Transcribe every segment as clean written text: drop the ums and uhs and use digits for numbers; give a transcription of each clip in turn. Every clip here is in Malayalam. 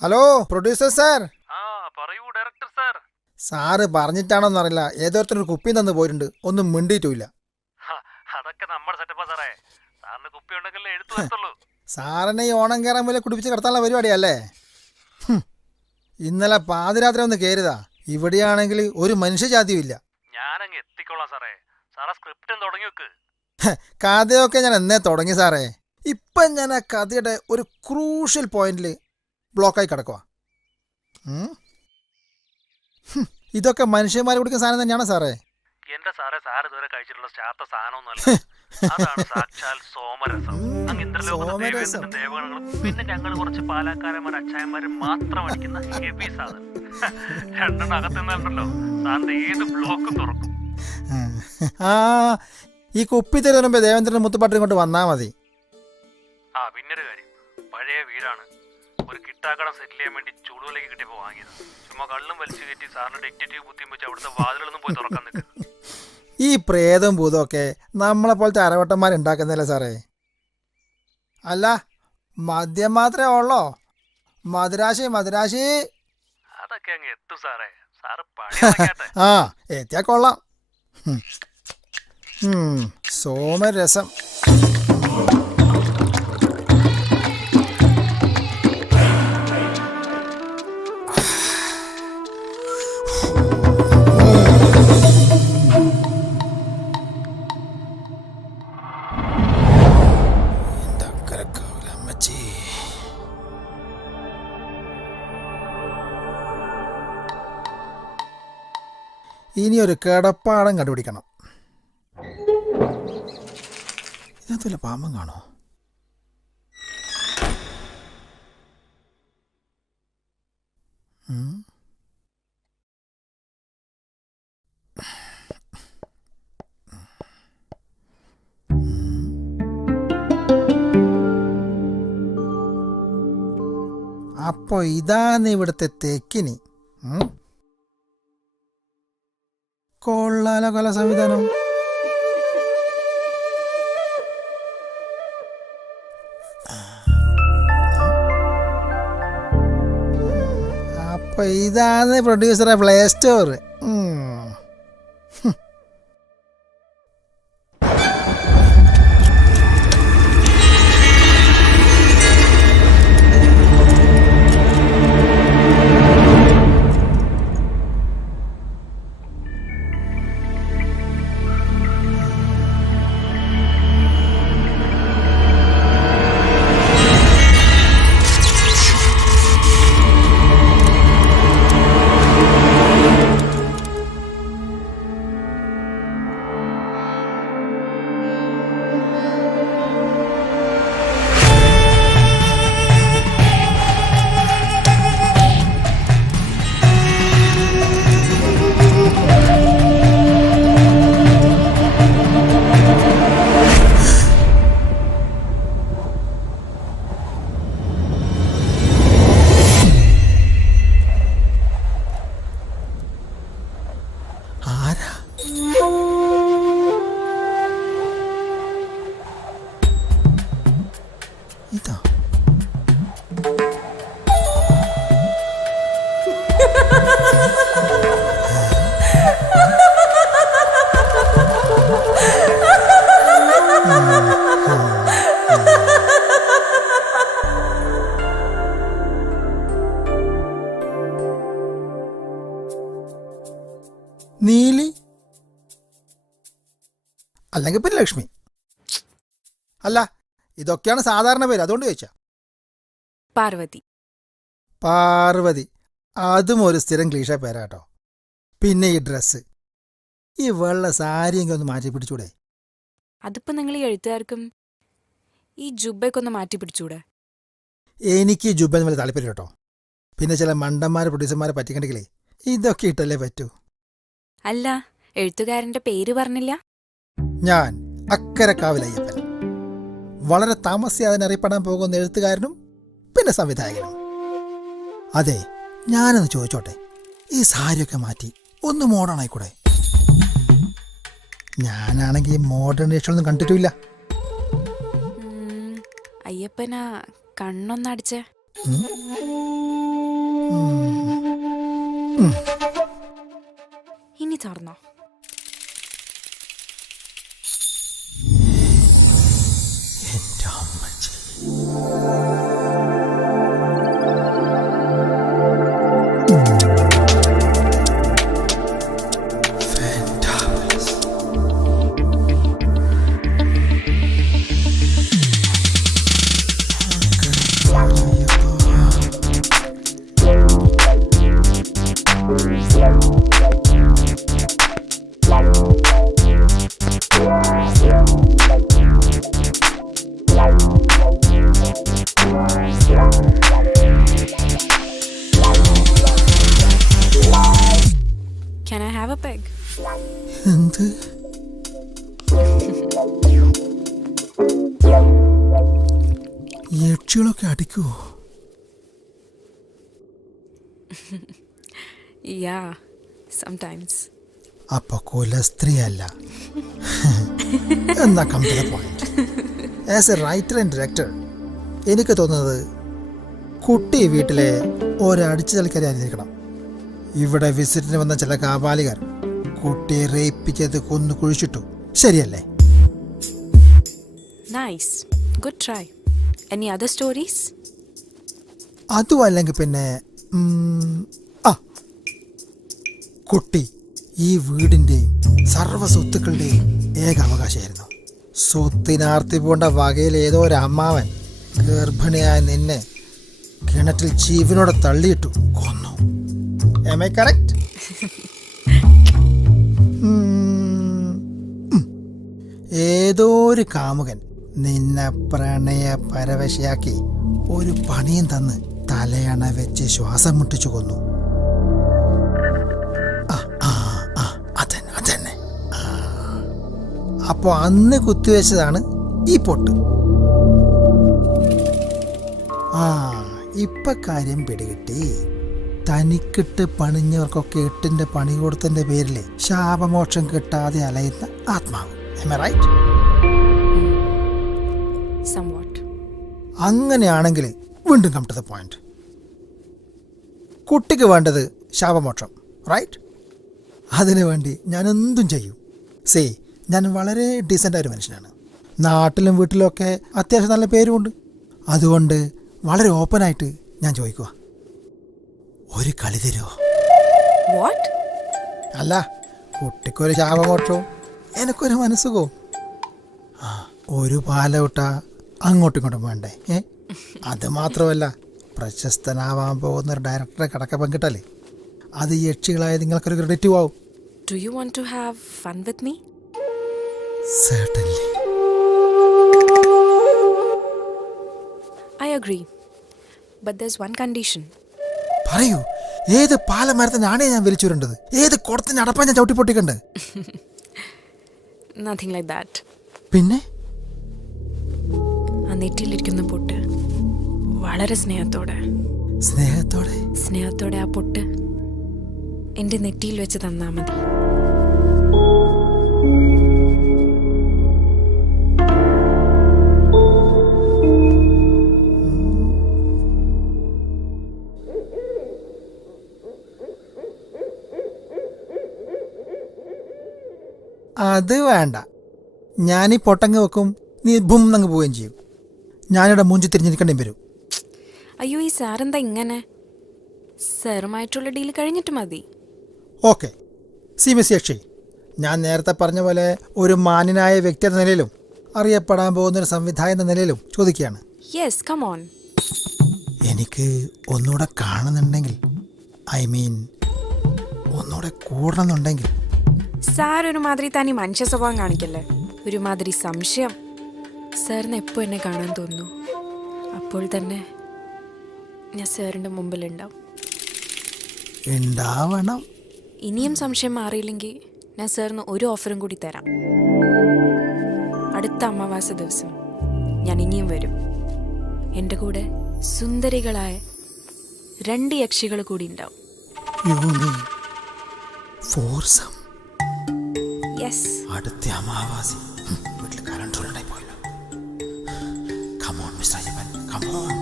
Hello producer sir. പറയൂ ഡയറക്ടർ സാർ. സാറ് പറഞ്ഞിട്ടാണോന്നറിയില്ല, ഏതോരുത്തൊരു കുപ്പി തന്നു പോയിട്ടുണ്ട്, ഒന്നും മിണ്ടിയിട്ടുമില്ല. അതൊക്കെ നമ്മുടെ സെറ്റപ്പാ സാറേ. സാറിന് കുപ്പി ഉണ്ടെങ്കിലേ എഴുത്തു വരത്തുള്ളൂ. സാറിനെ ഈ ഓണം കയറാൻ പോലെ കുടിപ്പിച്ച് കിടത്താനുള്ള പരിപാടിയല്ലേ? ഇന്നലെ പാതിരാത്രി ഒന്ന് കയറിയതാ. ഇവിടെയാണെങ്കിൽ ഒരു മനുഷ്യജാതിയും ഇല്ല. ഞാനങ്ങ് എത്തിക്കോളാം സാറേ. സാറെ സ്ക്രിപ്റ്റ് തുടങ്ങി വെക്ക്. കഥയൊക്കെ ഞാൻ എന്നേ തുടങ്ങി സാറേ. ഇപ്പം ഞാൻ ആ കഥയുടെ ഒരു ക്രൂഷ്യൽ പോയിന്റിൽ ബ്ലോക്കായി കിടക്കുക. ഇതൊക്കെ മനുഷ്യന്മാരെ കുടിക്കുന്ന സാധനം തന്നെയാണോ സാറേ? എന്റെ സാറേ, സാർ ഇതുവരെ കഴിച്ചിട്ടുള്ള സ്റ്റാർട്ട സാധനമൊന്നുമല്ല. അതാണ് സാക്ഷാൽ സോമരസം. അങ്ങ് ഇന്ദ്രലോകത്തെ ദേവഗണങ്ങളും പിന്നെ ഞങ്ങൾ കുറച്ച് പാലാക്കാരന്മാരും അച്ചായന്മാരും മാത്രം അടിക്കുന്ന ഹെവി സാധനം. രണ്ടെണ്ണം അകത്തുണ്ടല്ലോ, സാറിന്റെ ഏത് ബ്ലോക്കും തുറക്കും. ആ, ഈ കുപ്പി തരുന്നതിന് മുമ്പേ ദേവേന്ദ്രൻ മുത്തുപാട്ടിനെ കൊണ്ട് വന്നാൽ മതി. പിന്നൊരു കാര്യം, പഴയ വീടാണ്. ഒരു കിട്ടാക്കടം സെറ്റിൽ ചെയ്യാൻ വേണ്ടി ചൂടുവിലേക്ക് കിട്ടിയപ്പോൾ വാങ്ങിയത്. ചുമ്മാ കള്ളും വലിച്ചു കയറ്റി സാറിന് ഡിക്റ്റേറ്റീവ് ബുദ്ധിയും വെച്ച് അവിടുത്തെ വാതിലൊന്നും പോയി തുറക്കാൻ നിൽക്കുക. ഈ പ്രേതവും ഭൂതമൊക്കെ നമ്മളെ പോലത്തെ അരവട്ടന്മാരുണ്ടാക്കുന്നില്ല സാറേ. അല്ല, മദ്യം മാത്രമേ ഉള്ളോ? മധുരാശി മധുരാശി അതൊക്കെ അങ്ങ് എത്തും സാറേ. സാറ് പണി ആ എത്തിയാ കൊള്ളാം. സോമരസം. ഇനി ഒരു കിടപ്പാടം കണ്ടുപിടിക്കണം. ഇതിനകത്തുള്ള പാമ്പം കാണോ? അപ്പൊ ഇതാണ് ഇവിടുത്തെ തെക്കിനി. കൊള്ളാലോ കലാ സംവിധാനം. അപ്പൊ ഇതാണ് പ്രൊഡ്യൂസറെ പ്ലേ സ്റ്റോർ. ഇതാ നീലി അല്ലെങ്കിൽ പിന്നെ ലക്ഷ്മി. അല്ല, ഇതൊക്കെയാണ് സാധാരണ പേര്, അതുകൊണ്ട് ചോദിച്ചാ. പാർവതി. പാർവതി, അതും ഒരു സ്ഥിരം ക്ലീഷ പേരാട്ടോ. പിന്നെ ഈ ഡ്രസ്സ്, ഈ വെള്ള സാരിയെങ്കിൽ ഒന്ന് മാറ്റി പിടിച്ചൂടെ? അതിപ്പോ നിങ്ങൾ ഈ എഴുത്തുകാർക്കും ഈ ജുബയ്ക്കൊന്ന് മാറ്റി പിടിച്ചൂടെ? എനിക്ക് ജുബൻ വലിയ താല്പര്യം കേട്ടോ. പിന്നെ ചില മണ്ടന്മാരെ പ്രൊഡ്യൂസർമാരെ പറ്റിക്കണ്ടെങ്കിലേ ഇതൊക്കെ ഇട്ടല്ലേ പറ്റൂ. അല്ല, എഴുത്തുകാരന്റെ പേര് പറഞ്ഞില്ല. ഞാൻ അക്കരക്കാവിലയ്യപ്പൻ, വളരെ താമസിയാതെ അറിയപ്പെടാൻ പോകുന്ന എഴുത്തുകാരനും പിന്നെ സംവിധായകനും. അതെ, ഞാനൊന്ന് ചോദിച്ചോട്ടെ, ഈ സാരിയൊക്കെ മാറ്റി ഒന്ന് മോഡേൺ ആയിക്കൂടെ? ഞാനാണെങ്കിൽ മോഡേണേഷനൊന്നും കണ്ടിട്ടില്ല. അയ്യപ്പനാ കണ്ണൊന്നടിച്ചേ. ഇനി തുറന്നോ. എൻ്റെ അമ്മച്ചി. Fantabulous. Can I have a peg? എന്ത്? യക്ഷികളൊക്കെ അടിക്കുവോ? Yeah, sometimes. അപ്പൊ കുലസ്ത്രീ അല്ല. എന്നാ come to the point. As a writer and director എനിക്ക് തോന്നുന്നത് കുട്ടി വീട്ടിലെ ഒരടിച്ചു തൽക്കാരി ആയിരിക്കണം. ഇവിടെ വിസിറ്റിന് വന്ന ചില കാപാലികർ കുട്ടിയെ റേപ്പ് ചെയ്ത് കൊന്നു കുഴിച്ചിട്ടു. ശരിയല്ലേ? Nice. Good try. Any other stories? അതും അല്ലെങ്കിൽ പിന്നെ കുട്ടി ഈ വീടിൻ്റെയും സർവ്വ സ്വത്തുക്കളുടെയും ഏക അവകാശമായിരുന്നു. സ്വത്തിനാർത്തി പൂണ്ട വകയിൽ ഏതോ ഒരു അമ്മാവൻ ഗർഭിണിയായ നിന്നെ കിണറ്റിൽ ജീവനോടെ തള്ളിയിട്ടു കൊന്നു. Am I correct? ഏതോ ഒരു കാമുകൻ നിന്നെ പ്രണയ പരവശയാക്കി ഒരു പണിയും തന്ന് തലയണ വെച്ച് ശ്വാസം മുട്ടിച്ചു കൊന്നു. അതന്നെ. അപ്പൊ അന്ന് കുത്തിവെച്ചതാണ് ഈ പൊട്ട്. ഇപ്പൊ കാര്യം പിടികിട്ടി. തനിക്കിട്ട് പണിഞ്ഞവർക്കൊക്കെ എട്ടിന്റെ പണി കൊടുത്തതിന്റെ പേരില് ശാപമോക്ഷം കിട്ടാതെ അലയുന്ന ആത്മാവ്. Am I right? Somewhat. അങ്ങനെയാണെങ്കിൽ വീണ്ടും കം ടു ദ പോയിന്റ്. കുട്ടിക്ക് വേണ്ടത് ശാപമോക്ഷം, റൈറ്റ്? അതിനു വേണ്ടി ഞാൻ എന്തും ചെയ്യും. ഞാൻ വളരെ ഡീസൻ്റായ ഒരു മനുഷ്യനാണ്. നാട്ടിലും വീട്ടിലുമൊക്കെ അത്യാവശ്യം നല്ല പേരുമുണ്ട്. അതുകൊണ്ട് വളരെ ഓപ്പണായിട്ട് ഞാൻ ചോദിക്കുക, ഒരു കളി തരുമോ? What? അല്ല, കുട്ടിക്കൊരു ശാപമോക്ഷവും എനിക്കൊരു മനസ്സുകോ. ഒരു പാലവിട്ട അങ്ങോട്ടും ഇങ്ങോട്ടും വേണ്ടേ? അത് മാത്രമല്ല, പ്രശസ്തനാവാൻ പോകുന്ന ഒരു ഡയറക്ടറെ കടക്ക പങ്കിട്ടല്ലേ, അത് യക്ഷികളായ നിങ്ങൾക്കൊരു ക്രെഡിറ്റീവ് ആവും. Do you want to have fun with me? Certainly. I agree. But there's one condition. പറയൂ, ഏത് പാലമരത്തിനാണേ ഞാൻ വലിച്ചുരുണ്ടത്? ഏത് കുടത്തിന് അടപ്പാൻ ഞാൻ ചവിട്ടി പൊട്ടിക്കണ്ട്? Nothing like that. പിന്നെ ആ നെറ്റിയിലിരിക്കുന്ന പൊട്ട് വളരെ സ്നേഹത്തോടെ ആ പൊട്ട് എൻ്റെ നെറ്റിയിൽ വെച്ച് തന്നാ മതി. അത് വേണ്ട. ഞാനീ പൊട്ടങ്ങ് വെക്കും, നീ ബും അങ്ങ് പോവുകയും ചെയ്യും. ഞാനിവിടെ മൂഞ്ചി തിരിഞ്ഞിരിക്കേണ്ടി വരും. അയ്യോ, ഈ സാറെന്താ ഇങ്ങനെ? സാറുമായിട്ടുള്ള ഡീൽ കഴിഞ്ഞിട്ട് മതി. ഓക്കെ, മിസ് യക്ഷി, ഞാൻ നേരത്തെ പറഞ്ഞ പോലെ ഒരു മാന്യനായ വ്യക്തി എന്ന നിലയിലും അറിയപ്പെടാൻ പോകുന്നൊരു സംവിധായകൻ എന്ന നിലയിലും ചോദിക്കുകയാണ്. Yes, come on. എനിക്ക് ഒന്നുകൂടെ കാണുന്നുണ്ടെങ്കിൽ, ഒന്നുകൂടെ കൂടണമെന്നുണ്ടെങ്കിൽ. സാർ ഒരുമാതിരി തനി മനുഷ്യ സ്വഭാവം കാണിക്കല്ലേ, ഒരുമാതിരി സംശയം. സാറിന് എപ്പോൾ എന്നെ കാണാൻ തോന്നുന്നു അപ്പോൾ തന്നെ ഞാൻ സാറിൻ്റെ മുമ്പിലുണ്ടാവും. ഉണ്ടാവണം. ഇനിയും സംശയം മാറിയില്ലെങ്കിൽ ഞാൻ സാറിന് ഒരു ഓഫറും കൂടി തരാം. അടുത്ത അമാവാസ ദിവസം ഞാൻ ഇനിയും വരും. എൻ്റെ കൂടെ സുന്ദരികളായ 2 യക്ഷികൾ കൂടി ഉണ്ടാവും. യെസ്. അടുത്ത അമാവാസി വീട്ടിൽ കലണ്ടർ ഉണ്ടായി പോയല്ലോ. Come on, Mr. Ayappan, come on.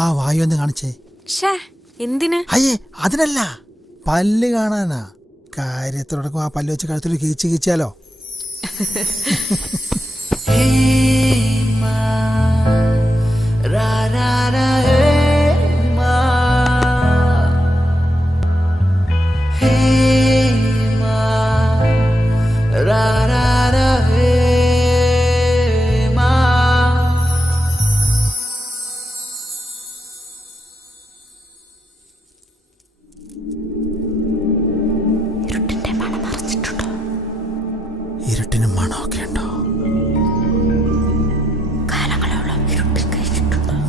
ആ വായു ഒന്ന് കാണിച്ചേ. ഷേ എന്തിന്? അയ്യേ അതിനല്ല, പല്ല് കാണാനാ. കാര്യത്തോടൊപ്പം ആ പല്ല് വെച്ച് കഴുത്തിൽ കീച്ച് കീച്ചാലോ. ഇരുട്ടിനും മണമൊക്കെ ഉണ്ടോ?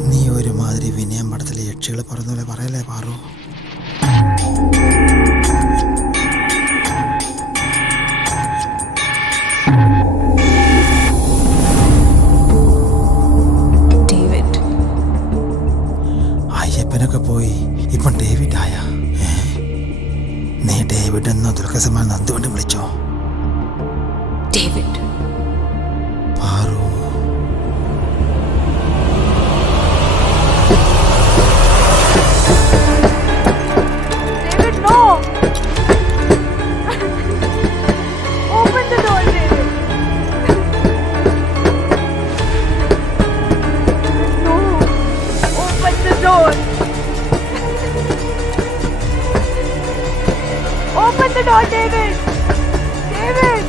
നീ ഒരുമാതിരി വിനയം പടത്തിലെ യക്ഷികൾ പറഞ്ഞ പോലെ പറയല്ലേ പാറു. അയ്യപ്പനൊക്കെ പോയി ഇപ്പം ഡേവിഡ് ആയ. നീ ഡേവിഡ് എന്നോ ദുൽഖസമാൻ എന്തുകൊണ്ട് വിളിച്ചോ? David. Paru. David, no! Open the door, David. No. Open the door. Open the door, David. David.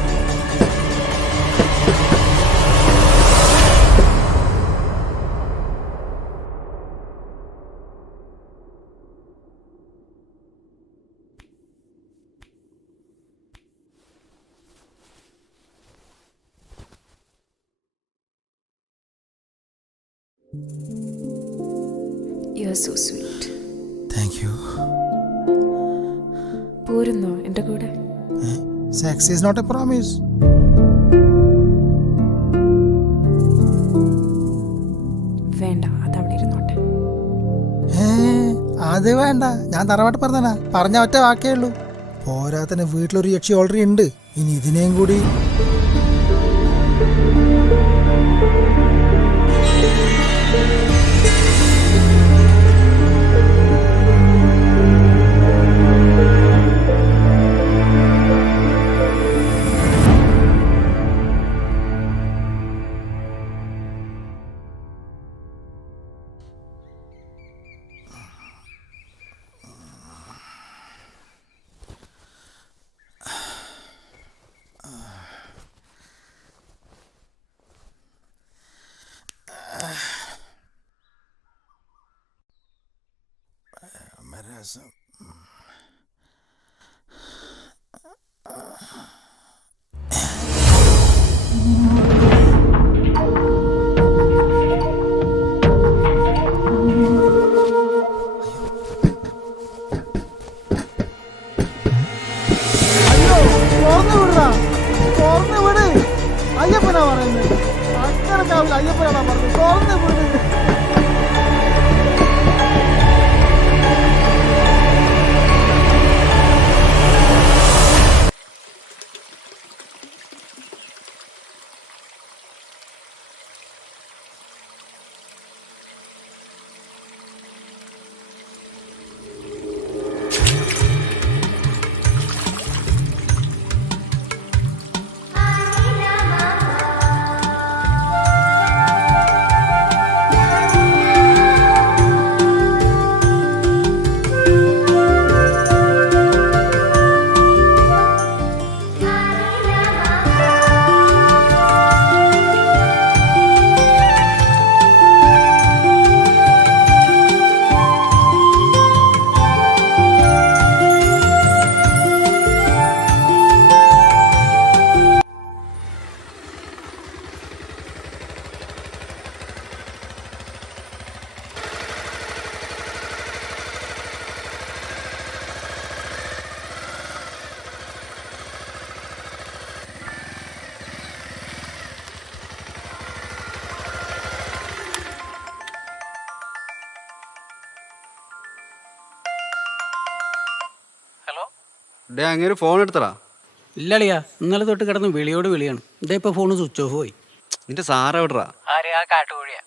You are so sweet. Thank you. പോരുന്നോ എൻ്റെ കൂടെ? Sex is not a promise. വേണ്ട, അതവിടെ ഇരുന്നോട്ടെ. അത് വേണ്ട, ഞാൻ തറവാട്ട് പറഞ്ഞാ പറഞ്ഞ ഒറ്റ വാക്കേ ഉള്ളൂ. പോരാത്തന്നെ വീട്ടിലൊരു യക്ഷി ഓൾറെഡി ഉണ്ട്, ഇനി ഇതിനെയും കൂടി. രസം. അയ്യപ്പനാ പറയുന്നത്. അക്കരക്കാവിൽ അയ്യപ്പനാണോ പറഞ്ഞത്? തുറന്ന് വിടുന്നത്. ഡേ അങ്ങനെ ഫോൺ എടുത്തടാ. ഇല്ലളിയാ, ഇന്നലെ തൊട്ട് കിടന്ന് വിളിയോട് വിളിയാണ്. ഇതേ ഇപ്പോൾ ഫോൺ സ്വിച്ച് ഓഫ് പോയി. നിന്റെ സാറ് എവിടാ? ആരെയാ? കാട്ടുകോഴിയാ.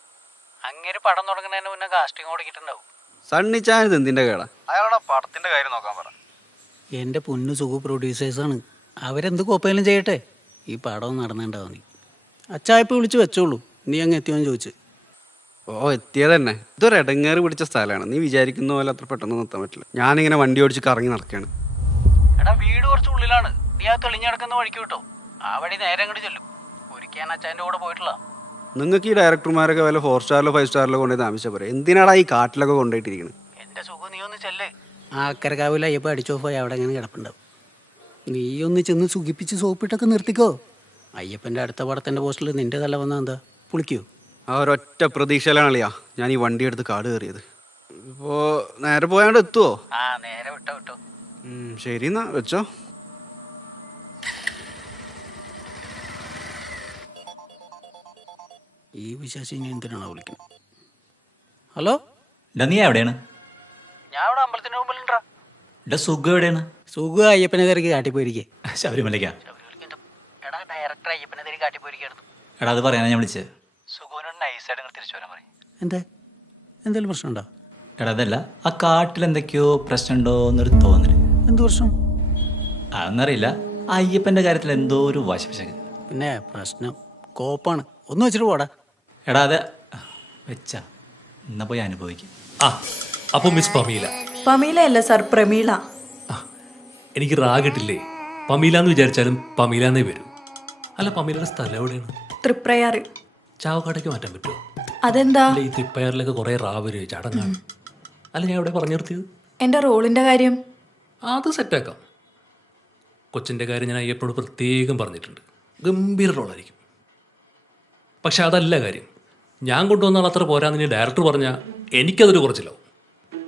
അങ്ങനെ പടം തുടങ്ങുന്നതിന് മുന്നേ കാസ്റ്റിംഗ് ഓടിക്കിട്ടുണ്ടാവും. സണ്ണി ചാൻ എന്തിന്റെ കേടാ? അയാളുടെ പടത്തിന്റെ കാര്യം നോക്കാൻ പറ. എൻ്റെ പൊന്നു സുഖു പ്രൊഡ്യൂസേഴ്സാണ്, അവരെന്ത് കോപ്പയിലും ചെയ്യട്ടെ, ഈ പടം നടന്നുണ്ടാവും. നീ അച്ചായപ്പ് വിളിച്ച് വെച്ചോളൂ, നീ അങ്ങ് എത്തിയോന്ന് ചോദിച്ച്. ഓ എത്തിയത് തന്നെ. ഇതൊരു ഇടങ്ങേറ് പിടിച്ച സ്ഥലമാണ്. നീ വിചാരിക്കുന്ന പോലെ അത്ര പെട്ടെന്ന് നിർത്താൻ പറ്റില്ല. ഞാനിങ്ങനെ വണ്ടി ഓടിച്ച് കറങ്ങി നടക്കുകയാണ്. എടാ വീട് കുറച്ച് ഉള്ളിലാണ്, നീ ആ തെളിഞ്ഞടക്കുന്ന വഴിക്ക് കിട്ടോ, ആ വഴി നേരെ അങ്ങോട്ട് ചെല്ലും. ഒരിക്കൽ അച്ചായൻ്റെ കൂടെ പോയിട്ടുള്ള. നിങ്ങൾക്ക് ഈ ഡയറക്ടർമാരൊക്കെ വല്ല 4 സ്റ്റാറിലോ 5 സ്റ്റാറിലോ കൊണ്ടുപോയി താമസിച്ചാൽ പോരെ. എന്തിനാടാ ഈ കാട്ടിലൊക്കെ കൊണ്ടുപോയിട്ടിരിക്കുന്നത്? എൻ്റെ സുഖം നീ ഒന്ന് ചെല്ല്. ആ അക്കരക്കാവിൽ അയ്യപ്പോൾ അടിച്ചോ പോയി അവിടെ അങ്ങനെ കിടപ്പുണ്ടാവും. നീ ഒന്ന് ചെന്ന് സുഖിപ്പിച്ച് സോപ്പിട്ടൊക്കെ നിർത്തിക്കോ. അയ്യപ്പൻ്റെ അടുത്ത പടത്തിൻ്റെ പോസ്റ്റിൽ നിൻ്റെ തല വന്നാൽ എന്താ പുളിക്കോ? ആ ഒരൊറ്റ പ്രതീക്ഷയിലാണ് അളിയാ ഞാൻ ഈ വണ്ടി എടുത്ത് കാട് കയറിയത്. ഇപ്പോൾ നേരെ പോയാണ്ട് എത്തുമോ? ആ നേരെ വിട്ടോ വിട്ടോ. ശരി എന്നാ വെച്ചോ. ഈ വിശ്വാസം എന്തിനാണോ വിളിക്കുന്നത്? ഹലോ, നീ എവിടെയാണ്? ഞാൻ ഇവിടെ അമ്പലത്തിൻ്റെ മുമ്പിലുണ്ടാ. സുഖം എവിടെയാണ്? സുഖം അയ്യപ്പനെ തിരക്ക് കാട്ടിപ്പോയിരിക്കേ. ശബരിമലയ്ക്കാ? എടാ ഡയറക്ടർ അയ്യപ്പനെ തിരക്ക് കാട്ടിപ്പോയിരിക്കായിരുന്നു. എടാ അത് പറയാനാ ഞാൻ വിളിച്ചത്. സുഖുവിനോട് നൈസായിട്ട് തിരിച്ചു വരാൻ പറയും. എന്താ എന്തെങ്കിലും പ്രശ്നമുണ്ടോ? എടാ അതല്ല, ആ കാട്ടിൽ എന്തൊക്കെയോ പ്രശ്നമുണ്ടോ എന്നൊരു തോന്നല്. എന്ത് പ്രശ്നം? അതൊന്നറിയില്ല, ആ അയ്യപ്പൻ്റെ കാര്യത്തിൽ എന്തോ ഒരു വശവശക്ക്. പിന്നെ പ്രശ്നം കോപ്പാണ്, ഒന്ന് വെച്ചിട്ട് പോടാ. എടാ അത് വെച്ചാ എന്നാ പോയി അനുഭവിക്കും. അപ്പോൾ മിസ് പമീല. പമീല അല്ല സാർ, പ്രമീള. എനിക്ക് റാഗിട്ടില്ലേ, പമീല എന്ന് വിചാരിച്ചാലും പമീല എന്നേ വരൂ. അല്ല പമീലയുടെ സ്ഥലം എവിടെയാണ്? തൃപ്രയാറ്. ചാവക്കാടേക്ക് മാറ്റാൻ പറ്റുമോ? അതെന്താ? അല്ല ഈ തൃപ്പയാറിലൊക്കെ കുറേ റാവര് ചടങ്ങാണ്. അല്ല ഞാൻ എവിടെ പറഞ്ഞു നിർത്തിയത്? എൻ്റെ റോളിൻ്റെ കാര്യം. അത് സെറ്റാക്കാം. കൊച്ചിൻ്റെ കാര്യം ഞാൻ അയ്യപ്പോട് പ്രത്യേകം പറഞ്ഞിട്ടുണ്ട്. ഗംഭീര റോളായിരിക്കും. പക്ഷെ അതല്ല കാര്യം, ഞാൻ കൊണ്ടുവന്ന ആൾ അത്ര പോരാന്ന് ഡയറക്ടർ പറഞ്ഞാൽ എനിക്കതൊരു കുറച്ചില്ലാവും.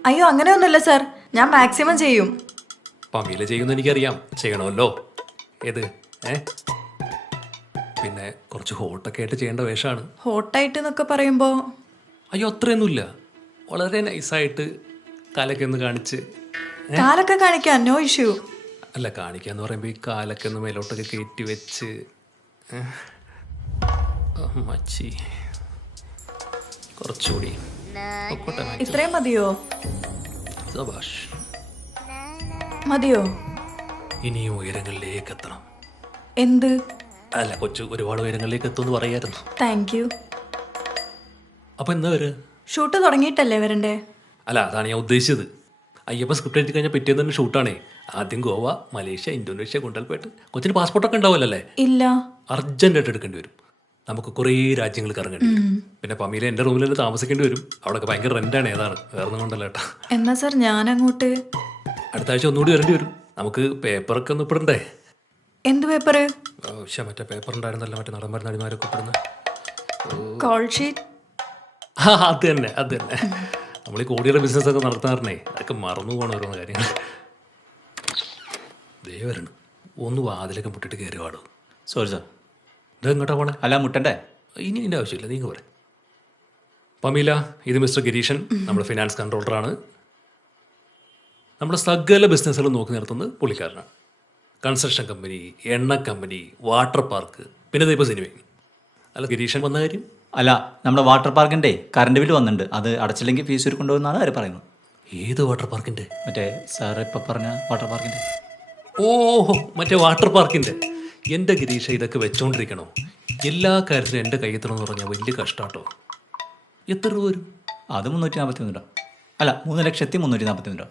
അയ്യോ അങ്ങനെയൊന്നുമില്ല സാർ, ഞാൻ മാക്സിമം ചെയ്യും. പമീല ചെയ്യുന്ന എനിക്കറിയാം, ചെയ്യണമല്ലോ. ഏത് പിന്നെ കുറച്ച് ഹോട്ടൊക്കെ ആയിട്ട് ചെയ്യേണ്ട വേഷമാണ്. ഹോട്ടായിട്ട് എന്നൊക്കെ പറയുമ്പോൾ അയ്യോ അത്രയൊന്നുമില്ല, വളരെ നൈസായിട്ട് കാലൊക്കെ ഒന്ന് കാണിച്ച്. കാലൊക്കെ കാണിക്കാം, നോ ഇഷ്യൂ. അല്ല കാണിക്കാന്ന് പറയുമ്പോൾ ഈ കാലൊക്കെ ഒന്ന് മേലോട്ടൊക്കെ കയറ്റി വെച്ച് മച്ചി കുറച്ചുകൂടി ഇത്രയും മതിയോ? സബാഷ്. മതിയോ? ഇനിയും ഉയരങ്ങളിലേക്ക് എത്തണം. എന്ത്? അല്ല കൊച്ചു ഒരുപാട് ഉയരങ്ങളിലേക്ക് എത്തുമെന്ന് പറയായിരുന്നു. Thank you. അപ്പം എന്താ വരെ ഷൂട്ട് തുടങ്ങിയിട്ടല്ലേ വരണ്ടേ? അല്ല അതാണ് ഞാൻ ഉദ്ദേശിച്ചത്. അയ്യപ്പ സ്ക്രിപ്റ്റ് എഴുതി കഴിഞ്ഞാൽ പിറ്റേന്ന് തന്നെ ഷൂട്ടാണേ. ആദ്യം ഗോവ, മലേഷ്യ, ഇന്തോനേഷ്യ, ഗുണ്ടൽപേട്ട്. കൊച്ചിന് പാസ്പോർട്ടൊക്കെ ഉണ്ടാവില്ലല്ലേ? ഇല്ല. അർജന്റായിട്ട് എടുക്കേണ്ടി വരും. നമുക്ക് കുറേ രാജ്യങ്ങൾ കറങ്ങേണ്ടി വരും. പിന്നെ പമീല എൻ്റെ റൂമിൽ തന്നെ താമസിക്കേണ്ടി വരും. അവിടെയൊക്കെ ഭയങ്കര റെൻ്റാണ്. ഏതാണ് വേറെ ഒന്നും കൊണ്ടല്ല ഏട്ടാ. എന്നാ സാർ ഞാൻ അങ്ങോട്ട് അടുത്ത ആഴ്ച ഒന്നുകൂടി വരേണ്ടി വരും. നമുക്ക് പേപ്പറൊക്കെ ഒന്ന് ഇപ്പിടണ്ടേ? എന്ത് പേപ്പറ്? പക്ഷേ മറ്റേ പേപ്പർ ഉണ്ടായിരുന്നല്ലോ, മറ്റേ നടന്മാരും നടിമാരൊക്കെ ഇപ്പെടുന്ന കോൾ ഷീറ്റ്. അത് തന്നെ അത് തന്നെ. നമ്മൾ ഈ കോടിയുടെ ബിസിനസ്സൊക്കെ നടത്താറുണ്ടേ, അതൊക്കെ മറന്നു പോകണം ഓരോന്ന് കാര്യങ്ങൾ. ദൈവരണം ഒന്ന് വാതിലൊക്കെ മുട്ടിട്ട് കയറി പാടും. Sorry sir. ഇത് എങ്ങോട്ടാ പോണേ? അല്ല മുട്ടണ്ടേ? ഇനി ഇതിൻ്റെ ആവശ്യമില്ല, നീങ്ങ പറയാം. പമീല, ഇത് മിസ്റ്റർ ഗിരീഷൻ, നമ്മുടെ ഫിനാൻസ് കൺട്രോളറാണ്. നമ്മുടെ സകല ബിസിനസ്സുകൾ നോക്കി നിർത്തുന്നത് പുള്ളിക്കാരനാണ്. കൺസ്ട്രക്ഷൻ കമ്പനി, എണ്ണ കമ്പനി, വാട്ടർ പാർക്ക്, പിന്നെ ഇപ്പോൾ സിനിമ. അല്ല ഗിരീഷൻ വന്ന കാര്യം? അല്ല നമ്മുടെ വാട്ടർ പാർക്കിൻ്റെ കറണ്ട് ബില്ല് വന്നിട്ടുണ്ട്, അത് അടച്ചില്ലെങ്കിൽ ഫീസ് ഒരു കൊണ്ടുപോകുന്നതാണ് അവർ പറയുന്നത്. ഏത് വാട്ടർ പാർക്കിൻ്റെ? മറ്റേ സാർ ഇപ്പം പറഞ്ഞ വാട്ടർ പാർക്കിൻ്റെ. ഓഹോ മറ്റേ വാട്ടർ പാർക്കിൻ്റെ. എൻ്റെ ഗിരീഷ ഇതൊക്കെ വെച്ചോണ്ടിരിക്കണോ? എല്ലാ കാര്യത്തിലും എൻ്റെ കയ്യെത്തണമെന്ന് പറഞ്ഞാൽ വലിയ കഷ്ടാട്ടോ. എത്ര രൂപ വരും? അത് 341 രൂപ. അല്ല 3,341 രൂപ.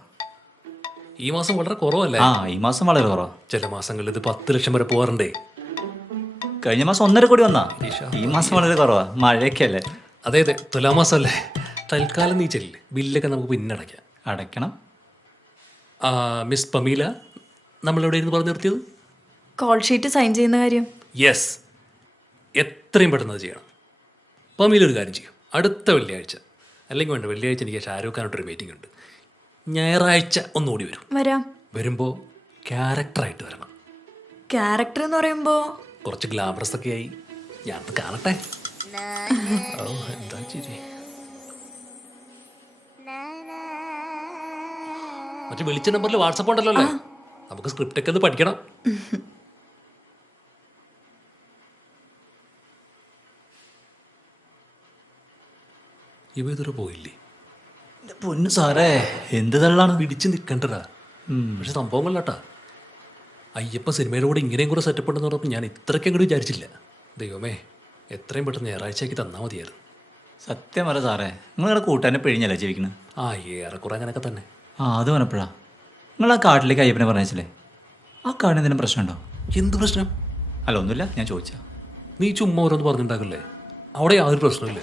ഈ മാസം വളരെ കുറവല്ലേ? ഈ മാസം വളരെ കുറവാണ്. ചില മാസങ്ങളിൽ ഇത് 10 ലക്ഷം വരെ പോകാറുണ്ടേ. കഴിഞ്ഞ മാസം 1.5 കോടി വന്നാ. ഈ മാസം വളരെ കുറവാ, മഴയൊക്കെ അല്ലേ. അതെ അതെ, തുലാമാസം അല്ലേ. തൽക്കാലം നീ ചെല്ല്, ബില്ലൊക്കെ നമുക്ക് പിന്നെ അടയ്ക്കാം. അടയ്ക്കണം. മിസ് പമീല, നമ്മളെവിടെയായിരുന്നു പറഞ്ഞു നിർത്തിയത്? കോൾ ഷീറ്റ് സൈൻ ചെയ്യുന്ന കാര്യം. യെസ്, എത്രയും പെട്ടെന്ന് അത് ചെയ്യണം. പമീല ഒരു കാര്യം ചെയ്യും, അടുത്ത വെള്ളിയാഴ്ച അല്ലെങ്കിൽ വേണ്ട വെള്ളിയാഴ്ച എനിക്ക് ഷാരൂഖ് ഖാനായിട്ടൊരു മീറ്റിംഗ് ഉണ്ട്. ഞായറാഴ്ച ഒന്നുകൂടി വരും. വരാം. വരുമ്പോൾ ക്യാരക്ടറായിട്ട് വരണം. ക്യാരക്ടർ എന്ന് പറയുമ്പോൾ കുറച്ച് ഗ്ലാമറസ് ഒക്കെ ആയി ഞാൻ കാണട്ടെ. ഓ എന്താ ചിരി. മറ്റേ വിളിച്ച നമ്പറിൽ വാട്സപ്പ് ഉണ്ടല്ലോ അല്ലേ? നമുക്ക് സ്ക്രിപ്റ്റ് ഒക്കെ ഒന്ന് പഠിക്കണം. ഇവ ഇതുവരെ പോയില്ലേ? എൻ്റെ പൊന്നു സാറേ എന്ത് തള്ളാണ്. പിടിച്ച് നിൽക്കണ്ടടാ. പക്ഷെ സംഭവമല്ലാട്ടാ, അയ്യപ്പ സിനിമയുടെ കൂടെ ഇങ്ങനെയും കൂടെ സെറ്റപ്പ് ഉണ്ടെന്ന് പറഞ്ഞപ്പോൾ ഞാൻ ഇത്രയ്ക്ക് അങ്ങോട്ട് വിചാരിച്ചില്ല. ദൈവമേ, എത്രയും പെട്ടെന്ന് ഞായറാഴ്ചയാക്കി തന്നാൽ മതിയായിരുന്നു. സത്യം പറ സാറേ, നിങ്ങളുടെ കൂട്ടാനെ പിഴിഞ്ഞല്ലേ ജീവിക്കണേ? ആ, ഏറെക്കുറെ അങ്ങനെയൊക്കെ തന്നെ. ആ അത് പറഞ്ഞപ്പോഴാ നിങ്ങൾ ആ കാട്ടിലേക്ക് അയ്യപ്പനെ പറഞ്ഞില്ലേ, ആ കാടിന് എന്തെങ്കിലും പ്രശ്നമുണ്ടോ? എന്ത് പ്രശ്നം? അല്ല ഒന്നുമില്ല, ഞാൻ ചോദിച്ചാ. നീ ചുമ്മാ ഓരോന്ന് പറഞ്ഞിട്ടുണ്ടാകല്ലേ, അവിടെ യാതൊരു പ്രശ്നമില്ല.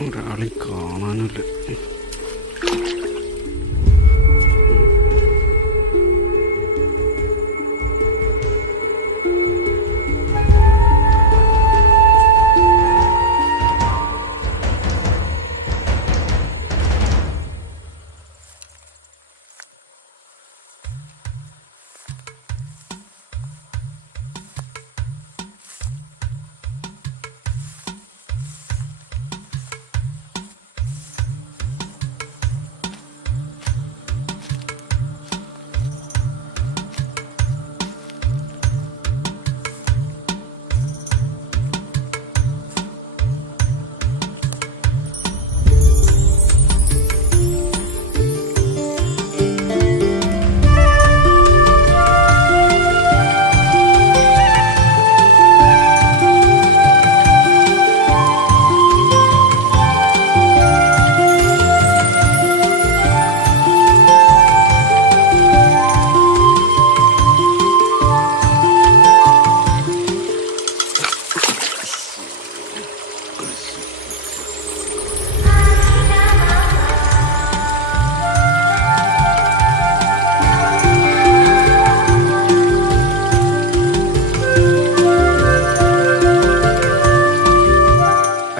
ഒരാളെ കാണാനില്ല.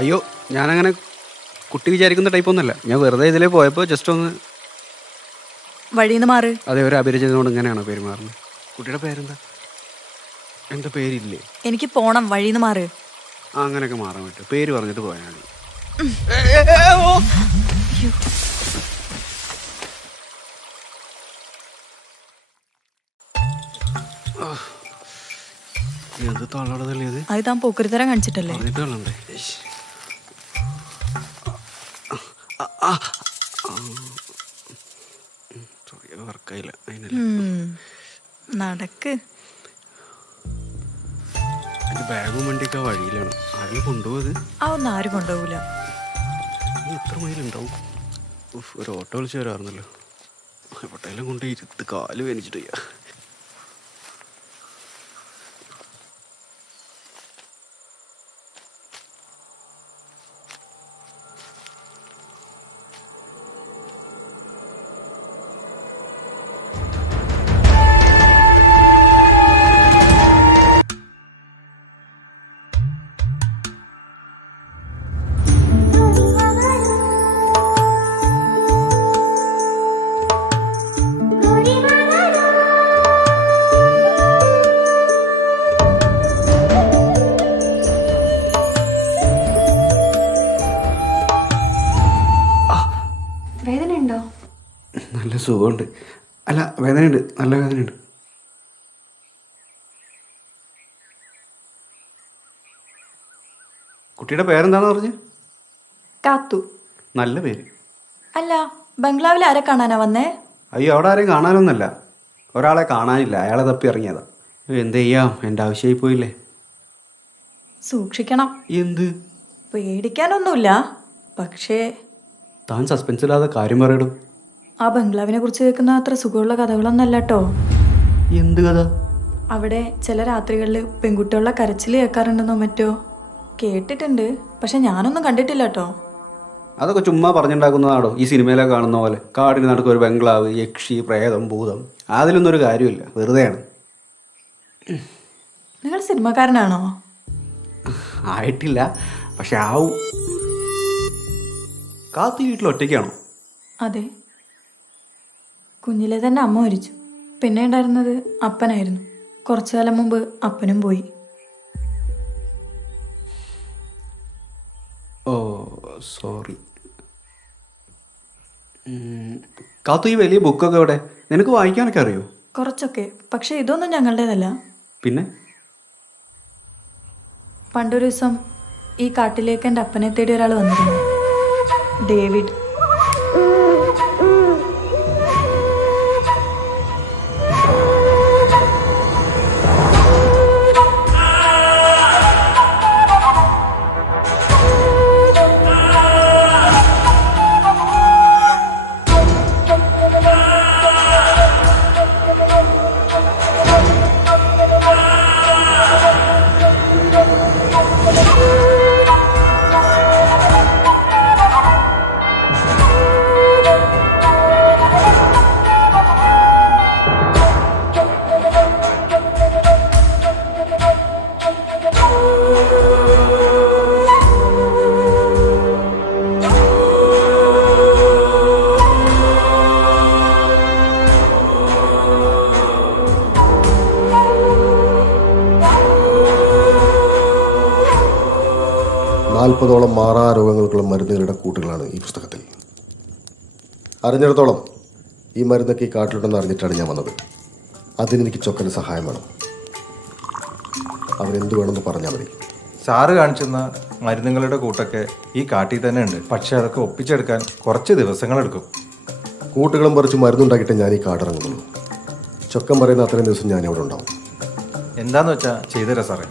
അയ്യോ, ഞാനങ്ങനെ കുട്ടി വിചാരിക്കുന്ന ടൈപ്പൊന്നുമല്ല. ഞാൻ വെറുതെ ഇതിലേ പോയപ്പോൾ ജസ്റ്റ് ഒന്ന് വഴിന്ന് മാറ്. അതെ, ഒരു അപരിചിതനോട് ഇങ്ങനെയാണോ പെരുമാറുന്നത്? കുട്ടിയുടെ പേരെന്താ? എന്താ പേരില്ലേ? എനിക്ക് പോണം, വഴിന്ന് മാറ്. ആ, അങ്ങനെയൊക്കെ മാറാൻ പറ്റും. പേര് പറഞ്ഞിട്ട് പോയാൽ മതി. എന്ത് തള്ളടതല്ലേ ഇത്? അത് താൻ പോക്കരുത്തരം കാണിച്ചിട്ടല്ലേ? പറഞ്ഞിട്ട് തള്ളണ്ടേ? വർക്കായില്ല, അതിനല്ല. നടക്ക്. എൻ്റെ ബാഗും വണ്ടിയൊക്കെ വഴിയിലാണ്. ആരും കൊണ്ടുപോയത്? അതൊന്നും ആരും കൊണ്ടുപോകൂല. എത്ര മൈലുണ്ടാവും? ഒരു ഓട്ടോ വിളിച്ച് വരാറുന്നല്ലോ. എവിടെയെല്ലാം കൊണ്ട് ഇരുത്ത് കാല് വേനിച്ചിട്ട് ചെയ്യാ. വേദനയുണ്ടോ? നല്ല സുഖമുണ്ട്. അല്ല, വേദനയുണ്ട്, നല്ല വേദനയുണ്ട്. കുട്ടിയുടെ പേരെന്താണെന്ന് പറഞ്ഞു? കാത്തു. നല്ല പേര്. അല്ല, ബംഗ്ലാവിൽ ആരെ കാണാനാ വന്നേ? അയ്യോ, അവിടെ ആരെയും കാണാനൊന്നുമല്ല. ഒരാളെ കാണാനില്ല, അയാളെ തപ്പി ഇറങ്ങിയതാ. എന്ത് ചെയ്യാം, എൻ്റെ ആവശ്യമായി പോയില്ലേ. സൂക്ഷിക്കണം. എന്ത്? പേടിക്കാനൊന്നുമില്ല, പക്ഷേ താൻ സസ്പെൻസില്ലാതെ കാര്യം പറയടും. ആ ബംഗ്ലാവിനെ കുറിച്ച് കേൾക്കുന്ന അത്ര സുഖമുള്ള കഥകളൊന്നല്ല കേട്ടോ. എന്ത് കഥ? അവിടെ ചില രാത്രികളിൽ പെൺകുട്ടികളുടെ കരച്ചിൽ കേൾക്കാറുണ്ടെന്നോ മറ്റോ കേട്ടിട്ടുണ്ട്, പക്ഷെ ഞാനൊന്നും കണ്ടിട്ടില്ല കേട്ടോ. അതൊക്കെ ചുമ്മാ പറഞ്ഞുണ്ടാക്കുന്നതാണോ? ഈ സിനിമയിലൊക്കെ കാണുന്ന പോലെ കാടിന് നടക്കും ഒരു ബംഗ്ലാവ്, യക്ഷി, പ്രേതം, ഭൂതം. അതിലൊന്നും ഒരു കാര്യമില്ല, വെറുതെയാണ്. നിങ്ങൾ സിനിമക്കാരനാണോ? ആയിട്ടില്ല, പക്ഷെ ആവും. കാത്തു വീട്ടിൽ ഒറ്റയ്ക്കാണോ? അതെ, കുഞ്ഞിലെ തന്നെ അമ്മ മരിച്ചു. പിന്നെ ഉണ്ടായിരുന്നത് അപ്പനായിരുന്നു. കുറച്ചു കാലം മുമ്പ് അപ്പനും പോയി. ഓ സോറി. കാത്തു, ഈ വലിയ ബുക്കൊക്കെ എവിടെ? നിനക്ക് വായിക്കാനൊക്കെ അറിയോ? കുറച്ചൊക്കെ, പക്ഷെ ഇതൊന്നും ഞങ്ങളുടേതല്ല. പിന്നെ പണ്ടൊരു ദിവസം ഈ കാട്ടിലേക്ക് എൻ്റെ അപ്പനെ തേടി ഒരാൾ വന്നിരുന്നു, ഡേവിഡ്. നാൽപ്പതോളം മാറാ രോഗങ്ങൾക്കുള്ള മരുന്നുകളുടെ കൂട്ടുകളാണ് ഈ പുസ്തകത്തിൽ. അറിഞ്ഞിടത്തോളം ഈ മരുന്നൊക്കെ ഈ കാട്ടിലുണ്ടെന്ന് അറിഞ്ഞിട്ടാണ് ഞാൻ വന്നത്. അതിനെനിക്ക് ചൊക്കന് സഹായം വേണം. അവനെന്ത് വേണമെന്ന് പറഞ്ഞാൽ മതി. സാറ് കാണിച്ചെന്ന മരുന്നുകളുടെ കൂട്ടൊക്കെ ഈ കാട്ടിൽ തന്നെ ഉണ്ട്. പക്ഷെ അതൊക്കെ ഒപ്പിച്ചെടുക്കാൻ കുറച്ച് ദിവസങ്ങളെടുക്കും. കൂട്ടുകളും പറിച്ച് മരുന്നുണ്ടാക്കിയിട്ട് ഞാൻ ഈ കാടിറങ്ങുന്നുള്ളൂ. ചൊക്കൻ പറയുന്ന അത്രയും ദിവസം ഞാൻ അവിടെ ഉണ്ടാവും. എന്താന്ന് വെച്ചാൽ ചെയ്തുതരാം സാറേ.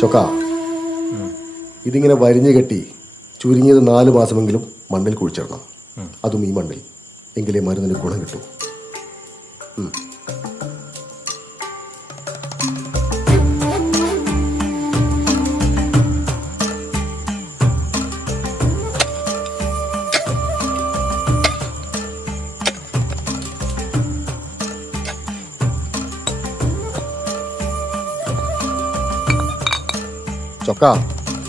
ചൊക്ക, ഇതിങ്ങനെ വരിഞ്ഞു കെട്ടി ചുരുങ്ങിയത് 4 മാസമെങ്കിലും മണ്ണിൽ കുഴിച്ചിടണം. അതും ഈ മണ്ണിൽ. എങ്കിലേ മരുന്നിന് ഗുണം കിട്ടും. ചൊക്ക,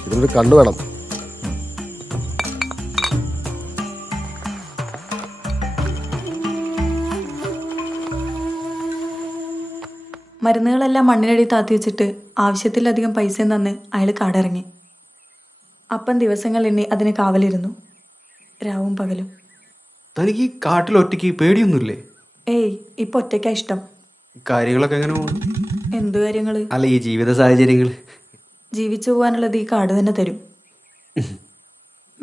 ഇതിനൊരു കണ്ണു വേണം. മരുന്നുകളെല്ലാം മണ്ണിനടി താത്തി വെച്ചിട്ട് ആവശ്യത്തിലധികം പൈസയും തന്ന് അയാൾ കാടിറങ്ങി. അപ്പം ദിവസങ്ങൾ എണ്ണി അതിന് കാവലിരുന്നു, രാവും പകലും. തനിക്ക് ഈ കാട്ടിലൊറ്റയ്ക്ക് പേടിയൊന്നുമില്ലേ? ഏയ്, ഇപ്പൊ ഒറ്റയ്ക്കാ ഇഷ്ടം. കാര്യങ്ങളൊക്കെ എങ്ങനെ പോകും? എന്തു കാര്യങ്ങള്? അല്ല, ഈ ജീവിത സാഹചര്യങ്ങൾ. ജീവിച്ചു പോകാനുള്ളത് ഈ കാട് തന്നെ തരും.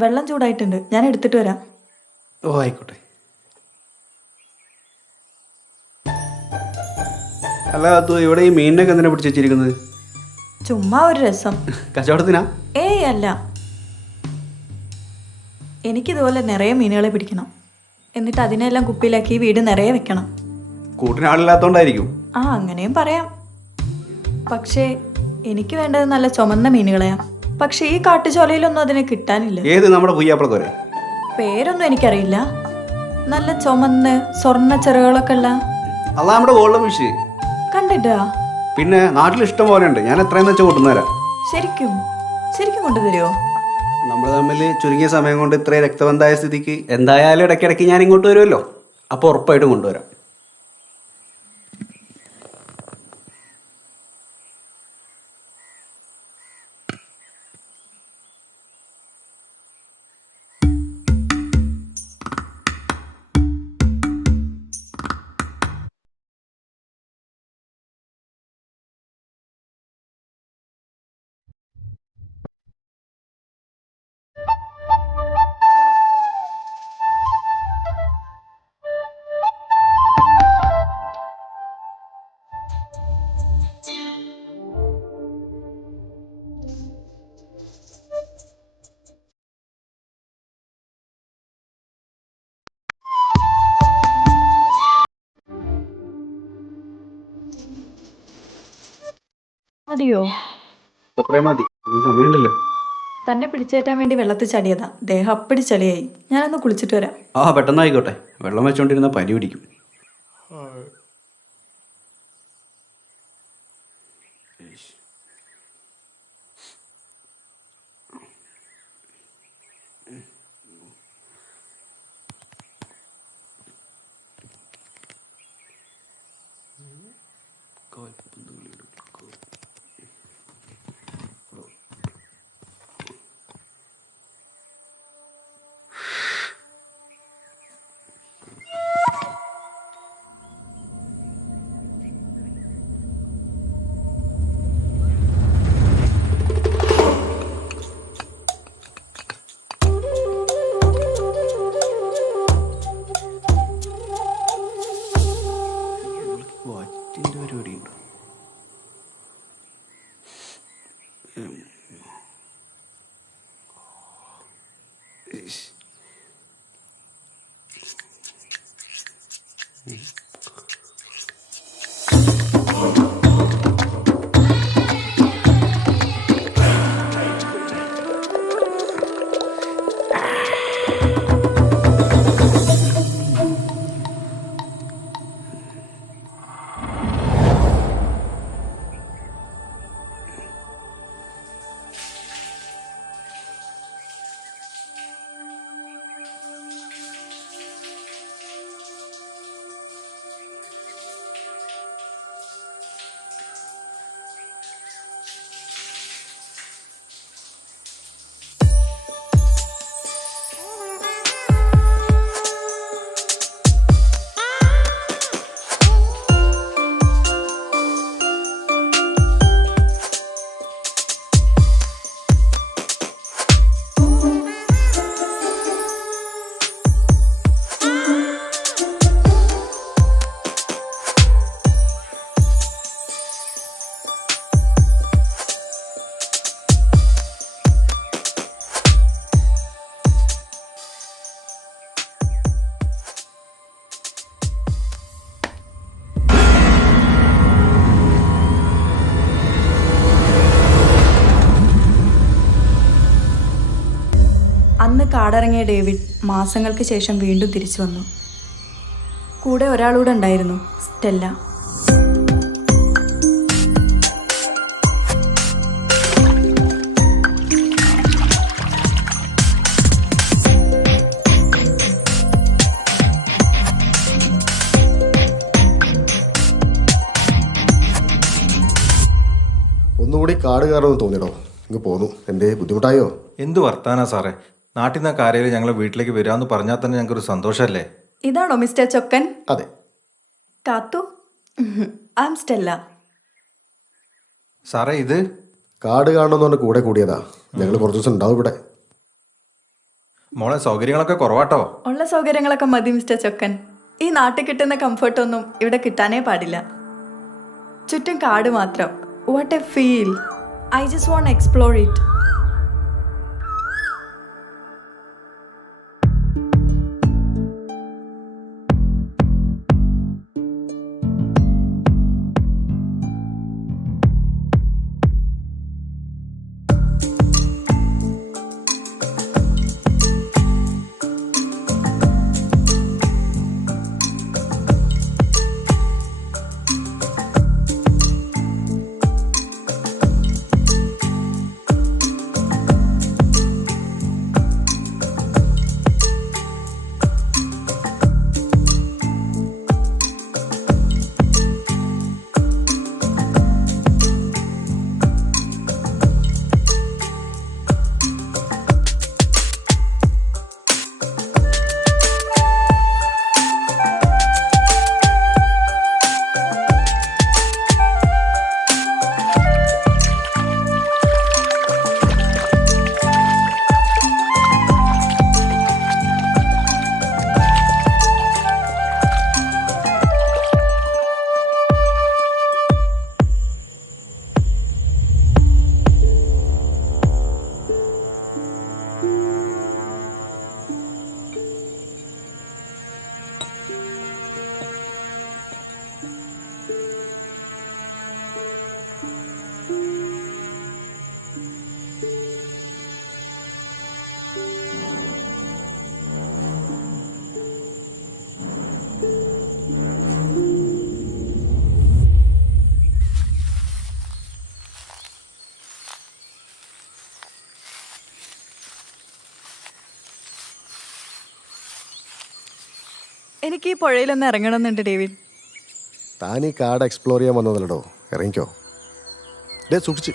വെള്ളം ചൂടായിട്ടുണ്ട്, ഞാൻ എടുത്തിട്ട് വരാം. ഓ ആയിക്കോട്ടെ. അല്ല, അത് ഇവിടെ ഈ മീനിനൊക്കെ എന്തിനാ പിടിച്ച് വെച്ചിരിക്കുന്നത്? ചുമ്മാ ഒരു രസം. കച്ചവടത്തിനാ? ഏയ് അല്ല. എനിക്കിതുപോലെ നിറയെ മീനുകളെ പിടിക്കണം. എന്നിട്ട് അതിനെല്ലാം കുപ്പിയിലാക്കി വീട് നിറയെ വെക്കണം. കൂട്ടിനാളില്ലാത്തോണ്ടായിരിക്കും. ആ, അങ്ങനെയും പറയാം. പക്ഷേ എനിക്ക് വേണ്ടത് നല്ല ചുമന്ന മീനുകളെയാ. പക്ഷേ ഈ കാട്ടുചോലയിലൊന്നും അതിനെ കിട്ടാനില്ല. ഏത് നമ്മുടെ പുയ്യാപ്പിളക്കോരെ? പേരൊന്നും എനിക്കറിയില്ല. നല്ല ചുമന്ന് സ്വർണ്ണ ചെറുകളൊക്കെ ഉള്ള. അതാ നമ്മുടെ ഗോൾഡൻ ഫിഷ്. കണ്ടിട്ടാ? പിന്നെ നാട്ടിൽ ഇഷ്ടം പോലെ ഉണ്ട്. ഞാൻ എത്രയെന്ന് വെച്ചാൽ കൊണ്ടുവന്നേരാം. ശരിക്കും ശരിക്കും കൊണ്ടുതരുമോ? നമ്മൾ തമ്മിൽ ചുരുങ്ങിയ സമയം കൊണ്ട് ഇത്രയും രക്തബന്ധമായ സ്ഥിതിക്ക് എന്തായാലും ഇടയ്ക്കിടയ്ക്ക് ഞാൻ ഇങ്ങോട്ട് വരുമല്ലോ. അപ്പോൾ ഉറപ്പായിട്ടും കൊണ്ടുവരാം. മതിയോ? അത്രയും മതി. സമയമുണ്ടല്ലോ. തന്നെ പിടിച്ചേറ്റാൻ വേണ്ടി വെള്ളത്തിൽ ചടിയതാ. ദേഹം അപ്പടി ചളിയായി. ഞാനൊന്ന് കുളിച്ചിട്ട് വരാം. ആ, പെട്ടെന്നായിക്കോട്ടെ. വെള്ളം വെച്ചോണ്ടിരുന്ന പനി പിടിക്കും. വാറ്റിൻ്റെ പരിപാടിയുണ്ടോ? അന്ന് കാടിറങ്ങിയ ഡേവിഡ് മാസങ്ങൾക്ക് ശേഷം വീണ്ടും തിരിച്ചു വന്നു. കൂടെ ഒരാളൂടെ ഉണ്ടായിരുന്നു, സ്റ്റെല്ല. ഒന്നുകൂടി കാട് കയറുമെന്ന് തോന്നിയടോ. ഇങ്ങ് പോന്നു. എന്തേ ബുദ്ധിമുട്ടായോ? എന്ത് വർത്താനാ സാറേ? നാട്ടിൽ നിന്ന് കാര്യം ഞങ്ങൾ വീട്ടിലേക്ക് വരാമെന്ന് പറഞ്ഞാൽ തന്നെ ഞങ്ങൾക്കൊരു സന്തോഷമല്ലേ? ഇതാണോ മിസ്റ്റർ ചൊക്കൻ? അതെ. കാത്തു, ഐ ആം സ്റ്റെല്ല. സാറേ, ഇത് കാട് കാണണമെന്ന് പറഞ്ഞ് കൂടെ കൂടിയതാ. ഞങ്ങൾ കുറച്ച് ദിവസം ഉണ്ടാവും ഇവിടെ. മോളെ, സൗകര്യങ്ങളൊക്കെ കുറവാട്ടോ. ഉള്ള സൗകര്യങ്ങളൊക്കെ മതി മിസ്റ്റർ ചൊക്കൻ. ഈ നാട്ടിൽ കിട്ടുന്ന കംഫർട്ടൊന്നും ഇവിടെ കിട്ടാനേ പാടില്ല. ചുറ്റും കാട് മാത്രം. What A feel. I just want explore it. എനിക്ക് ഈ പുഴയിലൊന്ന് ഇറങ്ങണമെന്നുണ്ട് ഡേവിഡ്. താൻ ഈ കാട് എക്സ്പ്ലോർ ചെയ്യാൻ വന്നതല്ലോ, ഇറങ്ങിക്കോ. സൂക്ഷിച്ച്.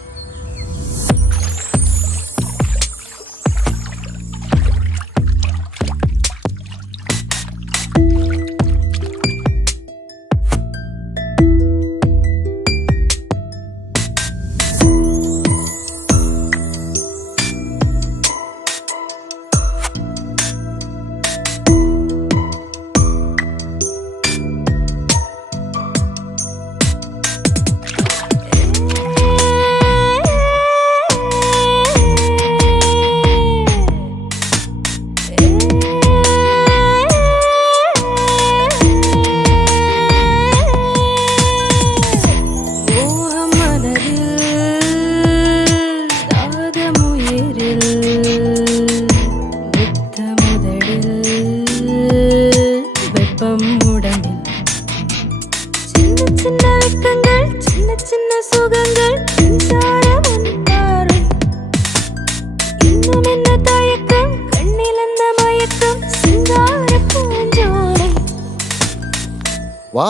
വാ.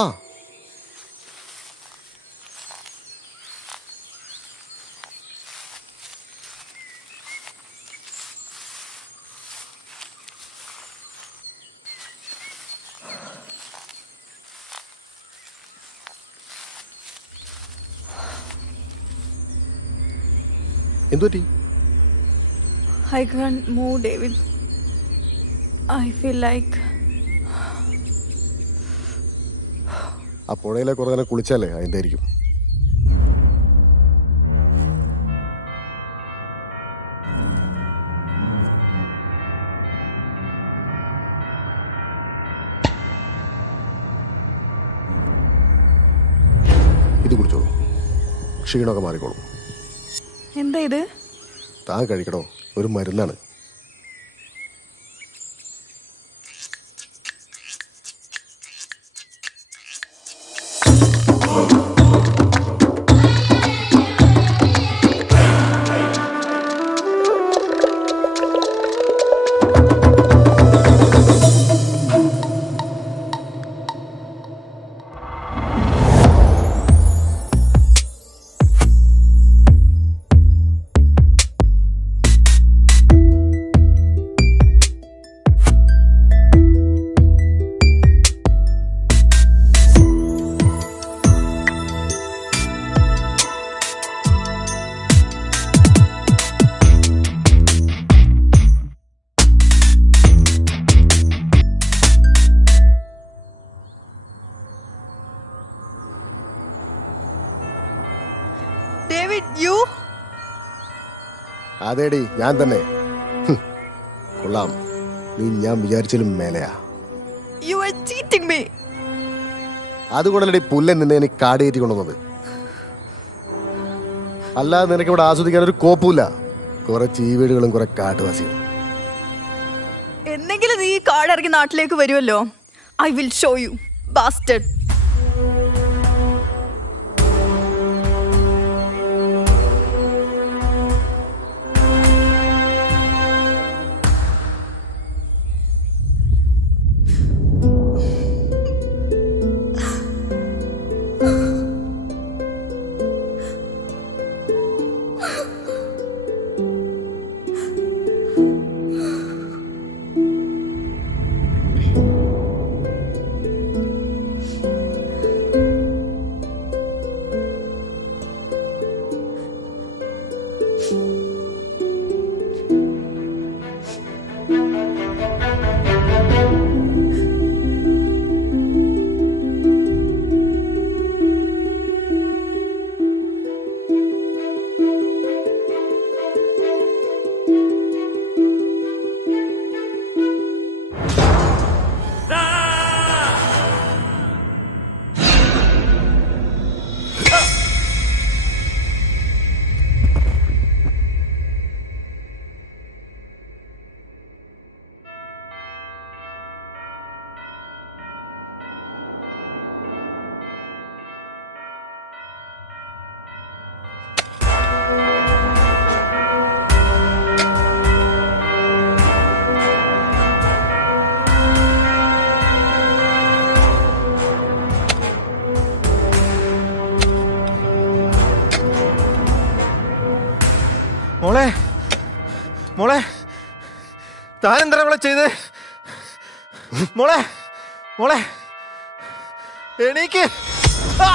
എന്തുപറ്റി? I can't move, David. I feel like ആ പുഴയിലെ കുറേ നേരം കുളിച്ചാലേ അതിൻ്റെ ആയിരിക്കും. ഇത് കുടിച്ചോളൂ, ക്ഷീണമൊക്കെ മാറിക്കോളും. എന്താ ഇത്? താൻ കഴിക്കണോ, ഒരു മരുന്നാണ്. David, you? അതേടി, ഞാൻ തന്നെ. കൊള്ളാം, നീ ഞാൻ വിചാരിച്ചാലും മേലെയാ. You are cheating me. അതുകൊണ്ടല്ലേ പുല്ലൻ നിന്നെ എനിക്ക് കാട് കയറ്റി കൊണ്ടുവന്നത്. അല്ലാതെ നിനക്ക് ഇവിടെ ആസ്വദിക്കാൻ ഒരു കോപ്പുമില്ല. കുറെ ചീവീടുകളും കുറെ കാട്ടുവാസികളും. എന്തെങ്കിലും നീ കാടിറങ്ങി നാട്ടിലേക്ക് വരുമല്ലോ. I will show you, bastard. താൻ എന്താ ഇവിടെ ചെയ്ത്? മോളെ മോളെ എണീക്ക്. ആ!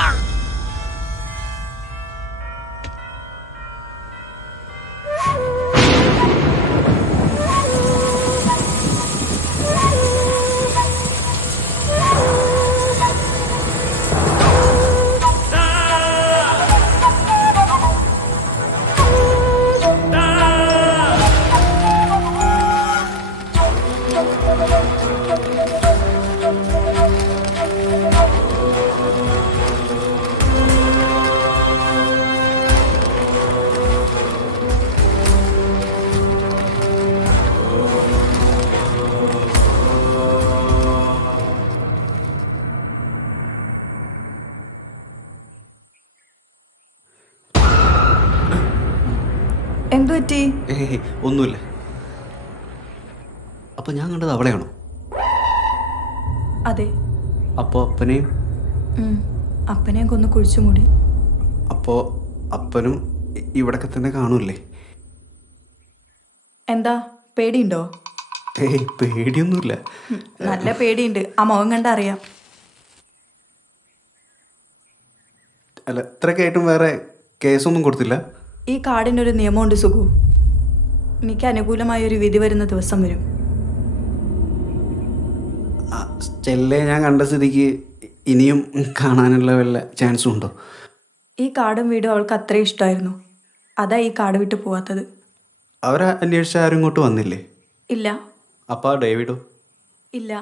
എന്തു പറ്റി? ഏയ് ഒന്നുമില്ല. അപ്പോൾ ഞാൻ കണ്ടത് അവളെയാണോ? അതെ. അപ്പോൾ അപ്പനെയും? അപ്പനെ കൊന്ന് കുഴിച്ചു മൂടി. അപ്പോൾ അപ്പനും ഇവിടൊക്കെ തന്നെ കാണൂല്ലേ? എന്താ പേടിയുണ്ടോ? ഏയ് പേടിയൊന്നുമില്ല. നല്ല പേടിയുണ്ട്, ആ മുഖം കണ്ട അറിയാം. അല്ല, ഇത്രയൊക്കെ ആയിട്ടും വേറെ കേസൊന്നും കൊടുത്തില്ല? ഈ കാടിനൊരു നിയമമുണ്ട് സുഖു. എനിക്ക് അനുകൂലമായ ഒരു വിധി വരുന്ന ദിവസം വരും. ചെല്ലേ ഞാൻ കണ്ട സ്ഥിതിക്ക് ഇനിയും കാണാനുള്ള വല്ല ചാൻസും ഉണ്ടോ? ഈ കാടും വീടും അവൾക്ക് അത്രയും ഇഷ്ടമായിരുന്നു. അതാ ഈ കാട് വിട്ട് പോവാത്തത്. അവരെ അന്വേഷിച്ച ആരും ഇങ്ങോട്ട് വന്നില്ലേ? ഇല്ല. അപ്പാ ഡേവിഡോ? ഇല്ല.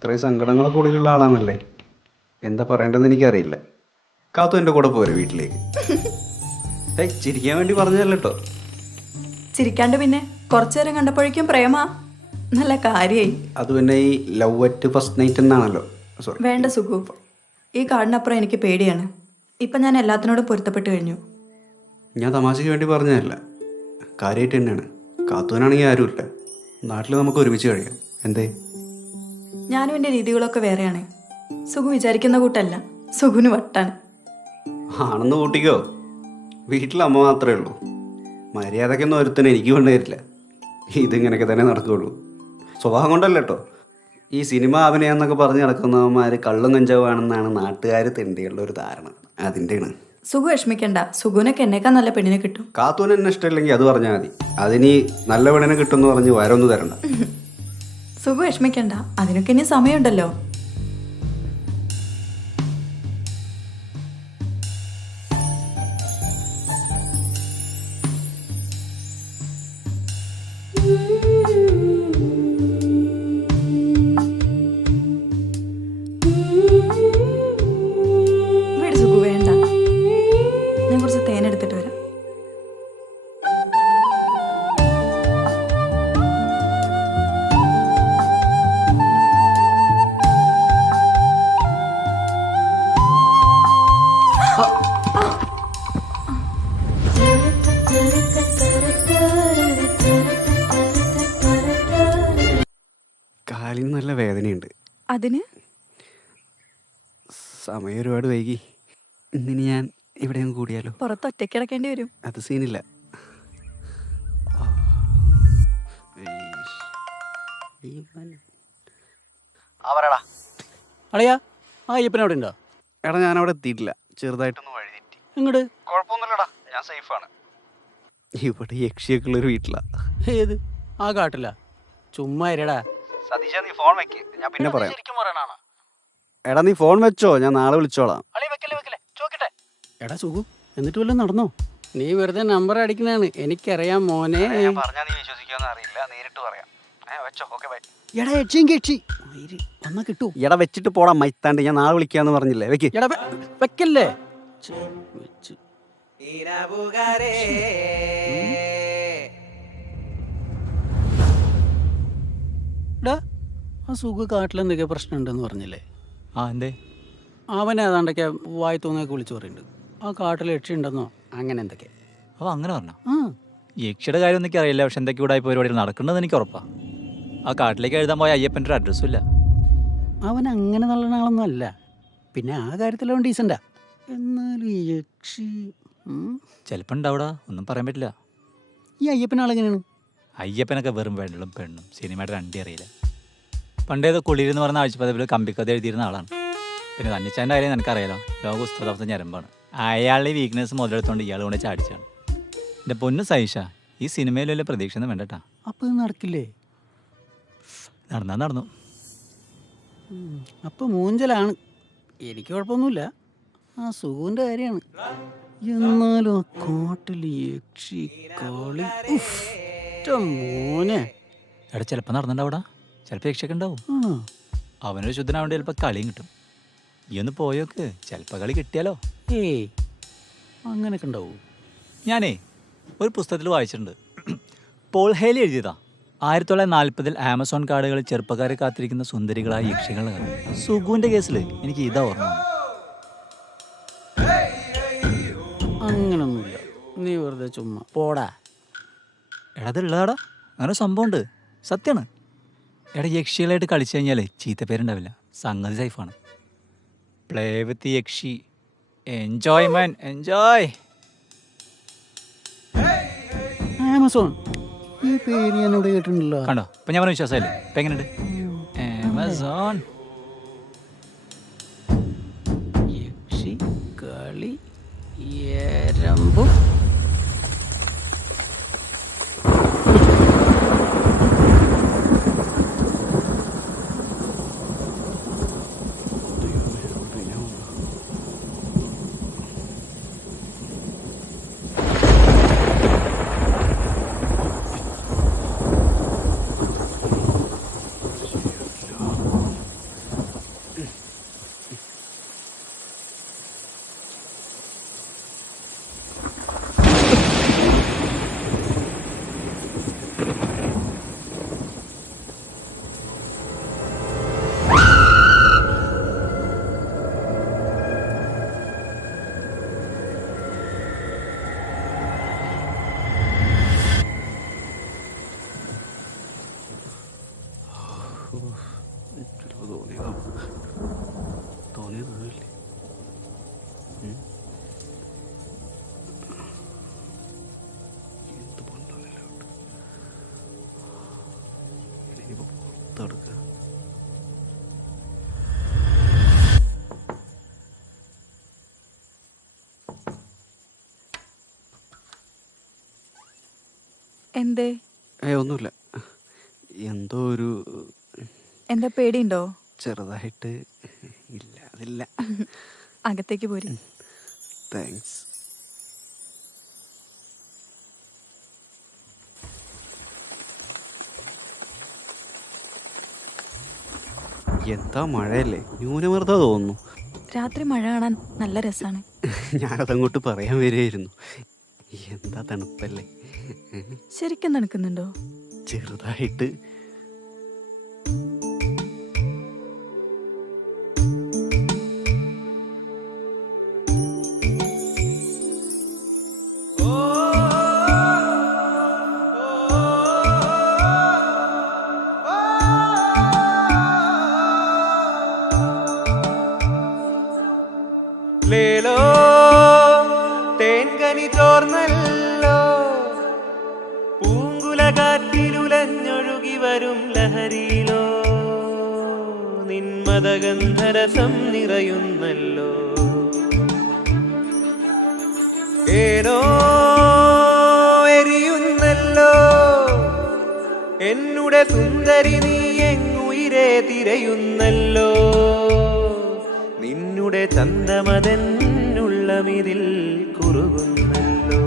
ഇത്രയും സങ്കടങ്ങളൊക്കെ ഉള്ളിലുള്ള ആളാണല്ലേ. എന്താ പറയേണ്ടതെന്ന് എനിക്കറിയില്ല. കാത്തു എൻ്റെ കൂടെ പോരെ വീട്ടിലേക്ക്. ചിരിക്കാൻ വേണ്ടി പറഞ്ഞതല്ല കേട്ടോ. ചിരിക്കാണ്ട് പിന്നെ കുറച്ചു നേരം കണ്ടപ്പോഴേക്കും പ്രേമ നല്ല കാര്യായി. അത് പിന്നെ ഈ ലവ് അറ്റ് ഫസ്റ്റ് നൈറ്റ് എന്നാണല്ലോ. സോറി. വേണ്ട സുഖു, ഈ കാടിനപ്പുറം എനിക്ക് പേടിയാണ്. ഇപ്പം ഞാൻ എല്ലാത്തിനോടും പൊരുത്തപ്പെട്ട് കഴിഞ്ഞു. ഞാൻ തമാശയ്ക്ക് വേണ്ടി പറഞ്ഞതല്ല, കാര്യമായിട്ട് തന്നെയാണ്. കാത്തുവിനാണെങ്കിൽ ആരുമില്ല, നാട്ടിൽ നമുക്ക് ഒരുമിച്ച് കഴിയാം. എന്തേ? ഞാനും എൻ്റെ രീതികളൊക്കെ വേറെയാണ്. സുഖു വിചാരിക്കുന്ന കൂട്ടല്ല, സുഖുന് വട്ടാണ്. ആണെന്ന് കൂട്ടിക്കോ. വീട്ടിൽ അമ്മ മാത്രമേ ഉള്ളൂ. മര്യാദക്കൊന്നും ഒരുത്തനും എനിക്ക് കൊണ്ടുവരില്ല. ഇതിങ്ങനെയൊക്കെ തന്നെ നടക്കുകയുള്ളൂ. സ്വഭാവം കൊണ്ടല്ല കേട്ടോ. ഈ സിനിമ അഭിനയം എന്നൊക്കെ പറഞ്ഞ് നടക്കുന്നവന്മാർ കള്ളും കഞ്ചാവാണെന്നാണ് നാട്ടുകാർ തെണ്ടിയുള്ള ഒരു ധാരണ. അതിൻ്റെയാണ്. സുഖു വിഷമിക്കണ്ട, സുഖുനൊക്കെ എന്നേക്കാൾ നല്ല പെണ്ണിനെ കിട്ടും. കാത്തൂന് എന്നെ ഇഷ്ടമില്ലെങ്കിൽ അത് പറഞ്ഞാൽ മതി. അതിനി നല്ല പെണ്ണിനെ കിട്ടുമെന്ന് പറഞ്ഞ് വരൊന്നും തരണ്ട. സുഖു വിഷമിക്കണ്ട, അതിനൊക്കെ ഇനി സമയമുണ്ടല്ലോ. വീട് സുഖു വേണ്ട, ഞാൻ കുറച്ച് തേനെടുത്തിട്ട് വരാം. കാലിന് നല്ല വേദനയുണ്ട്. അതിന് സമയം ഒരുപാട് വൈകി. ഇന്നിനി ഞാൻ ഇവിടെ കൂടിയാലോ? പുറത്ത് ഒറ്റയ്ക്ക് കിടക്കേണ്ടി വരും. അത് സീനില്ല. അളിയാ, ആ അയ്യപ്പൻ അവിടെ ഉണ്ടോ? എടാ ഞാനവിടെ എത്തിയിട്ടില്ല, ചെറുതായിട്ടൊന്ന് വഴി തെറ്റി. ഇങ്ങോട്ട്. കുഴപ്പമൊന്നുമില്ലടാ, ഞാൻ സേഫാണ്. ഇവിടെ യക്ഷിയൊക്കെ ഉള്ളൊരു വീട്ടിലാ. ഏത്? ആ കാട്ടില്ല. ചുമ്മാ ഇരടാ. സതീശ നീ ഫോൺ വെക്ക്, ഞാൻ പിന്നെ പറയാം. ശരിക്കും പറയണാണ്. എടാ നീ ഫോൺ വെച്ചോ, ഞാൻ നാളെ വിളിച്ചോളാം. എടാ സുഖു, എന്നിട്ട് വല്ലതും നടന്നോ? നീ വെറുതെ നമ്പർ അടിക്കണാണ്, എനിക്കറിയാം മോനെ. ഞാൻ പറഞ്ഞാൽ നീ വിശ്വസിക്കുമെന്ന് അറിയില്ല, നേരിട്ട് പറയാം. വെച്ചോ, ഓക്കെ ബൈ. എടാ യക്ഷിയും കക്ഷി എന്നാ കിട്ടൂ. എടാ വെച്ചിട്ട് പോടാ മൈത്താണ്ട്, ഞാൻ നാളെ വിളിക്കാന്ന് പറഞ്ഞില്ലേ. വെക്ക്. എടാ വെക്കല്ലേ. എടാ ആ സുഖ കാട്ടിലെന്തൊക്കെ പ്രശ്നം ഉണ്ടെന്ന് പറഞ്ഞില്ലേ? ആ എന്തേ? അവനെ ഏതാണ്ടൊക്കെ വായി തോന്നിയൊക്കെ വിളിച്ചു പറയുന്നുണ്ട്. ആ കാട്ടിൽ യക്ഷി ഉണ്ടെന്നോ അങ്ങനെ എന്തൊക്കെ. ഓ അങ്ങനെ പറഞ്ഞോ? ആ യക്ഷിയുടെ കാര്യം ഒന്നും എനിക്കറിയില്ല, പക്ഷെ എന്തൊക്കെ ഇവിടെ പരിപാടികൾ നടക്കുന്നത് എനിക്ക് ഉറപ്പാ. ആ കാട്ടിലേക്ക് എഴുതാൻ പോയ അയ്യപ്പൻ്റെ ഒരു അഡ്രസ്സും ഇല്ല. അവൻ അങ്ങനെ നല്ല ആളൊന്നും അല്ല. പിന്നെ ആ കാര്യത്തിലവൻ ഡീസൻ്റാ. എന്നാലും ഈ യക്ഷി ചിലപ്പോൾ ഉണ്ടാവിടാ, ഒന്നും പറയാൻ പറ്റില്ല. ഈ അയ്യപ്പനാളെങ്ങനെയാണ്? അയ്യപ്പനൊക്കെ വെറും വെള്ളം പെണ്ണും സിനിമയുടെ രണ്ടി അറിയില്ല. പണ്ടേതോ കുളിരെന്ന് പറഞ്ഞ ആഴ്ചപ്പതിൽ കമ്പിക്കഥ എഴുതിയിരുന്ന ആളാണ്. പിന്നെ തന്നിച്ചാൻ്റെ കാര്യം എനിക്കറിയാലോ, ലോക പുസ്തകത്തെ ഞരമ്പാണ്. അയാളുടെ വീക്ക്നെസ് മുതലെടുത്തോണ്ട് ഇയാൾ കൊണ്ട് ചാടിച്ചാണ്. എൻ്റെ പൊന്ന് സൈഷ, ഈ സിനിമയിൽ വല്ല പ്രതീക്ഷ ഒന്നും വേണ്ടട്ടാ. അപ്പോൾ ഇത് നടക്കില്ലേ? നടന്നു. അപ്പോൾ മൂഞ്ചലാണ്. എനിക്ക് കുഴപ്പമൊന്നുമില്ല, ആ സുഖുവിൻ്റെ കാര്യമാണ്. എന്നാലും ആ കാട്ടിൽ യക്ഷി കളി മോനെ. എടാ ചിലപ്പോൾ നടന്നിട്ടുണ്ടാവൂടാ, ചിലപ്പോൾ യക്ഷയൊക്കെ ഉണ്ടാവും. അവനൊരു ശുദ്ധനാവേണ്ടി ചിലപ്പോൾ കളിയും കിട്ടും. ഈ ഒന്ന് പോയോക്ക്, ചിലപ്പോൾ കളി കിട്ടിയാലോ. ഏയ് അങ്ങനെയൊക്കെ ഉണ്ടാവും. ഞാനേ ഒരു പുസ്തകത്തിൽ വായിച്ചിട്ടുണ്ട്. Paul Haley എഴുതിയതാ. 1940 ആമസോൺ കാടുകളിൽ ചെറുപ്പക്കാരെ കാത്തിരിക്കുന്ന സുന്ദരികളായ യക്ഷികളുടെ കഥ. സുഗുവിൻ്റെ കേസിൽ എനിക്ക് ഇതാ ഓർമ്മ. അങ്ങനൊന്നുമില്ല, നീ വെറുതെ ചുമ്മാ പോടാ. എടാ അതുള്ളതാടാ, അങ്ങനെ സംഭവമുണ്ട്, സത്യമാണ്. എടാ യക്ഷികളായിട്ട് കളിച്ചു കഴിഞ്ഞാൽ ചീത്തപ്പേരുണ്ടാവില്ല, സംഗതി സേഫാണ്. Play with Yakshi, enjoy man enjoy. Amazon ഈ പേര് ഞാൻ ഇവിടെ കേട്ടിട്ടുണ്ടല്ലോ. കണ്ടോ, ഇപ്പം ഞാൻ പറഞ്ഞ വിശ്വാസമല്ലേ? ഇപ്പം എങ്ങനെയുണ്ട്? ആമസോൺ യക്ഷി കളി എരമ്പും. തോന്നിയതല്ലേ? എന്ത് പണ്ടാവില്ല ഇനിയിപ്പോൾ പുറത്തെടുക്കുക. എന്തേ? ഒന്നുമില്ല, എന്തോ ഒരു എന്താ പേടിയുണ്ടോ? ചെറുതായിട്ട്. ഇല്ല, അതില്ല. അകത്തേക്ക് പോരി. താങ്ക്സ്. എന്താ മഴയല്ലേ, ന്യൂനമർദ്ദം തോന്നുന്നു. രാത്രി മഴ കാണാൻ നല്ല രസമാണ്. ഞാനതങ്ങോട്ട് പറയാൻ വരികയായിരുന്നു. എന്താ തണുപ്പല്ലേ. ശരിക്കും നടക്കുന്നുണ്ടോ? ചെറുതായിട്ട്. ലേലോ തേൻകനി ചോർന്നല്ലോ, പൂങ്കുലകാറ്റിലുലഞ്ഞൊഴുകി വരും ലഹരിയിലോ, നിന്മദഗന്ധരസം നിറയുന്നല്ലോ. ഏനോ എരിയുന്നല്ലോ എന്നുടെ സുന്ദരി, നീ എങ്ങുയിരെ തിരയുന്നല്ലോ, നിന്നുടെ ചന്തമതെന്നുള്ളമിതിൽ കുറുകുന്നല്ലോ.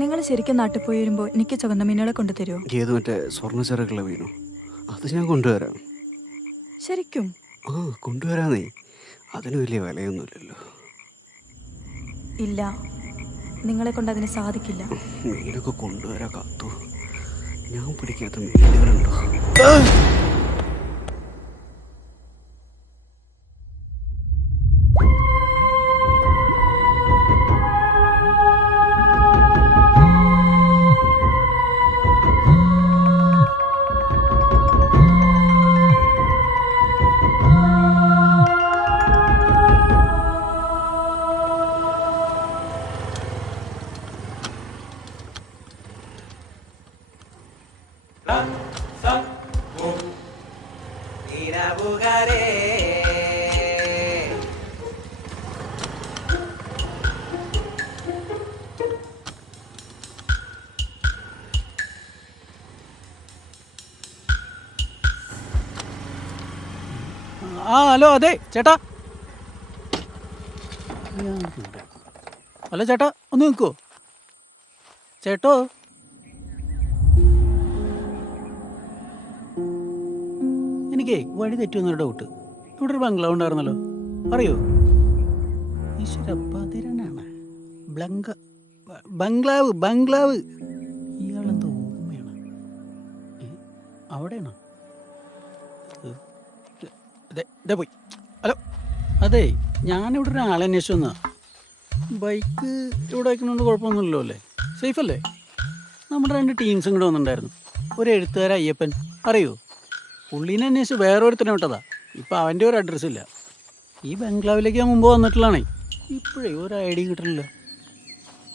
നിങ്ങൾ ശരിക്കും നാട്ടിൽ പോയി വരുമ്പോൾ എനിക്ക് ചുവന്ന മീനുകളെ കൊണ്ടുതരുമോ? ഏത് മറ്റേ സ്വർണ്ണച്ചിറകുള്ള വീണോ? അത് ഞാൻ കൊണ്ടുവരാം. ശരിക്കും? ആ, കൊണ്ടുവരാന്നേ. അതിന് വലിയ വിലയൊന്നുമില്ലല്ലോ. ഇല്ല, നിങ്ങളെ കൊണ്ട് അതിന് സാധിക്കില്ല. മീനൊക്കെ കൊണ്ടുവരാ കാത്തു. ഞാൻ പിടിക്കാത്ത മീനുകളുണ്ടോ? ആ ഹലോ, അതെ ചേട്ടാ. ഹലോ ചേട്ടാ, ഒന്ന് നിൽക്കുമോ? ചേട്ടോ, എനിക്കേ വഴി തെറ്റുമെന്നൊരു ഡൗട്ട്. ഇവിടെ ഒരു ബംഗ്ലാവ് ഉണ്ടായിരുന്നല്ലോ, അറിയോ? ഈശ്വരപ്പതിരനാണ് ബംഗ്ലാവ്. ഇയാളെന്തോ ഓർമ്മയാണ്. അവിടെയാണോ? പോയി. ഹലോ, അതെ, ഞാനിവിടെ ഒരാളെ അന്വേഷിച്ചു വന്നാ. ബൈക്ക് ഇവിടെ വയ്ക്കണോണ്ട് കുഴപ്പമൊന്നുമില്ലല്ലോ അല്ലേ? സേഫ് അല്ലേ? നമ്മുടെ 2 ടീംസും കൂടെ വന്നിട്ടുണ്ടായിരുന്നു. ഒരു എഴുത്തുകാരൻ അയ്യപ്പൻ, അറിയോ? പുള്ളീനെ അന്വേഷിച്ച് വേറൊരുത്തനെ വിട്ടതാ. ഇപ്പം അവൻ്റെ ഒരു അഡ്രസ്സും ഇല്ല. ഈ ബംഗ്ലാവിലേക്ക് ഞാൻ മുമ്പ് വന്നിട്ടുള്ളതാണേ. ഇപ്പോഴേ ഒരു ഐഡിയ കിട്ടണില്ല.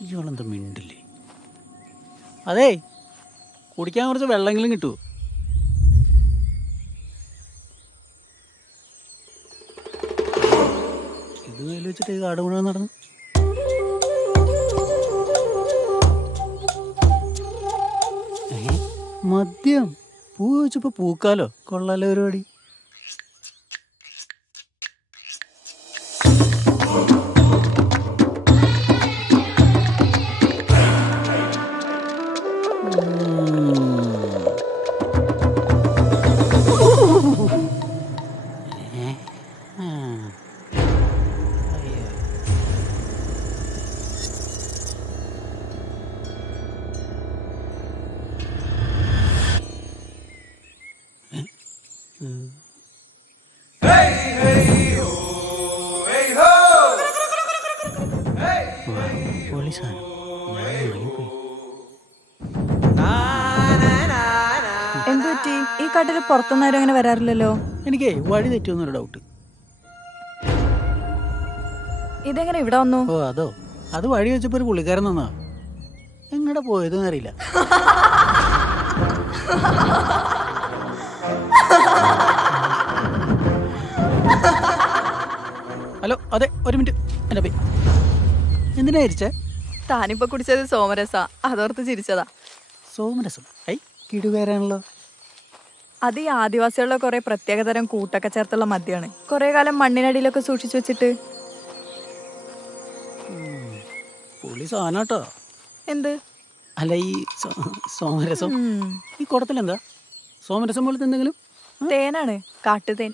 ഇയാളെന്താ മിണ്ടില്ലേ? അതെ, കുടിക്കാൻ കുറച്ച് വെള്ളമെങ്കിലും കിട്ടുമോ? ഇത് കയ്യിൽ വെച്ചിട്ട് ഈ കാട് മുഴുവൻ നടന്നു. മദ്യം പൂ വെച്ചപ്പോ പൂക്കാലോ, കൊള്ളാലോ പരിപാടി. പോലീസാണ് എന്തു പറ്റി? ഈ കാട്ടിൽ പുറത്തുനിന്ന് ആരും അങ്ങനെ വരാറില്ലല്ലോ. എനിക്ക് വഴി തെറ്റുമെന്നൊരു ഡൗട്ട്. ഇതെങ്ങനെ ഇവിടെ വന്നു? ഓ അതോ, അത് വഴി വെച്ചപ്പോൾ ഒരു പുള്ളിക്കാരൻ തന്നാ. എങ്ങടെ പോയതെന്ന് അറിയില്ല. ഹലോ, അതെ, ഒരു മിനിറ്റ്. എൻ്റെ പേ എന്തിനാ ഇരിച്ചേ? താനിപ്പോ കുടിച്ചത് സോമരസ, അതോർത്ത് ചിരിച്ചതാ. സോമരസം? ഐ കിടുവേരാണല്ലോ. അത് ഈ ആദിവാസികളുടെ കുറെ പ്രത്യേകതരം കൂട്ടൊക്കെ ചേർത്തുള്ള മദ്യമാണ്. കുറെ കാലം മണ്ണിനടിയിലൊക്കെ സൂക്ഷിച്ചു വെച്ചിട്ട്. പുള്ളി സാധനാട്ടോ. എന്ത്? അല്ല, ഈ സോമരസം ഈ കുടത്തിലെന്താ? സോമരസം പോലത്തെ എന്തെങ്കിലും? തേനാണ്, കാട്ടുതേൻ.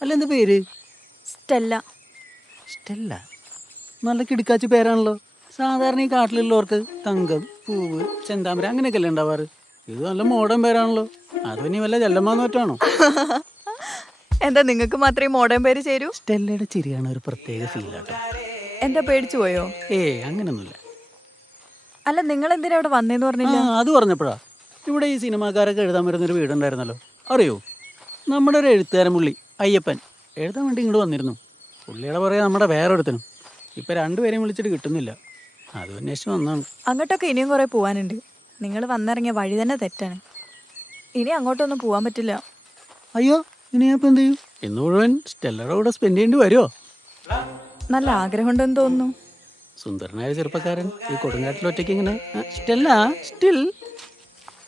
അല്ല, എന്താ പേര്? സ്റ്റെല്ല. സ്റ്റെല്ല? നല്ല കിടുക്കാച്ചി പേരാണല്ലോ. സാധാരണ ഈ കാട്ടിലുള്ളവർക്ക് തങ്കം, പൂവ്, ചെന്താമര അങ്ങനെയൊക്കെ അല്ലേ ഉണ്ടാവാറ്. ഇത് നല്ല മോഡേൺ പേരാണല്ലോ. അത് ഇനി വല്ല ചെല്ലമ്മാന്ന് പറ്റാണോ? എന്താ നിങ്ങൾക്ക് മാത്രമേ മോഡേൺ പേര് ചേരൂ? സ്റ്റെല്ലയുടെ ചിരിയാണ് ഒരു പ്രത്യേക ഫീലാട്ടോ. എന്താ പേടിച്ചു പോയോ? അങ്ങനൊന്നുമില്ല. അല്ല, നിങ്ങൾ എന്തിനാ ഇവിടെ വന്നേന്ന് പറഞ്ഞില്ല? അത് പറഞ്ഞപ്പോഴാ, ഇവിടെ ഈ സിനിമാക്കാരൊക്കെ എഴുതാൻ വരുന്നൊരു വീടുണ്ടായിരുന്നല്ലോ, അറിയോ? നമ്മുടെ ഒരു എഴുത്തുകാരൻ പുള്ളി അയ്യപ്പൻ എഴുതാൻ വേണ്ടി ഇങ്ങോട്ട് വന്നിരുന്നു. പുള്ളിയുടെ പറയാ നമ്മുടെ വേറൊരുത്തനും. ഇപ്പം രണ്ടുപേരെയും വിളിച്ചിട്ട് കിട്ടുന്നില്ല. അത് അന്വേഷിച്ച് വന്നാണ്. അങ്ങോട്ടൊക്കെ ഇനിയും കുറെ പോവാനുണ്ട്. നിങ്ങൾ വന്നിറങ്ങിയ വഴി തന്നെ തെറ്റാണ്. ഇനി അങ്ങോട്ടൊന്നും പോവാൻ പറ്റില്ല. അയ്യോ, ഇനി ഞാൻ ഇപ്പം എന്ത് ചെയ്യും? ഇന്ന് മുഴുവൻ സ്റ്റെല്ലയുടെ കൂടെ സ്പെൻഡ് ചെയ്യേണ്ടി വരുമോ? നല്ല ആഗ്രഹമുണ്ടെന്ന് തോന്നുന്നു. സുന്ദരനായ ചെറുപ്പക്കാരൻ ഈ കൊടുങ്കാട്ടിൽ ഒറ്റയ്ക്ക് ഇങ്ങനെ. Stella still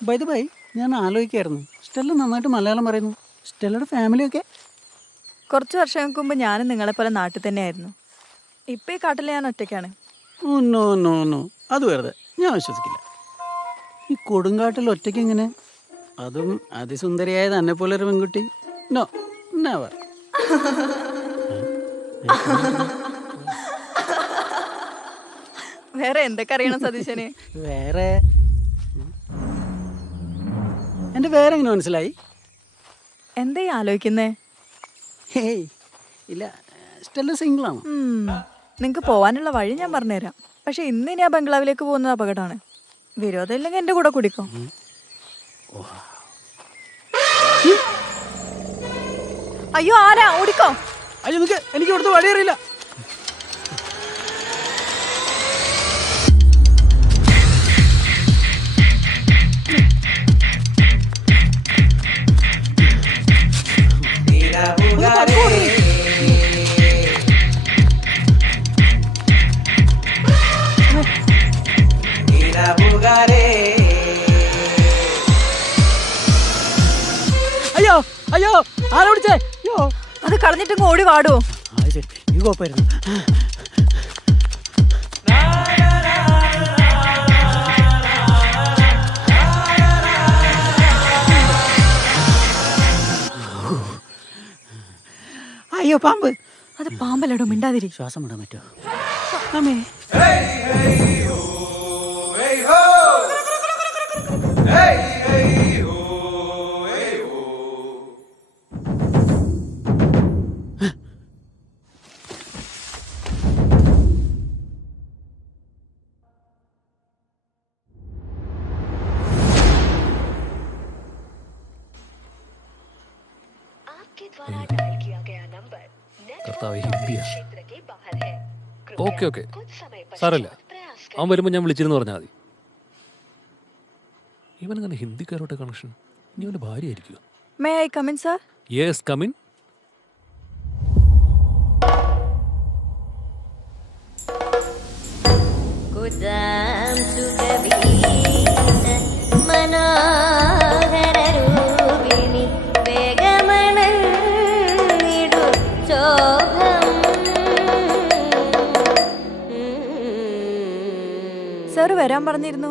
by the by, ഞാൻ ആലോചിക്കായിരുന്നു, സ്റ്റെല്ല നന്നായിട്ട് മലയാളം പറയുന്നു. സ്റ്റെല്ലയുടെ ഫാമിലിയൊക്കെ? കുറച്ച് വർഷങ്ങൾക്ക് മുമ്പ് ഞാനും നിങ്ങളെപ്പോലെ നാട്ടിൽ തന്നെയായിരുന്നു. ഇപ്പം ഈ കാട്ടിൽ ഞാൻ ഒറ്റയ്ക്കാണ്. നോ നോ നോ, അത് വെറുതെ, ഞാൻ വിശ്വസിക്കില്ല. ഈ കൊടുങ്കാട്ടിൽ ഒറ്റയ്ക്ക് ഇങ്ങനെ, അതും അതിസുന്ദരിയായ തന്നെ പോലെ ഒരു പെൺകുട്ടി? No, never. വേറെ എന്തൊക്കെ അറിയണം സതീശന്? വേറെ എൻ്റെ വേറെ എങ്ങനെ മനസ്സിലായി? എന്താ ഈ ആലോചിക്കുന്നേ? ഹേയ് ഇല്ല, സ്റ്റെല്ല സിംഗിളാണ്. നിങ്ങൾക്ക് പോവാനുള്ള വഴി ഞാൻ പറഞ്ഞുതരാം. പക്ഷെ ഇന്ന് ഇനി ആ ബംഗ്ലാവിലേക്ക് പോകുന്നത് അപകടമാണ്. വിരോധം ഇല്ലെങ്കിൽ എൻ്റെ കൂടെ കുടിക്കോ. അയ്യോ, ആരാ? ഓടിക്കോ. അയ്യോ, നിക്ക്, എനിക്ക് ഇവിടുത്തെ വഴി അറിയില്ല. അയ്യോ അയ്യോ, ആരോടിച്ചേ? അയ്യോ, അത് കളഞ്ഞിട്ട് ഓടി വാടോ. ശരി, ഈ കോപ്പായിരുന്നു. അയ്യോ, പാമ്പ്. അത് പാമ്പല്ലടോ, മിണ്ടാതിരി. ശ്വാസം വിടാൻ പറ്റുമോ? അമ്മേ. കർത്താവ്, ഹിന്ദിയാ? ഓക്കെ ഓക്കെ, സാരമില്ല. അവൻ വരുമ്പോൾ ഞാൻ വിളിച്ചിരുന്നു പറഞ്ഞാൽ മതി. ഇവനെങ്ങനെ ഹിന്ദിക്കാരോട്ട് കണക്ഷൻ? ഇനി അവൻ്റെ ഭാര്യ ആയിരിക്കുമോ? May I come in sir? Yes, come in. Sir വരാൻ പറഞ്ഞിരുന്നു.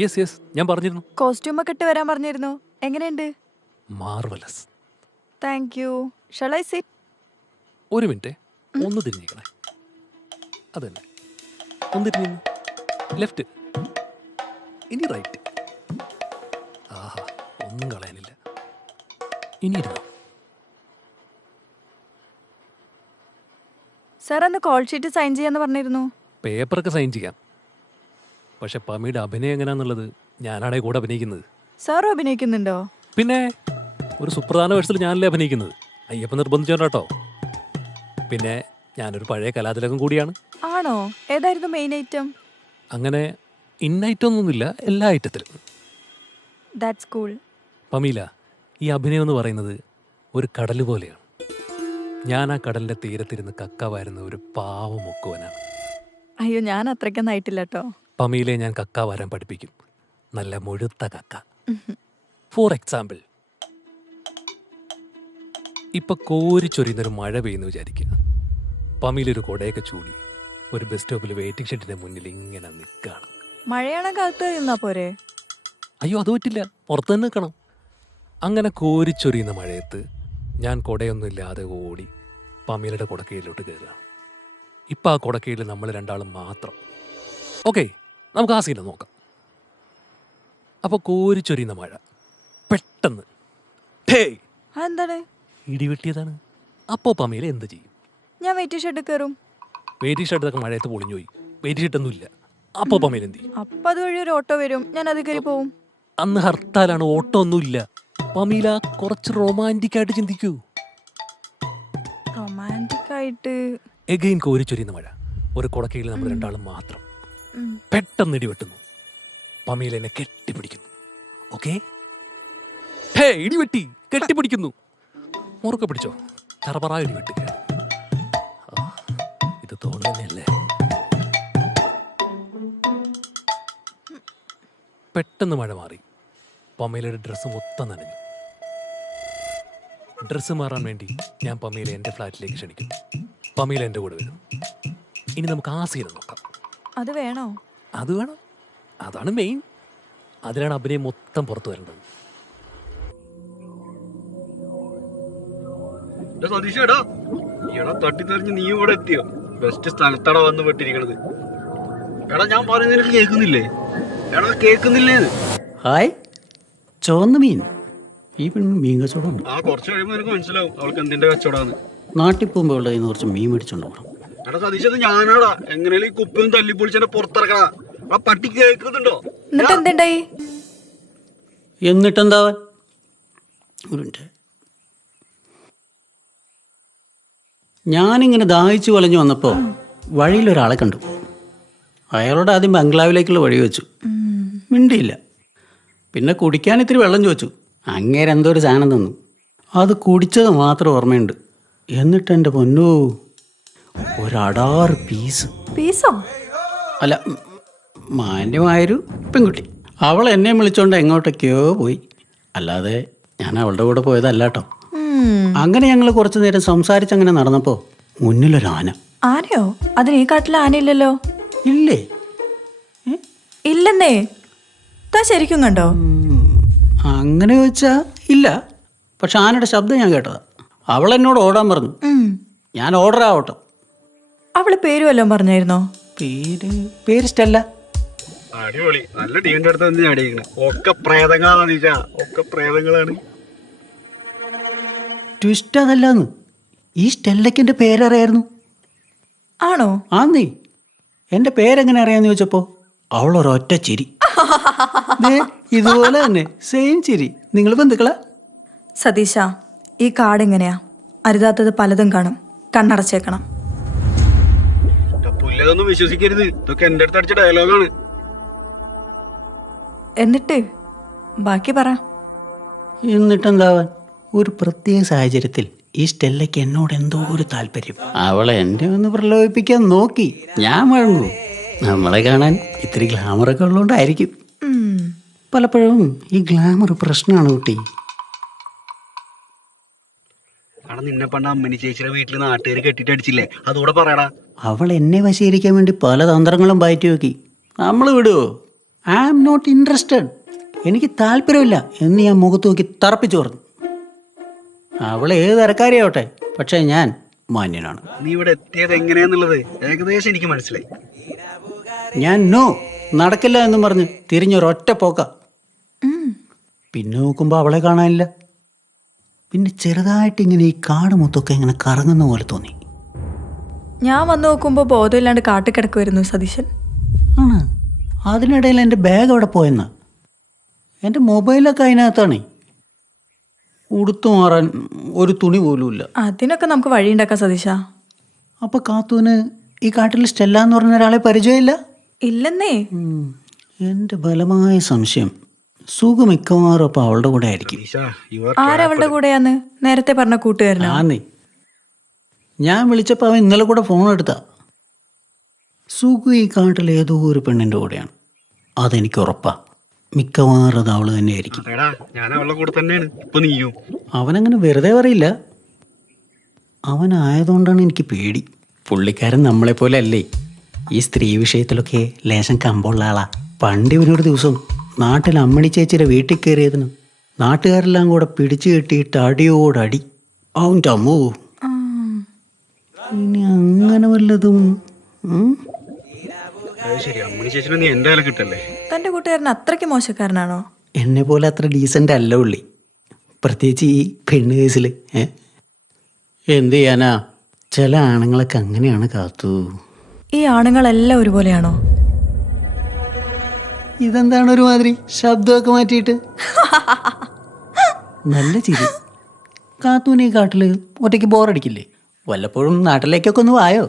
യെസ് യെസ്, ഞാൻ പറഞ്ഞിരുന്നു. കോസ്റ്റ്യൂമൊക്കെ ഇട്ട് വരാൻ പറഞ്ഞിരുന്നു. എങ്ങനെയുണ്ട്? Marvellous. Thank you. Shall I sit? ഒരു മിനിറ്റ്, ഒന്ന് തിരിഞ്ഞിരിക്കണേ. അതന്നെ, ഒന്ന് തിരിഞ്ഞു. ലെഫ്റ്റ്, ഇനി റൈറ്റ്. ആഹാ, ഒന്നും കളയാനില്ല. ഇനി ഇരുന്നോ. സാർ അന്ന് കോൾ ഷീറ്റ് സൈൻ ചെയ്യാന്ന് പറഞ്ഞിരുന്നു. പേപ്പറൊക്കെ സൈൻ ചെയ്യാം, പക്ഷെ പമിയുടെ അഭിനയം എങ്ങനെയാന്നുള്ളത് ഞാനാണേ കൂടെ അഭിനയിക്കുന്നത്. സാറും അഭിനയിക്കുന്നുണ്ടോ? പിന്നെ ഒരു സുപ്രധാന വേഷത്തിൽ ഞാനല്ലേ അഭിനയിക്കുന്നത്. അയ്യപ്പൻ നിർബന്ധിച്ചോട്ടോ. പിന്നെ ഞാനൊരു പഴയ കലാതിലകം കൂടിയാണ്. ആണോ? ഏതായിരുന്നു മെയിൻ ഐറ്റം? അങ്ങനെ ഇന്ന ഐറ്റം ഒന്നുമില്ല, എല്ലാ ഐറ്റത്തിലും. That's cool. പമീല, ഈ അഭിനയം എന്ന് പറയുന്നത് ഒരു കടൽ പോലെയാണ്. ഞാൻ ആ കടലിൻ്റെ തീരത്തിരുന്ന് കക്കാവായിരുന്ന ഒരു പാവമൊക്കുവനാണ്. അയ്യോ, ഞാൻ അത്രയ്ക്കൊന്നും ആയിട്ടില്ല കേട്ടോ. പമീലെ ഞാൻ കക്ക വരാൻ പഠിപ്പിക്കും, നല്ല മുഴുത്ത കക്ക. ഫോർ എക്സാമ്പിൾ, ഇപ്പൊ കോരിച്ചൊരിയുന്നൊരു മഴ പെയ്യുന്നു വിചാരിക്കുക. പമീലൊരു കൊടയൊക്കെ ചൂടി ഒരു ബസ് സ്റ്റോപ്പിൽ വെയിറ്റിംഗ് ഷെഡിന്റെ മുന്നിൽ ഇങ്ങനെ നിൽക്കുകയാണ്. മഴയാണോ കാലത്ത് നിന്നാ പോരെ? അയ്യോ, അത് പറ്റില്ല, പുറത്ത് തന്നെ നിൽക്കണം. അങ്ങനെ കോരിച്ചൊരിയുന്ന മഴയത്ത് ഞാൻ കുടയൊന്നുമില്ലാതെ ഓടി പമീലയുടെ കുടക്കീഴിലോട്ട് കയറുകയാണ്. ഇപ്പം ആ കുടക്കീഴിൽ നമ്മൾ രണ്ടാളും മാത്രം. ഓക്കെ, നമുക്ക് ആ സീനെ നോക്കാം. അപ്പോൾ കോരിച്ചൊരിയുന്ന മഴ പെട്ടെന്ന് എന്താണ്? ഇടിവെട്ടിയതാണ്. അപ്പോൾ പമീല എന്ത് ചെയ്യും? ഞാൻ വെയിറ്റിംഗ് ഷെഡ് കയറും. വെയിറ്റിംഗ് ഷെഡൊക്കെ മഴയത്ത് പൊളിഞ്ഞു പോയി, വെയിറ്റിംഗ് ഷെഡൊന്നും ഇല്ല. അപ്പോൾ പമീല എന്ത് ചെയ്യും? അപ്പൊ അതുവഴി ഒരു ഓട്ടോ വരും, ഞാൻ അത് കയറി പോവും. അന്ന് ഹർത്താലാണ്, ഓട്ടോ ഒന്നുമില്ല. പമീല കുറച്ച് റൊമാൻറ്റിക് ആയിട്ട് ചിന്തിക്കൂ. റൊമാൻറ്റിക് ആയിട്ട്? എഗെയിൻ കോരിച്ചൊരിയുന്ന മഴ, ഒരു കുടക്കീഴിൽ നമ്മൾ രണ്ടാളും മാത്രം. പെട്ടെന്ന് ഇടിവെട്ടുന്നു. പമീല എന്നെ കെട്ടിപ്പിടിക്കുന്നു. ഓക്കെ, ഇടിവെട്ടി കെട്ടിപ്പിടിക്കുന്നു. മുറുക്കെ പിടിച്ചോ, കറപറ ഇടിവെട്ടുക. ഇത് തോന്നുന്നല്ലേ? പെട്ടെന്ന് മഴ മാറി. പമീലയുടെ ഡ്രസ്സ് മൊത്തം നനഞ്ഞു. ഡ്രസ്സ് മാറാൻ വേണ്ടി ഞാൻ പമീല എൻ്റെ ഫ്ലാറ്റിലേക്ക് ക്ഷണിക്കും. പമീല എൻ്റെ കൂടെ വരും. ഇനി നമുക്ക് ആ സീൻ നോക്കാം. അത് വേണോ? അത് വേണം, അതാണ് മെയിൻ. അതിലാണ് അഭിനയം മൊത്തം പുറത്തു വരേണ്ടത്. തട്ടിത്തെറിഞ്ഞ് നീ ഇവിടെ എത്തിയോ? ബെസ്റ്റ് സ്ഥലത്തടാ വന്ന് പെട്ടിരിക്കണത്. എടാ, ഞാൻ പറയുന്നത് നിനക്ക് കേൾക്കുന്നില്ലേ? എടാ, കേൾക്കുന്നില്ലേ? ഹായ്, ചുവന്ന മീൻ. ഈ പെണ്ണ് മീൻ കച്ചവടം. ആ, കുറച്ച് കഴിയുമ്പോൾ നിനക്ക് മനസ്സിലാവും അവൾക്ക് എന്തിന്റെ കച്ചവടാന്ന്. നാട്ടിൽ പോകുമ്പോൾ ഉള്ള കയ്യിൽ നിന്ന് കുറച്ച് മീൻ മേടിച്ചോണ്ട് പോകണം. എടാ സതീശ്, അത് ഞാനാടാ. എങ്ങനെയാലും ഈ കുപ്പിയും തല്ലിപ്പൊളിച്ചെന്നെ പുറത്തിറക്കടാ. ആ പട്ടി കേൾക്കുന്നുണ്ടോ? എന്നിട്ട് എന്തുണ്ടായി? എന്നിട്ടെന്താവാൻ? ഒരു മിനിറ്റ്. ഞാനിങ്ങനെ ദാഹിച്ചു വലഞ്ഞു വന്നപ്പോൾ വഴിയിലൊരാളെ കണ്ടു. അയാളോട് ആദ്യം ബംഗ്ലാവിലേക്കുള്ള വഴി വെച്ചു. മിണ്ടിയില്ല. പിന്നെ കുടിക്കാൻ ഇത്തിരി വെള്ളം ചോദിച്ചു. അങ്ങേരെ എന്തോ ഒരു സാധനം തന്നു. അത് കുടിച്ചത് മാത്രം ഓർമ്മയുണ്ട്. എന്നിട്ട് എൻ്റെ പൊന്നോ, ഒരടാറ് പീസ്. പീസോ? അല്ല, മാന്യമായൊരു പെൺകുട്ടി. അവൾ എന്നെ വിളിച്ചോണ്ട് എങ്ങോട്ടൊക്കെയോ പോയി. അല്ലാതെ ഞാൻ അവളുടെ കൂടെ പോയതല്ല കേട്ടോ. അങ്ങനെ ഞങ്ങൾ കുറച്ചു നേരം സംസാരിച്ചങ്ങനെ നടന്നപ്പോൾ മുന്നിലൊരു ആന. ആനയോ? അതിന് ഈ കാട്ടിൽ ആനയില്ലല്ലോ. ഇല്ലേ? ഇല്ലെന്നേ. താ ശരിക്കും കണ്ടോ? അങ്ങനെ ചോദിച്ചാ ഇല്ല. പക്ഷെ ആനയുടെ ശബ്ദം ഞാൻ കേട്ടതാ. അവൾ എന്നോട് ഓടാൻ പറഞ്ഞു. ഞാൻ ഓർഡർ ആവട്ടോ. അവള് പേര് വല്ലതും പറഞ്ഞായിരുന്നോ? പേര് സ്റ്റെല്ല. അടിപൊളി, നല്ല ടീമിന്റെ അടുത്ത് തന്നെ ചാടിയിരിക്കണേ. ഒക്കെ പ്രേതങ്ങളാണ്. ഒക്കെ പ്രേതങ്ങളാണ്. ട്വിസ്റ്റ് അതല്ലാന്ന്. ഈ സ്റ്റെല്ലയ്ക്ക് എൻ്റെ പേരറിയായിരുന്നു. ആണോ? ആന്നേ. എൻ്റെ പേരെങ്ങനെ അറിയാന്ന് ചോദിച്ചപ്പോൾ അവളൊരൊറ്റ ചിരി. ഇതുപോലെ തന്നെ സെയിം ചിരി. നിങ്ങൾ ബന്ധുക്കളാ? സതീശ, ഈ കാട് എങ്ങനെയാ? അരുതാത്തത് പലതും കാണും. കണ്ണടച്ചേക്കണം. പുല്ലതൊന്നും വിശ്വസിക്കരുത്. ഇതൊക്കെ എന്റെ അടുത്ത് അടിച്ച ഡയലോഗാണ്. എന്നിട്ട് ബാക്കി പറ. എന്നിട്ടെന്താവാൻ? ഒരു പ്രത്യേക സാഹചര്യത്തിൽ ഈ സ്റ്റെല്ലയ്ക്ക് എന്നോട് എന്തോ ഒരു താല്പര്യം. അവളെ എന്നെ ഒന്ന് പ്രലോഭിപ്പിക്കാൻ നോക്കി. ഞാൻ വഴങ്ങൂ. നമ്മളെ കാണാൻ ഇത്തിരി ഗ്ലാമറൊക്കെ ഉള്ളതുകൊണ്ടായിരിക്കും. പലപ്പോഴും ഈ ഗ്ലാമർ പ്രശ്നമാണ് കുട്ടി. നിന്നെ പണ്ട് അമ്മനി ചേച്ചിയുടെ വീട്ടിൽ നാട്ടുകാർ കെട്ടിട്ട് അടിച്ചില്ലേ? അതോടെ പറയടാ. അവൾ എന്നെ വശീകരിക്കാൻ വേണ്ടി പല തന്ത്രങ്ങളും പയറ്റി നോക്കി. നമ്മൾ വിടുവോ? I am not interested. എനിക്ക് താല്പര്യമില്ല എന്ന് ഞാൻ മുഖത്ത് നോക്കി തറപ്പിച്ചു പറഞ്ഞു. അവൾ ഏത് തരക്കാരിയാവട്ടെ, പക്ഷേ ഞാൻ മാന്യനാണ്. നീ ഇവിടെ എത്തിയത് എങ്ങനെയാന്നുള്ളത് ഏകദേശം എനിക്ക് മനസ്സിലായി. ഞാൻ നോ, നടക്കില്ല എന്നും പറഞ്ഞ് തിരിഞ്ഞൊരൊറ്റ പോക്ക. പിന്നെ നോക്കുമ്പോൾ അവളെ കാണാനില്ല. പിന്നെ ചെറുതായിട്ട് ഇങ്ങനെ ഈ കാട് മൊത്തമൊക്കെ ഇങ്ങനെ കറങ്ങുന്ന പോലെ തോന്നി. ഞാൻ വന്നു നോക്കുമ്പോൾ ബോധമില്ലാണ്ട് കാട്ടിക്കിടക്കുമായിരുന്നു സതീശൻ. ആണ്. അതിനിടയിൽ എൻ്റെ ബാഗ് അവിടെ പോയെന്നാ. എൻ്റെ മൊബൈലൊക്കെ അതിനകത്താണ്. ഉടുത്തു മാറാൻ ഒരു തുണി പോലുമില്ല. അതിനൊക്കെ നമുക്ക് വഴിയുണ്ടാക്കാം സതീശ. അപ്പോൾ കാത്തൂന് ഈ കാട്ടിൽ സ്റ്റെല്ല എന്ന് പറഞ്ഞ ഒരാളെ പരിചയമില്ല? ഇല്ലെന്നേ. എൻ്റെ ബലമായ സംശയം സുഖ മിക്കവാറും അപ്പോൾ അവളുടെ കൂടെ ആയിരിക്കും. ആരവളുടെ കൂടെയാന്ന്? നേരത്തെ പറഞ്ഞ കൂട്ടുകാരനാ? ആന്നേ. ഞാൻ വിളിച്ചപ്പോൾ അവൻ ഇന്നലെ കൂടെ ഫോൺ എടുത്താ. സുഖ ഈ കാട്ടിൽ ഏതോ ഒരു പെണ്ണിൻ്റെ കൂടെയാണ്. അതെനിക്ക് ഉറപ്പാ. മിക്കവാറും അത് അവള് തന്നെയായിരിക്കും. ഞാൻ അവളുടെ കൂടെ തന്നെയാണ്. ഇപ്പൊ നീയും? അവനങ്ങനെ വെറുതെ പറയില്ല. അവനായതുകൊണ്ടാണ് എനിക്ക് പേടി. പുള്ളിക്കാരൻ നമ്മളെപ്പോലെ അല്ലേ. ഈ സ്ത്രീ വിഷയത്തിലൊക്കെ ലേശം കമ്പുള്ള ആളാ. പണ്ട് ഇവനൊരു ദിവസം നാട്ടിൽ അമ്മണി ചേച്ചിയുടെ വീട്ടിൽ കയറിയതിന് നാട്ടുകാരെല്ലാം കൂടെ പിടിച്ചു കെട്ടിയിട്ട് അടിയോടടി. അവൻ്റെ അമ്മോ. ഇനി അങ്ങനെ വല്ലതും. തന്റെ കൂട്ടുകാരൻ അത്രയ്ക്ക് മോശക്കാരനാണോ? എന്നെ പോലെ അത്ര ഡീസൻ്റ് അല്ല ഉള്ളി. പ്രത്യേകിച്ച് ഈ പെണ്ണ് കേസിൽ. എന്ത് ചെയ്യാനാ, ചില ആണുങ്ങളൊക്കെ അങ്ങനെയാണ് കാത്തു. ഈ ആണുങ്ങളെല്ലാം ഒരുപോലെയാണോ? ഇതെന്താണ് ഒരുമാതിരി ശബ്ദമൊക്കെ മാറ്റിയിട്ട്? നല്ല ചിരി. കാത്തൂന് ഈ കാട്ടിൽ ഒറ്റയ്ക്ക് ബോറടിക്കില്ലേ? വല്ലപ്പോഴും നാട്ടിലേക്കൊക്കെ ഒന്ന് വായോ.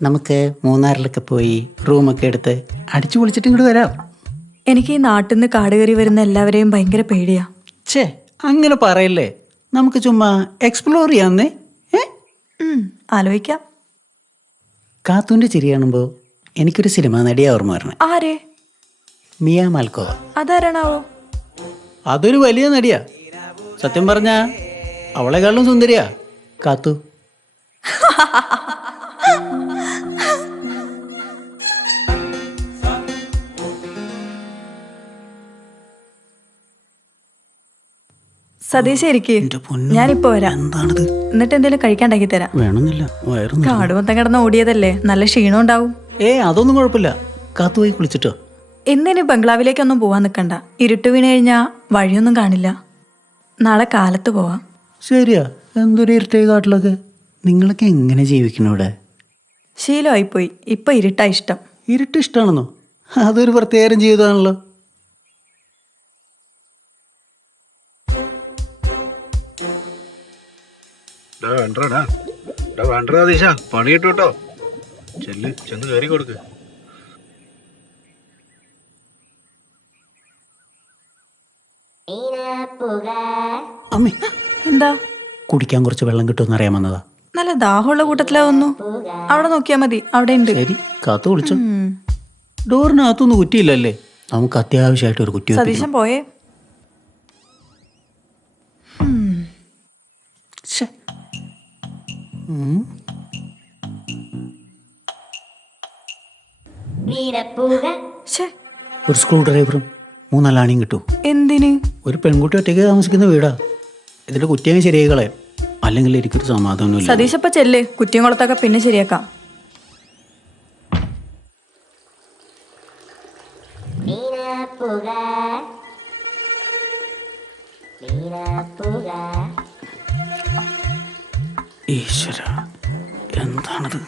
നമുക്ക് മൂന്നാറിലൊക്കെ പോയി റൂമൊക്കെ എടുത്ത് അടിച്ചു പൊളിച്ചിട്ട് ഇങ്ങോട്ട് വരാം. എനിക്ക് ഈ നാട്ടിൽ നിന്ന് കാട് കയറി വരുന്ന എല്ലാവരെയും ഭയങ്കര പേടിയാ. ഛേ, അങ്ങനെ പറയല്ലേ. നമുക്ക് ചുമ്മാ എക്സ്പ്ലോർ ചെയ്യാന്നേ. ആലോചിക്കാം. കാത്തൂൻ്റെ ചിരി കാണുമ്പോൾ എനിക്കൊരു സിനിമ നടിയാ ഓർമ്മ വരണേ. ആരെ? മിയ മാൽക്കോവ. അതാരാണാവോ? അതൊരു വലിയ നടിയാ. സത്യം പറഞ്ഞ അവളെക്കാളും സുന്ദരിയാ കാത്തു. സതീശ ഇരിക്കേ, ഞാനിപ്പോ വരാം. എന്താണിത്? എന്നിട്ട് എന്തെങ്കിലും കഴിക്കാണ്ടാക്കി തരാം. വേണമെന്നില്ല, വയറും കാട് മൊത്തം കിടന്ന് ഓടിയതല്ലേ, നല്ല ക്ഷീണം ഉണ്ടാവും. അതൊന്നും കുഴപ്പമില്ല. കാത്തു പോയി കുളിച്ചിട്ടോ. ഇന്നിനി ബംഗ്ലാവിലേക്കൊന്നും പോവാൻ നിൽക്കണ്ട. ഇരുട്ട് വീണ് കഴിഞ്ഞാൽ വഴിയൊന്നും കാണില്ല. നാളെ കാലത്ത് പോവാം. ശരിയാ. എന്തൊരു ഇരുട്ടേ കാട്ടിലൊക്കെ. നിങ്ങളൊക്കെ എങ്ങനെ ജീവിക്കണം ഇവിടെ? ശീലമായിപ്പോയി. ഇപ്പൊ ഇരുട്ടാ ഇഷ്ടം. ഇരുട്ട് ഇഷ്ടമാണെന്നോ? അതൊരു പ്രത്യേകം ജീവിതമാണല്ലോ. പണി കിട്ടൂട്ടോ. ചെന്ന് കയറി കൊടുക്ക്. അമ്മേ, എന്താ? കുടിക്കാൻ കുറച്ച് വെള്ളം കിട്ടുമെന്ന് അറിയാൻ വന്നതാ. നല്ല ദാഹമുള്ള കൂട്ടത്തിലാവുന്നു. അവിടെ നോക്കിയാ മതി, അവിടെ ഉണ്ട്. ശരി, കാത്തു വിളിച്ചോ. ഡോറിനകത്തൊന്നും കുറ്റിയില്ലല്ലേ? നമുക്ക് അത്യാവശ്യമായിട്ട് ഒരു കുറ്റി. സതീശൻ പോയേ? ഒരു സ്ക്രൂ ഡ്രൈവറും 3-4 ആണിയും കിട്ടും. എന്തിന്? ഒരു പെൺകുട്ടി ഒറ്റയ്ക്ക് താമസിക്കുന്ന വീടാ. ഇതിന്റെ കുറ്റിയങ്ങ് ശരിയായി കളയാം. അല്ലെങ്കിൽ എനിക്കൊരു സമാധാനമില്ല. സതീശപ്പ ചെല്ല്, കുറ്റിയും കുളത്തൊക്കെ പിന്നെ ശരിയാക്കാം. ഈശ്വര, എന്താണത്?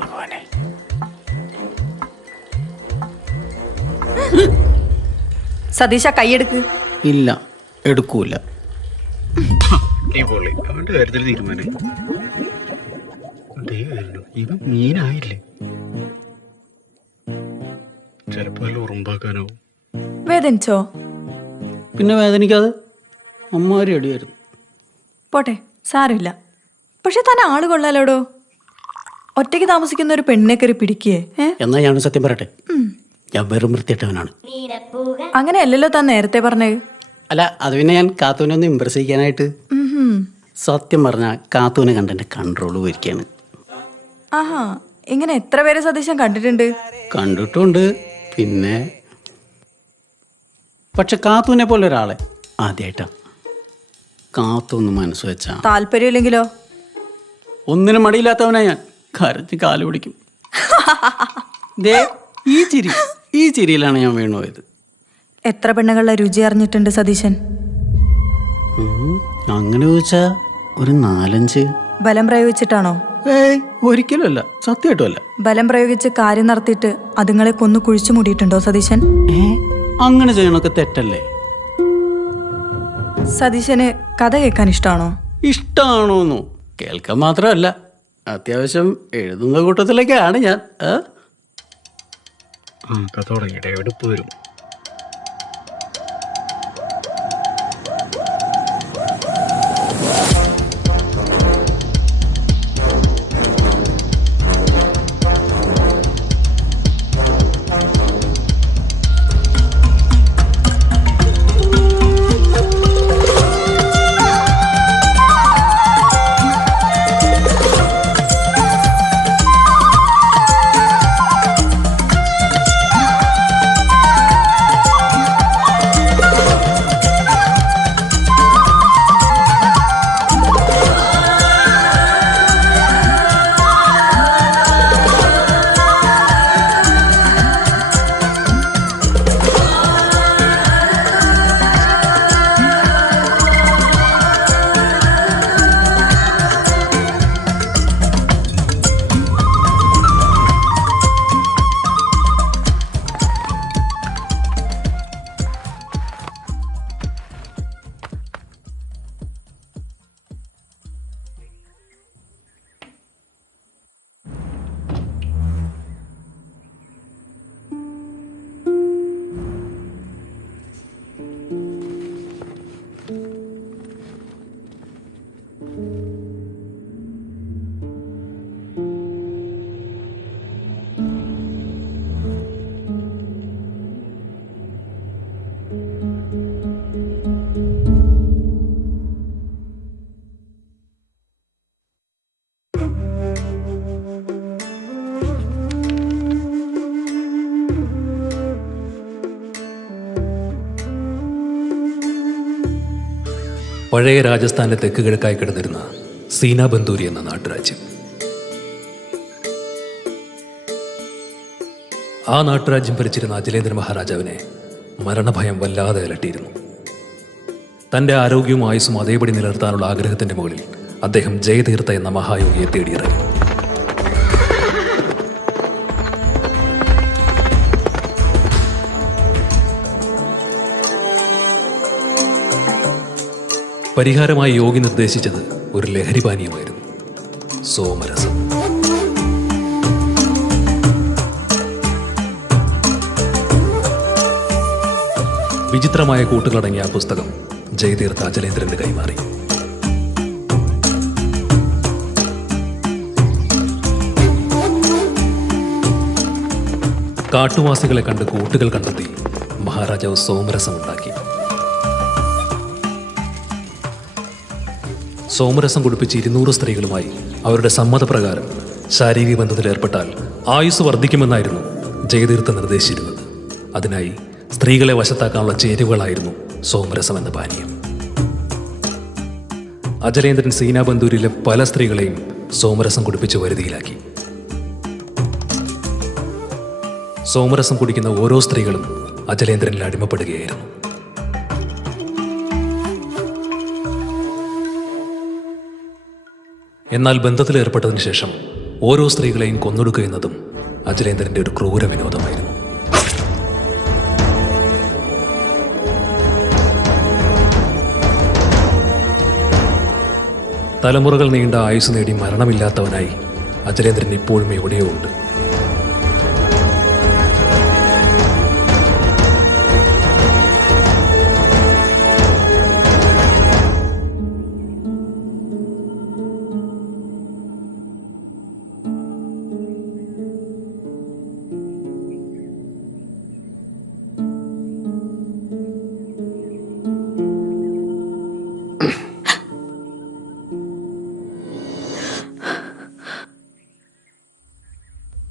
ഭഗവാനെ. സതീശ കൈയെടുക്ക്. ഇല്ല, എടുക്കൂല. അവന്റെ കാര്യത്തിൽ തീരുമാനം. ഇവ മീനായില്ലേ? ചിലപ്പോ ഉറുമ്പാക്കാനാവും. വേദനിച്ചോ? പിന്നെ വേദനിക്കാതെ. അമ്മാരി അടിയായിരുന്നു. പോട്ടെ, സാരമില്ല. പക്ഷെ തന്നെ ആള് കൊള്ളാലോടോ. ഒറ്റയ്ക്ക് താമസിക്കുന്ന ഒരു പെണ്ണിനെ കയറി പിടിക്കേ? എന്നാ ഞാൻ സത്യം പറയട്ടെ, ഞാൻ വെറും വൃത്തിയിട്ടവനാണ്. അങ്ങനെയല്ലല്ലോ താൻ നേരത്തെ പറഞ്ഞത്. അല്ല, അത് പിന്നെ ഞാൻ കാത്തൂനെ ഒന്ന് ഇമ്പ്രസ് ചെയ്യാനായിട്ട്. സത്യം പറഞ്ഞാൽ കാത്തൂനെ കണ്ട എൻ്റെ കൺട്രോൾ പോയിരിക്കുകയാണ്. ആഹാ, ഇങ്ങനെ എത്ര പേര് സതീശൻ കണ്ടിട്ടുണ്ട്? കണ്ടിട്ടുണ്ട്. പിന്നെ പക്ഷെ കാത്തൂനെ പോലെ ഒരാളെ ആദ്യമായിട്ടാ. കാത്തൊന്ന് മനസ്സ് വെച്ചാ. താല്പര്യമില്ലെങ്കിലോ? ഒന്നിനും മടിയില്ലാത്തവനാ ഞാൻ. കരഞ്ഞ് കാല് പിടിക്കും. ദേ, ഈ ചിരിയിലാണ് ഞാൻ വീണുപോയത്. എത്ര പെണ്ണുകളുടെ രുചി അറിഞ്ഞിട്ടുണ്ട് സതീശൻ? അങ്ങനെ ചോദിച്ചാ ഒരു 4-5. ബലം പ്രയോഗിച്ചിട്ടാണോ? ഒരിക്കലും അല്ല, സത്യമായിട്ടും അല്ല. ബലം പ്രയോഗിച്ച് കാര്യം നടത്തിയിട്ട് അതുങ്ങളെ കൊന്നു കുഴിച്ചു മൂടിയിട്ടുണ്ടോ സതീശൻ? അങ്ങനെ ചെയ്യണൊക്കെ തെറ്റല്ലേ? സതീശന് കഥ കേൾക്കാൻ ഇഷ്ടമാണോ? ഇഷ്ടമാണോന്നു കേൾക്കാൻ മാത്രമല്ല, അത്യാവശ്യം എഴുതുന്ന കൂട്ടത്തിലൊക്കെയാണ് ഞാൻ. കഥ തുടങ്ങിയിട്ട് എടുപ്പ് വരും. പഴയ രാജസ്ഥാന്റെ തെക്ക് കിഴക്കായി കിടന്നിരുന്ന സീനാബന്ദൂരി എന്ന നാട്ടുരാജ്യം. ആ നാട്ടുരാജ്യം ഭരിച്ചിരുന്ന അജലേന്ദ്ര മഹാരാജാവിനെ മരണഭയം വല്ലാതെ അലട്ടിയിരുന്നു. തൻ്റെ ആരോഗ്യവും ആയുസ്സും അതേപടി നിലനിർത്താനുള്ള ആഗ്രഹത്തിന്റെ മുകളിൽ അദ്ദേഹം ജയതീർത്ഥ എന്ന മഹായോഗിയെ തേടിയിറങ്ങി. പരിഹാരമായി യോഗി നിർദ്ദേശിച്ചത് ഒരു ലഹരി പാനീയമായിരുന്നു, സോമരസം. വിചിത്രമായ കൂട്ടുകളടങ്ങിയ ആ പുസ്തകം ജയതീർത്ഥ അജലേന്ദ്രന്റെ കൈമാറി. കാട്ടുവാസികളെ കണ്ട് കൂട്ടുകൾ കണ്ടെത്തി മഹാരാജാവ് സോമരസം ഉണ്ടാക്കി. സോമരസം കുടിപ്പിച്ച് 200 സ്ത്രീകളുമായി അവരുടെ സമ്മതപ്രകാരം ശാരീരിക ബന്ധത്തിലേർപ്പെട്ടാൽ ആയുസ് വർദ്ധിക്കുമെന്നായിരുന്നു ജയതീർത്ഥ നിർദ്ദേശിച്ചിരുന്നത്. അതിനായി സ്ത്രീകളെ വശത്താക്കാനുള്ള ചേരുവകളായിരുന്നു സോമരസം എന്ന പാനീയം. അജലേന്ദ്രൻ സീനാബന്ദൂരിലെ പല സ്ത്രീകളെയും സോമരസം കുടിപ്പിച്ച് വരുതിയിലാക്കി. സോമരസം കുടിക്കുന്ന ഓരോ സ്ത്രീകളും അജലേന്ദ്രനിൽ അടിമപ്പെടുകയായിരുന്നു. എന്നാൽ ബന്ധത്തിലേർപ്പെട്ടതിന് ശേഷം ഓരോ സ്ത്രീകളെയും കൊന്നൊടുക്കുക എന്നതും അജലേന്ദ്രന്റെ ഒരു ക്രൂര വിനോദമായിരുന്നു. തലമുറകൾ നീണ്ട ആയുസ് നേടി മരണമില്ലാത്തവനായി അജലേന്ദ്രൻ ഇപ്പോഴും എവിടെയോ ഉണ്ട്.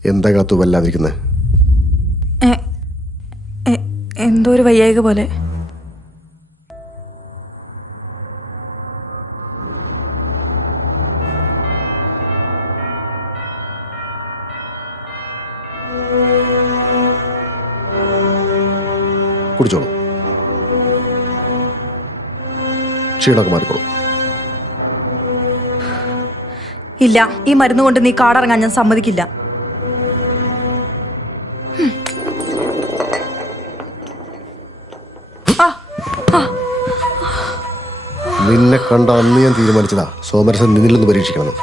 എന്താ കാത്തു വല്ലാതിരിക്കുന്നത്? എന്തോ ഒരു വയ്യായിക പോലെ. കുടിച്ചോളൂ, ക്ഷീണമൊക്കെ മാറിക്കോളൂ. ഇല്ല, ഈ മരുന്ന് കൊണ്ട് നീ കാടിറങ്ങാൻ ഞാൻ സമ്മതിക്കില്ല. നിന്നെ കണ്ട അന്ന് ഞാൻ തീരുമാനിച്ചതാ സോമരസൻ നിന്നിലൊന്ന് പരീക്ഷിക്കണം.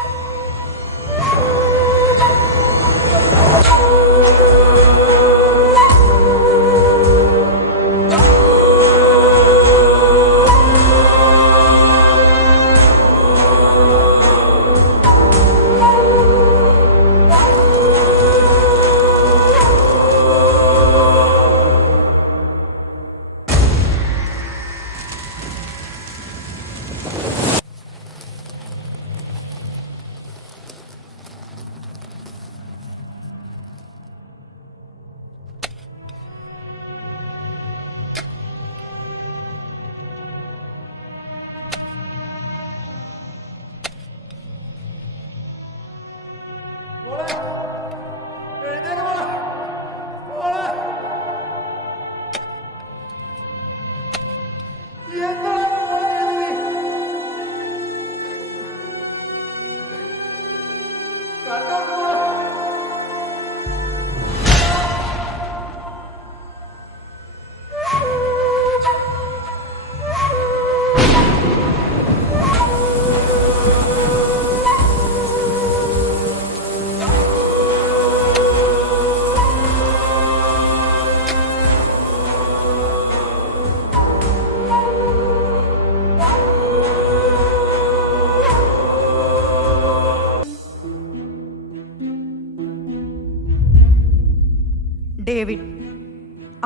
ഡേവിഡ്,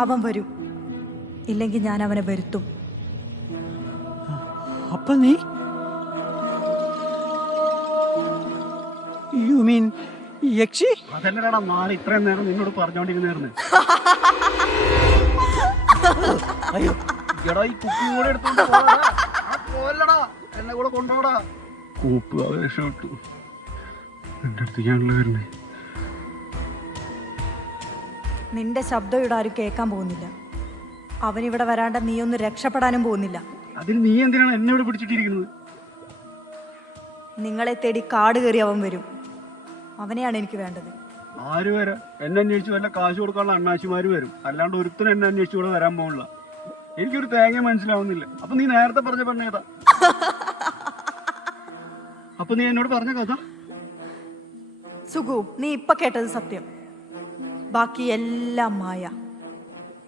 അവൻ വരും. ഇല്ലെങ്കിൽ ഞാൻ അവനെ വരുത്തും. അപ്പൊ നീ യു മീൻ യക്ഷി? അതല്ലടാ നാളെ ഇത്രയും നേരം നിന്നോട് പറഞ്ഞോണ്ടിരുന്നായിരുന്നു. അയ്യോ, എടാ ഈ കുപ്പി കൂടെ എടുത്തോണ്ട് പോലടാ, എന്നെ കൂടെ കൊണ്ടുപോടാ. കൂപ്പ് രക്ഷപ്പെട്ടു. എന്റെ അടുത്തേക്കാണല്ലോ വരുന്നേ. നിന്റെ ശബ്ദം ഇവിടെ ആരും കേൾക്കാൻ പോകുന്നില്ല. അവനിവിടെ വരാണ്ട നീ ഒന്ന് രക്ഷപ്പെടാനും പോകുന്നില്ല. അതിന് നീ എന്തിനാണ് എന്നെ ഇവിടെ പിടിച്ചിട്ടിരിക്കുന്നത്? നിങ്ങളെ തേടി കാട് കയറി അവൻ വരും. അവനെയാണ് എനിക്ക് വേണ്ടത്. ആര് വരാ? എന്നെ അന്വേഷിച്ചു വല്ല കാശ് കൊടുക്കാനുള്ള അണ്ണാച്ചിമാര് വരും. അല്ലാണ്ട് ഒരുത്തനും എന്നെ അന്വേഷിച്ചു കൂടെ വരാൻ പോകില്ല. എനിക്കൊരു തേങ്ങ മനസ്സിലാവുന്നില്ല. അപ്പൊ നീ നേരത്തെ പറഞ്ഞ പെണ്ണേതാ? അപ്പൊ നീ എന്നോട് പറഞ്ഞ കഥ? സുഖു, നീ ഇപ്പൊ കേട്ടത് സത്യം. ബാക്കി എല്ലാം മായ.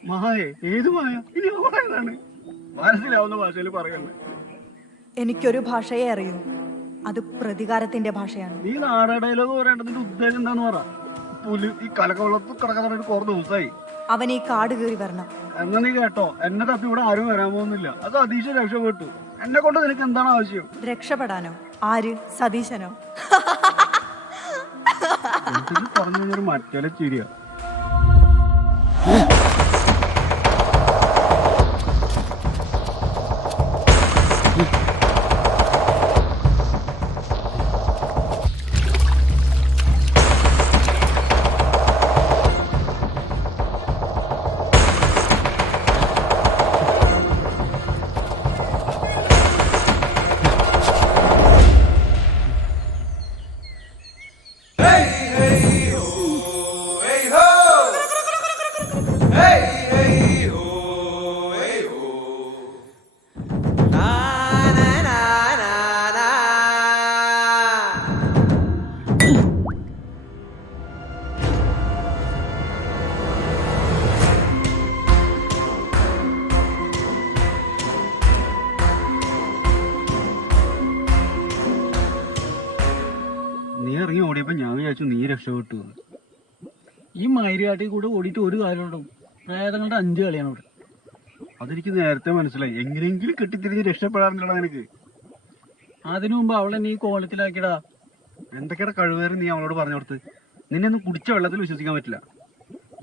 മായേ? ഏത് മായ? ഇനി ഏതാണ്? മനസ്സിലാവുന്ന ഭാഷയിൽ പറയുന്നത്. എനിക്കൊരു ഭാഷയെ അറിയൂ. അത് പ്രതികാരത്തിന്റെ ഭാഷയാണ്. നീ നാടകയിലൊക്കെ പറയേണ്ടതിന്റെ ഉദ്ദേശം എന്താന്ന് പറ. പുലി ഈ കലക്കവെള്ളത്തിൽ കിടക്കാൻ കുറേ ദിവസമായി. അവൻ ഈ കാട് കയറി വരണം. എന്നാ നീ കേട്ടോ, എന്നെ തപ്പി ഇവിടെ ആരും വരാൻ പോകുന്നില്ല. അത് സതീശ് രക്ഷപ്പെട്ടു. എന്നെ കൊണ്ട് നിനക്ക് എന്താണ് ആവശ്യം? രക്ഷപ്പെടാനോ? ആര്? സതീശനോ? പറഞ്ഞു കഴിഞ്ഞൊരു മറ്റേ ചിരിയാ. നീ ഇറങ്ങി ഓടിയപ്പോ ഞാൻ വിചാരിച്ചു നീ രക്ഷപ്പെട്ടു. ഈ മൈരിയാട്ടിൽ കൂടെ ഓടിയിട്ട് ഒരു കാര്യമുണ്ടോ? പ്രേതങ്ങളുടെ 5 കളിയാണ് ഇവിടെ. അതെനിക്ക് നേരത്തെ മനസ്സിലായി. എങ്ങനെയെങ്കിലും കെട്ടിത്തിരിഞ്ഞ് രക്ഷപ്പെടാറുണ്ടോ നിനക്ക്? അതിനു മുമ്പ് അവളെ നീ കോലത്തിലാക്കിയടാ. എന്തൊക്കെയാണ് കഴിവേറി നീ അവളോട് പറഞ്ഞു കൊടുത്ത്? നിന്നെ ഒന്നും കുടിച്ച വെള്ളത്തിൽ വിശ്വസിക്കാൻ പറ്റില്ല.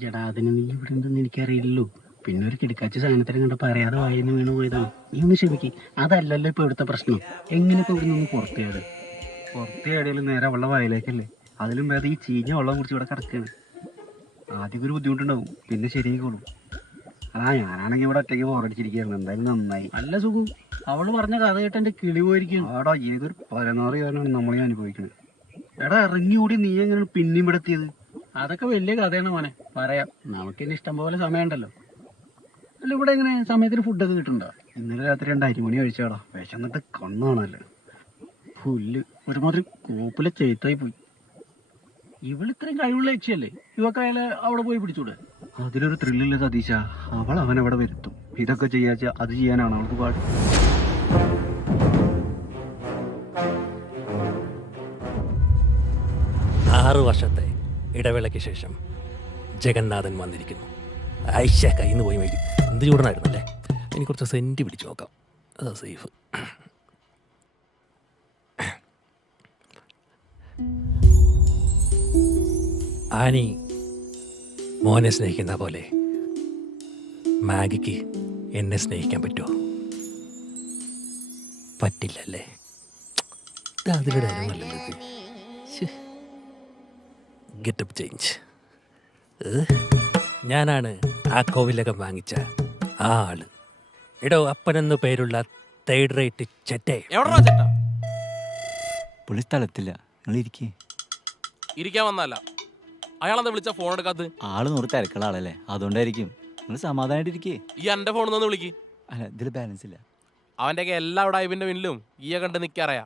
എടാ, അതിന് നീ ഇവിടെ ഉണ്ടെന്ന് എനിക്കറിയില്ലല്ലോ. പിന്നെ ഒരു കിടക്കാച്ച സാധനത്തിനെ കണ്ടപ്പോ അറിയാതെ വായന്ന് വീണ് പോയതാണ്. നീ ഒന്ന് ക്ഷമിക്ക്. അതല്ലല്ലോ ഇപ്പൊ ഇവിടുത്തെ പ്രശ്നം. എങ്ങനെ ഇപ്പൊ ഇവിടെ നിന്ന് പുറത്തേട്? പുറത്തെ ഏടെയാലും നേരെ അവളുടെ വയലേക്കല്ലേ. അതിലും വേറെ ഈ ചീഞ്ഞ വെള്ളം കുടിച്ച് ഇവിടെ കിടക്കുകയാണ്. ആദ്യം ഒരു ബുദ്ധിമുട്ടുണ്ടാവും, പിന്നെ ശരിയായിക്കോളും. ഞാനാണെങ്കിൽ ഇവിടെ ഒറ്റയ്ക്ക് പോറടിച്ചിരിക്കുകയായിരുന്നു. എന്തായാലും നന്നായി. അല്ല സുഖു, അവള് പറഞ്ഞ കഥ കേട്ട് എന്റെ കിളി പോയിരിക്കും. ആടാ, ഏതൊരു 16 കാരനാണ് നമ്മളീ അനുഭവിക്കുന്നത്. എടാ ഇറങ്ങി ഓടി നീ എങ്ങനെ പിന്നെയും ഇവിടെ എത്തിയത്? അതൊക്കെ വലിയ കഥയാണ് മോനെ, പറയാം. നമുക്കിനി ഇഷ്ടം പോലെ സമയമുണ്ടല്ലോ. അല്ല ഇവിടെ എങ്ങനെ സമയത്തിന് ഫുഡൊക്കെ കിട്ടുന്നുണ്ടോ? ഇന്നലെ രാത്രി 2 അരിമണി കഴിച്ചാടാ, വിശന്നിട്ട് കണ്ണാണല്ലോ. പുല്ല് ഒരുമാതിരി കോപ്പിലെ ചെയ്ത്തായി പോയി. ഇവളിത്രയും കഴിവുള്ള ലക്ഷ്യല്ലേ, ഇവക്കയാളെ അവിടെ പോയി പിടിച്ചൂടെ? അതിലൊരു ത്രില്ലില്ല സതീശ. അവനവിടെ വരുത്തും. ഇതൊക്കെ ചെയ്യാച്ച അത് ചെയ്യാനാണ് അവൾക്ക് പാട്. ആറ് വർഷത്തെ ഇടവേളയ്ക്ക് ശേഷം ജഗന്നാഥൻ വന്നിരിക്കുന്നു. ആയിഷ കയ്യിൽ നിന്ന് പോയി മേടി. എന്ത് ചൂടനായിരുന്നല്ലേ. ഇനി കുറച്ച് സെൻറ്റ് പിടിച്ചു നോക്കാം, അതാ സേഫ്. ആനി മോനെ സ്നേഹിക്കുന്ന പോലെ മാഗിക്ക് എന്നെ സ്നേഹിക്കാൻ പറ്റുമോ? പറ്റില്ലല്ലേ. ഇത് അതിലൂടെ നല്ലത്. Getup change. ഞാനാണ് ആ കോവിലകം വാങ്ങിച്ച ആ ആള്. എടോ അപ്പനെന്നു പേരുള്ള തേർഡ് റേറ്റ് ചെറ്റേ. എവിടെടാ ചേട്ടാ? പുള്ളി സ്ഥലത്തില്ല, നിങ്ങൾ ഇരിക്കേ. ഇരിക്കാൻ വന്നല്ല. അയാളെന്താ വിളിച്ച ഫോൺ എടുക്കാത്ത? ആള് 100 തിരക്കുള്ള ആളല്ലേ, അതുകൊണ്ടായിരിക്കും. നിങ്ങൾ സമാധാനമായിട്ടിരിക്കേ. ഈ എൻ്റെ ഫോണിൽ നിന്ന് വിളിക്ക്. അല്ല, ഇതിൽ ബാലൻസ് ഇല്ല. അവൻ്റെയൊക്കെ എല്ലാ ഉടായ്പിൻ്റെ പിന്നിലും ഈയെ കണ്ട് നിൽക്കാറയാ.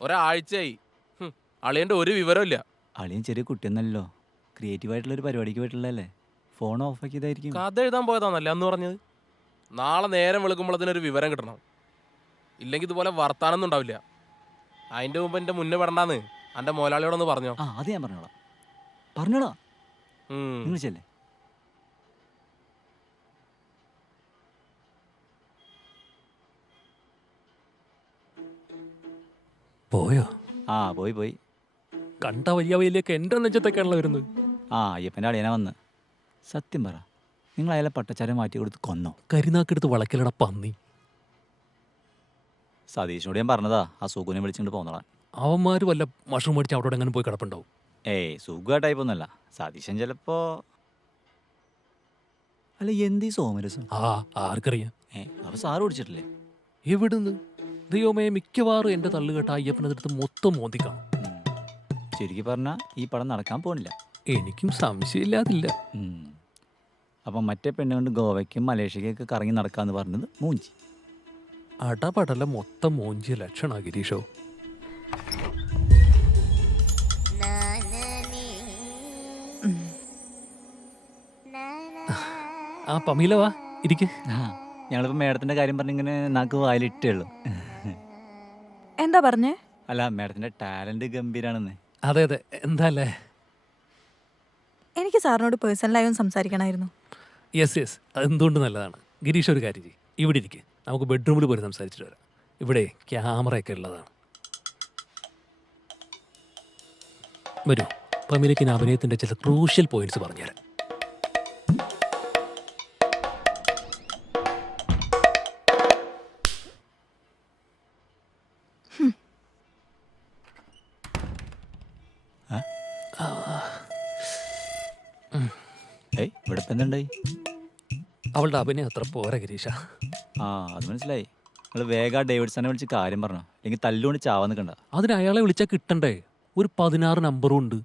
ഒരാഴ്ചയായി അളിയൻ്റെ ഒരു വിവരമില്ല. അളിയൻ ചെറിയ കുട്ടിയൊന്നല്ലോ, ക്രിയേറ്റീവായിട്ടുള്ളൊരു പരിപാടിക്ക് പോയിട്ടുള്ളതല്ലേ. Phone off ആക്കിയതായിരിക്കും. കഥ എഴുതാൻ പോയതാണല്ലേ അന്ന് പറഞ്ഞത്. നാളെ നേരം വെളുക്കുമ്പോൾ അതിനൊരു വിവരം കിട്ടണം, ഇല്ലെങ്കിൽ ഇതുപോലെ വർത്താനൊന്നും ഉണ്ടാവില്ല. അതിൻ്റെ മുമ്പ് എൻ്റെ മുന്നേ പെടണ്ടാന്ന് എൻ്റെ മോലാളിയോടൊന്ന് പറഞ്ഞോ. ആ, അത് ഞാൻ പറഞ്ഞോളാം. പറഞ്ഞോളാം, നിങ്ങൾ ചെല്ലേ. പോയോ? ആ, പോയി. കണ്ട വലിയ വലിയൊക്കെ എൻ്റെ നെഞ്ചത്തൊക്കെയാണല്ലോ വരുന്നത്. ആ, അയ്യപ്പൻ്റെ അളിയനെ വന്ന്. സത്യം പറ, നിങ്ങൾ അയാളെ പട്ടച്ചാരം മാറ്റി കൊടുത്ത് കൊന്നോ? കരിനാക്കെടുത്ത് വളക്കിലട പന്നി. സതീഷിനോട് ഞാൻ പറഞ്ഞതാ ആ സുഖുനെ വിളിച്ചുകൊണ്ട് പോന്നോളാൻ. അവന്മാർ വല്ല മഷ്റൂം മേടിച്ച് അവിടെ എങ്ങനെ പോയി കിടപ്പുണ്ടാവും. ഏയ്, സുഖ ടൈപ്പൊന്നുമല്ല. സതീശൻ ചിലപ്പോ. അല്ല, എന്ത് ഈ സോമരസം? ആർക്കറിയാം. അപ്പൊ സാറ് കുടിച്ചിട്ടില്ലേ? എവിടുന്ന്? ദൈവമേ, മിക്കവാറും എൻ്റെ തള്ളുകെട്ട അയ്യപ്പനെടുത്ത് മൊത്തം മോന്തിക്കാണും. ചുരുക്കി പറഞ്ഞാൽ ഈ പടം നടക്കാൻ പോണില്ല. എനിക്കും സംശയമില്ലാതില്ല. അപ്പം മറ്റേ പെണ്ണുകൊണ്ട് ഗോവയ്ക്കും മലേഷ്യക്കൊക്കെ കറങ്ങി നടക്കാന്ന് പറഞ്ഞത് മൂഞ്ചി. അടപടല മൊത്തം മൂഞ്ചിയ ലക്ഷണ ഗിരീഷോ. ആ പമീല വാ, ഇരിക്ക്. ഞങ്ങളിപ്പോ മേഡത്തിന്റെ കാര്യം പറഞ്ഞിങ്ങനെ നാക്ക് വായിലിട്ടേ ഉള്ളൂ. എന്താ പറഞ്ഞേ? അല്ല, മേഡത്തിന്റെ ടാലന്റ് ഗംഭീരാണെന്ന്. അതെ അതെ, എന്താ അല്ലേ? എനിക്ക് സാറിനോട് പേഴ്സണലായി ഒന്ന് സംസാരിക്കണമായിരുന്നു. യെസ്, അതെന്തുകൊണ്ട് നല്ലതാണ്. ഗിരീഷ് ഒരു കാര്യം ചെയ്യും, ഇവിടെ ഇരിക്കുക. നമുക്ക് ബെഡ്റൂമിൽ പോയി സംസാരിച്ചിട്ട് വരാം. ഇവിടെ ക്യാമറയൊക്കെ ഉള്ളതാണ്. വരൂ, പമീലയ്ക്ക് അഭിനയത്തിൻ്റെ ചില ക്രൂഷ്യൽ പോയിന്റ്സ് പറഞ്ഞുതരാം. ഇവിടെ എന്തുണ്ടായി? അവളുടെ അഭിനയം അത്ര പോരാ ഗിരീഷ. ആ, അത് മനസ്സിലായി. നിങ്ങൾ വേഗം ഡേവിഡ്സനെ വിളിച്ച് കാര്യം പറഞ്ഞോ, അല്ലെങ്കിൽ തല്ലുകൊണ്ട് ചാവാൻ നിൽക്കണ്ട. അതിന് അയാളെ വിളിച്ചാൽ കിട്ടണ്ടേ? ഒരു 16 നമ്പറും ഉണ്ട്.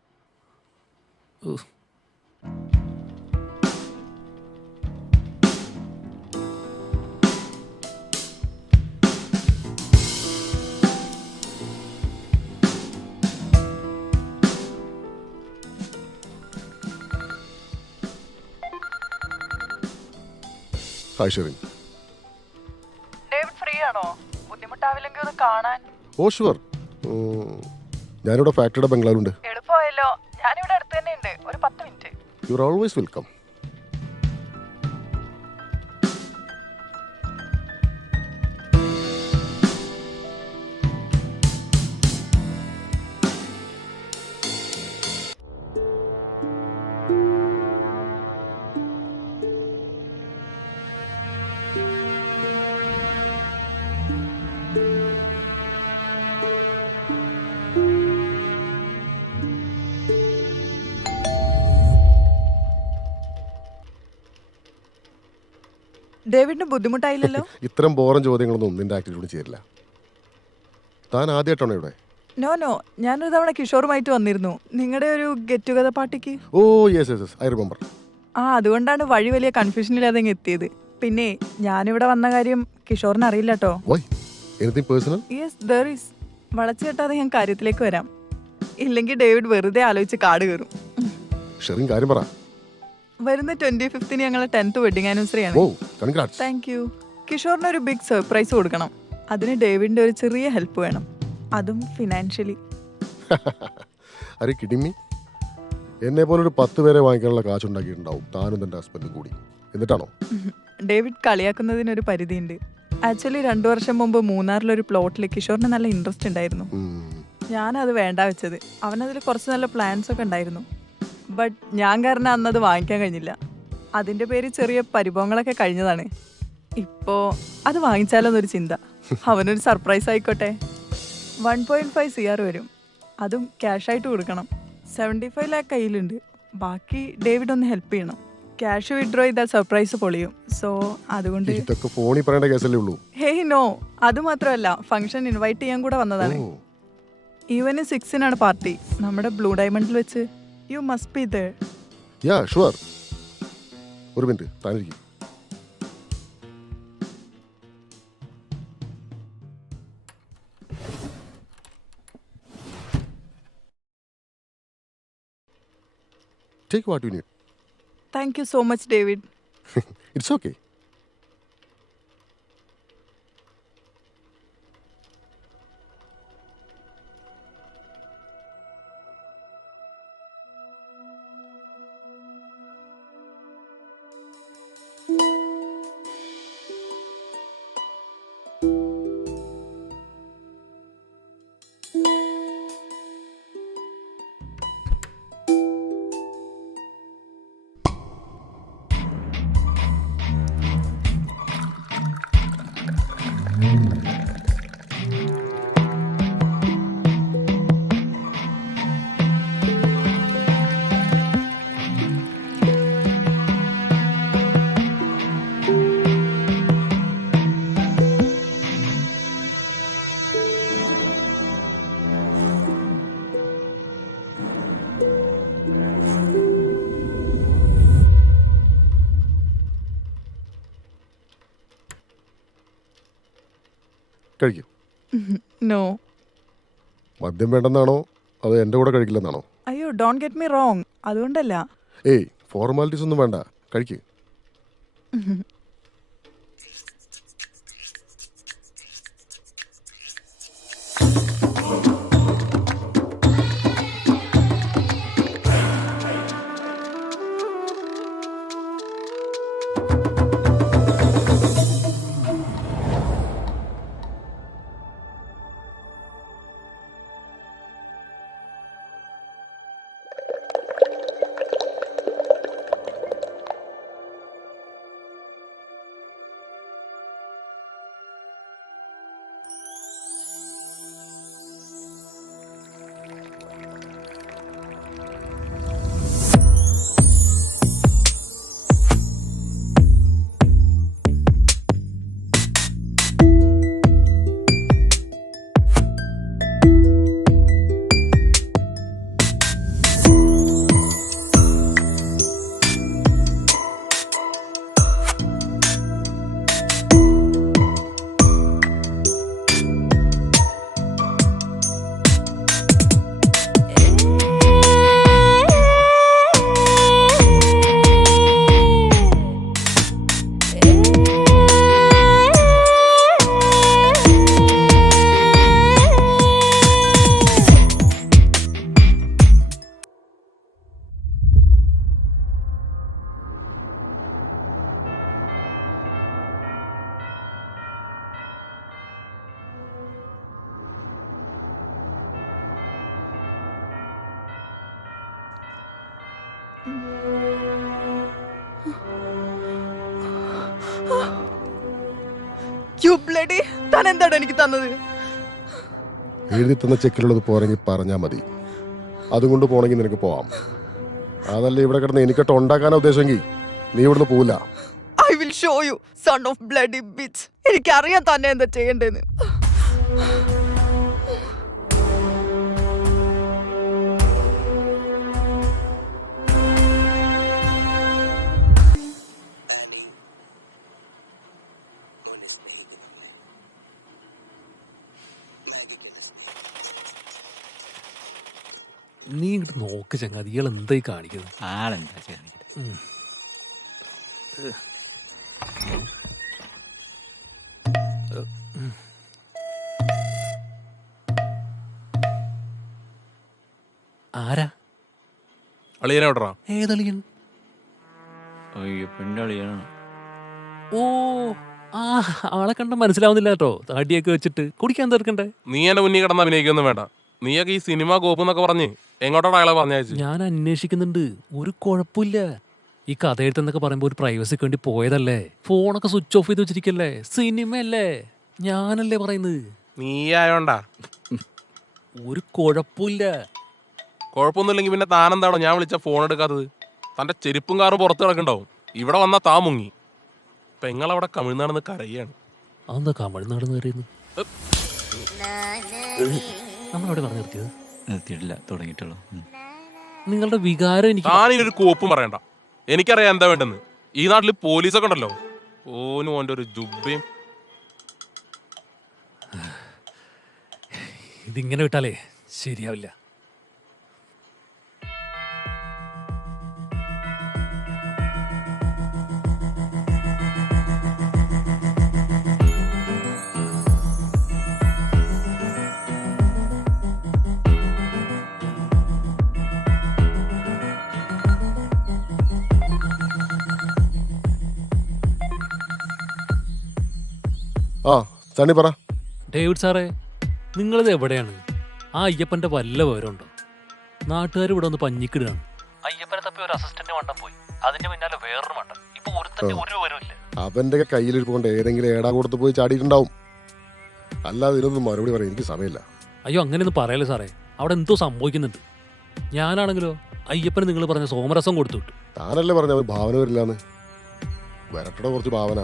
ഹായ് ഷെറിൻ. ഡേവിഡ് ഫ്രീ ആണോ? ബുദ്ധിമുട്ടാവില്ലെങ്കിൽ ഒന്ന് കാണാൻ. Oh sure. ഞാനിവിടെ ഫാക്ടറിയുടെ ബംഗ്ലാവുണ്ട്. എളുപ്പമായല്ലോ, ഞാനിവിടെ അടുത്ത് തന്നെ ഉണ്ട്. ഒരു 10 minute. You are always welcome. ഡേവിഡിന് ബുദ്ധിമുട്ടായില്ലല്ലോ? ഇത്തരം ബോറൻ ചോദ്യങ്ങളൊന്നും നിന്റെ ആക്ടിവിറ്റിയോട് ചേരില്ല. താൻ ആദ്യമായിട്ടാണോ ഇവിടെ? നോ ഞാനൊരു തവണ കിഷോറുമായിട്ട് വന്നിരുന്നു നിങ്ങളുടെ ഒരു ഗെറ്റ് ടുഗദർ പാർട്ടിക്ക്. Oh yes I remember. അതുകൊണ്ടാണ് വഴി വലിയ കൺഫ്യൂഷനില്ലാതെ എത്തിയത്. പിന്നെ ഞാനിവിടെ വന്ന കാര്യം കിഷോറിന് അറിയില്ല കേട്ടോ. Anything personal? Yes there is. വളച്ചു കെട്ടാതെ ഞാൻ കാര്യത്തിലേക്ക് വരാം. ഇല്ലെങ്കിൽ ഡേവിഡ് വെറുതെ ആലോചിച്ച് കാട് കയറും. ഷെറിൻ കാര്യം പറ. വരുന്ന 25th ഞങ്ങളെ 10th വെഡിങ് ആനിവേഴ്സറി ആണ്. കൺഗ്രാറ്റ്സ്. Thank you. കിഷോറിന് ഒരു ബിഗ് സർപ്രൈസ് കൊടുക്കണം. അതിന് ഡേവിഡിന്റെ ഒരു ചെറിയ ഹെൽപ്പ് വേണം, അതും ഫിനാൻഷ്യലി. അരെ കിഡിമി, എന്നെ പോലെ ഒരു 10 പേരെ വാങ്ങിക്കാനുള്ള കാശുണ്ടാക്കിയിട്ടുണ്ടാവും താനും തന്റെ ഹസ്ബൻഡും കൂടി. എന്നിട്ടാണോ? ഡേവിഡ് കളിയാക്കുന്നതിനൊരു പരിധിയുണ്ട്. ആക്ച്വലി 2 വർഷം മുമ്പ് മൂന്നാറിലൊരു പ്ലോട്ടിൽ കിഷോറിന് നല്ല ഇൻട്രസ്റ്റ് ഉണ്ടായിരുന്നു. ഞാനത് വേണ്ട വെച്ചത്. അവനതിൽ കുറച്ച് നല്ല പ്ലാൻസ് ഒക്കെ ഉണ്ടായിരുന്നു. ബട്ട് ഞാൻ കാരണം അന്നത് വാങ്ങിക്കാൻ കഴിഞ്ഞില്ല. അതിൻ്റെ പേര് ചെറിയ പരിഭവങ്ങളൊക്കെ കഴിഞ്ഞതാണ്. ഇപ്പോൾ അത് വാങ്ങിച്ചാലോന്നൊരു ചിന്ത. അവനൊരു സർപ്രൈസ് ആയിക്കോട്ടെ. 1.5 CR വരും. അതും ക്യാഷായിട്ട് കൊടുക്കണം. 75 lakh കയ്യിലുണ്ട്. ബാക്കി ഡേവിഡ് ഒന്ന് ഹെൽപ്പ് ചെയ്യണം. ക്യാഷ് വിഡ്രോ ചെയ്താൽ സർപ്രൈസ് പൊളിയും. സോ അതുകൊണ്ട് ഇതൊക്കെ ഫോണിൽ പറയേണ്ട കേസല്ലേ ഉള്ളൂ. ഹേയ് നോ, അത് മാത്രമല്ല ഫംഗ്ഷൻ ഇൻവൈറ്റ് ചെയ്യാൻ കൂടെ വന്നതാണ്. ഈവനിങ് 6 പാർട്ടി, നമ്മുടെ ബ്ലൂ ഡയമണ്ടിൽ വെച്ച്. You must be there. Yeah sure. ഒരു minute താനിരിക്കും. Take what you need. Thank you so much, David. It's okay. കഴിക്കും. നോ. മദ്യം വേണ്ടെന്നാണോ അതോ എൻ്റെ കൂടെ കഴിക്കില്ലെന്നാണോ? അയ്യോ ഡോണ്ട് ഗെറ്റ് മീ റോങ്, അതുകൊണ്ടല്ല. ഏയ് ഫോർമാലിറ്റീസ് ഒന്നും വേണ്ട, കഴിക്ക്. താൻ എന്താണ് എനിക്ക് തന്നത്? എഴുതി തന്ന ചെക്കിലുള്ളത് പോരെങ്കിൽ പറഞ്ഞാൽ മതി. അതുകൊണ്ട് പോണെങ്കിൽ നിനക്ക് പോവാം. അതല്ല ഇവിടെ കിടന്ന് എനിക്കിട്ട് ഉണ്ടാക്കാനാ ഉദ്ദേശമെങ്കിൽ നീ ഇവിടുന്ന് പോവില്ല. I will show you, son of bloody bitch. എനിക്കറിയാം തന്നെ എന്താ ചെയ്യണ്ടേന്ന്. നീ ഇങ്ങോട്ട് നോക്ക് ചങ്ങാതി, ഇയാൾ എന്തായി കാണിക്കുന്നത്? ആളെന്താ കാണിക്കുന്നത്? ആരാ? അളിയനെ വിടറാ. ഏതളിയൻ? അയ്യപ്പൻ്റെ അളിയാണ്. ഓ ആ, ആളെ കണ്ട മനസ്സിലാവുന്നില്ല കേട്ടോ. താടിയൊക്കെ വെച്ചിട്ട് കുടിക്കാൻ തീർക്കണ്ടേ? നീ എന്നെ മുന്നിൽ കിടന്ന് അഭിനയിക്കൊന്നും വേണ്ട. നീയൊക്കെ ഈ സിനിമ കോപ്പ് എന്നൊക്കെ പറഞ്ഞ് എങ്ങോട്ടാണ് അയാളെ പറഞ്ഞയച്ചു? ഞാൻ അന്വേഷിക്കുന്നുണ്ട്, ഒരു കുഴപ്പമില്ല. ഈ കഥ എഴുത്തെന്നൊക്കെ പറയുമ്പോൾ ഒരു പ്രൈവസിക്ക് വേണ്ടി പോയതല്ലേ. ഫോണൊക്കെ സ്വിച്ച് ഓഫ് ചെയ്ത് വെച്ചിരിക്കല്ലേ, സിനിമയല്ലേ, ഞാനല്ലേ പറയുന്നത്. നീ ആയോണ്ടാ. ഒരു കുഴപ്പമില്ല. കുഴപ്പമൊന്നുമില്ലെങ്കിൽ പിന്നെ താനെന്താണോ ഞാൻ വിളിച്ച ഫോൺ എടുക്കാത്തത്? തൻ്റെ ചെരുപ്പും കാറും പുറത്ത് കിടക്കുന്നുണ്ടാവും. ഇവിടെ വന്നാൽ താ മുങ്ങി. പെങ്ങളവിടെ തമിഴ്നാടെന്ന് കരയാണ്. അതെന്താ തമിഴ്നാട് കയറിയെന്ന്? നമ്മളവിടെ പറഞ്ഞു നിർത്തിയത്? നിർത്തിയിട്ടില്ല, തുടങ്ങിയിട്ടുള്ളൂ. നിങ്ങളുടെ വികാരം എനിക്ക്. താനിനൊരു കോപ്പും പറയണ്ട, എനിക്കറിയാം എന്താ വേണ്ടെന്ന്. ഈ നാട്ടിൽ പോലീസൊക്കെ ഉണ്ടല്ലോ, ഓനും ഓൻ്റെ ഒരു ജുബയും. ഇതിങ്ങനെ വിട്ടാലേ ശരിയാവില്ല. ആ സണ്ണി പറ. ഡേവിഡ് സാറേ, നിങ്ങളിത് എവിടെയാണ്? ആ അയ്യപ്പൻ്റെ വല്ല വിവരമുണ്ടോ? നാട്ടുകാർ ഇവിടെ ഒന്ന് പഞ്ഞിക്കിടുകയാണ്. അയ്യപ്പനെ തപ്പി ഒരു അസിസ്റ്റന്റ് മണ്ടം പോയി, അതിന്റെ പിന്നാലെ വേറൊരു മണ്ടം. ഇപ്പൊ ഒരുത്തന്റെ ഒരു വിവരമില്ല. അവന്റെ കയ്യിലിരിക്കൊണ്ട് ഏതെങ്കിലും ഏടാ കൊടുത്ത് പോയി ചാടിയിട്ടുണ്ടാവും. അല്ലാതെ ഇതിനൊന്നും മറുപടി പറയാൻ എനിക്ക് സമയമില്ല. അയ്യോ അങ്ങനെയൊന്നും പറയല്ലേ സാറേ, അവിടെ എന്തോ സംഭവിക്കുന്നുണ്ട്. ഞാനാണെങ്കിലോ അയ്യപ്പന് നിങ്ങൾ പറഞ്ഞ സോമരസം കൊടുത്തു വിട്ടു. താനല്ലേ പറഞ്ഞ ഭാവന വരില്ലാന്ന്. വരട്ടയുടെ കുറച്ച് ഭാവന.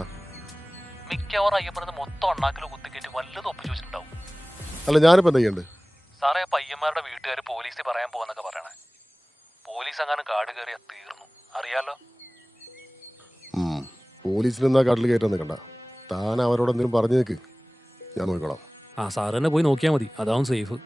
മിക്കവാറും അയ്യപ്പനത് മൊത്തം ഉണ്ടാക്കലോ കുത്തിക്കേറ്റ് വല്ലതും ഒപ്പിച്ചു വെച്ചിട്ടുണ്ടാവും. അല്ല ഞാനിപ്പോ എന്താ ചെയ്യണ്ട്? സാറേ, പയ്യന്മാരുടെ വീട്ടുകാർ പോലീസിൽ പറയാൻ പോവാന്നൊക്കെ പറയണേ. പോലീസ് അങ്ങനെ കാട് കയറിയാ തീർന്നു, അറിയാലോ. പോലീസിനെന്നാ കാട്ടിൽ കയറ്റാൻ നിൽക്കണ്ട. താൻ അവരോട് എന്തെങ്കിലും പറഞ്ഞു നിൽക്ക്, ഞാൻ നോക്കിക്കോളാം. ആ സാറ് തന്നെ പോയി നോക്കിയാൽ മതി, അതാവും സേഫ്.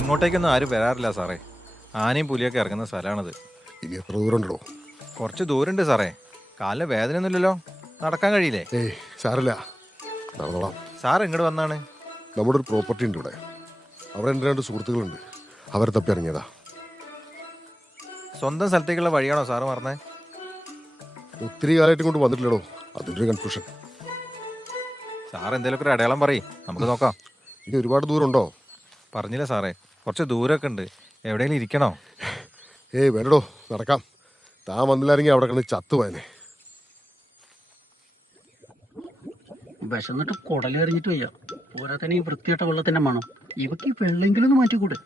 ഇങ്ങോട്ടേക്കൊന്നും ആരും വരാറില്ല സാറേ. ആനയും പുലിയൊക്കെ ഇറങ്ങുന്ന സ്ഥലമാണിത്. ഇനി എത്ര ദൂരം ഉണ്ടോ? കുറച്ച് ദൂരമുണ്ട് സാറേ. കാലിന് വേദനയൊന്നുമില്ലല്ലോ, നടക്കാൻ കഴിയില്ലേ? ഏയ് സാറില്ല, നടന്നോളാം. സാർ ഇങ്ങോട്ട് വന്നാണ്. നമ്മുടെ ഒരു പ്രോപ്പർട്ടി ഉണ്ട് ഇവിടെ. അവിടെ എൻ്റെ 2 സുഹൃത്തുക്കളുണ്ട്, അവരെ തപ്പി ഇറങ്ങിയതാ. സ്വന്തം സ്ഥലത്തേക്കുള്ള വഴിയാണോ സാറ് മറന്നേ? ഒത്തിരി കാലമായിട്ട് കൊണ്ട് വന്നിട്ടില്ലടോ, അതിൻ്റെ ഒരു കൺഫ്യൂഷൻ. സാർ എന്തെങ്കിലുമൊക്കെ ഒരു അടയാളം പറയും, നമുക്ക് നോക്കാം. ഇനി ഒരുപാട് ദൂരം ഉണ്ടോ? പറഞ്ഞില്ല സാറേ, കുറച്ച് ദൂരമൊക്കെ ഉണ്ട്. എവിടെയെങ്കിലും ഇരിക്കണോ? ഏയ് വേണ്ടടോ, നടക്കാം. താൻ വന്നില്ലായിരുന്നെങ്കിൽ അവിടെ കിടന്ന് ചത്തുപോയനെ. വിശന്നിട്ട് കുടലെറിഞ്ഞിട്ട് വയ്യ. പോരാത്തന്നെ ഈ വൃത്തിയായിട്ട വെള്ളത്തിന്റെ മണം. ഇവക്ക് ഈ വെള്ളെങ്കിലും ഒന്ന് മാറ്റിക്കൂടെ?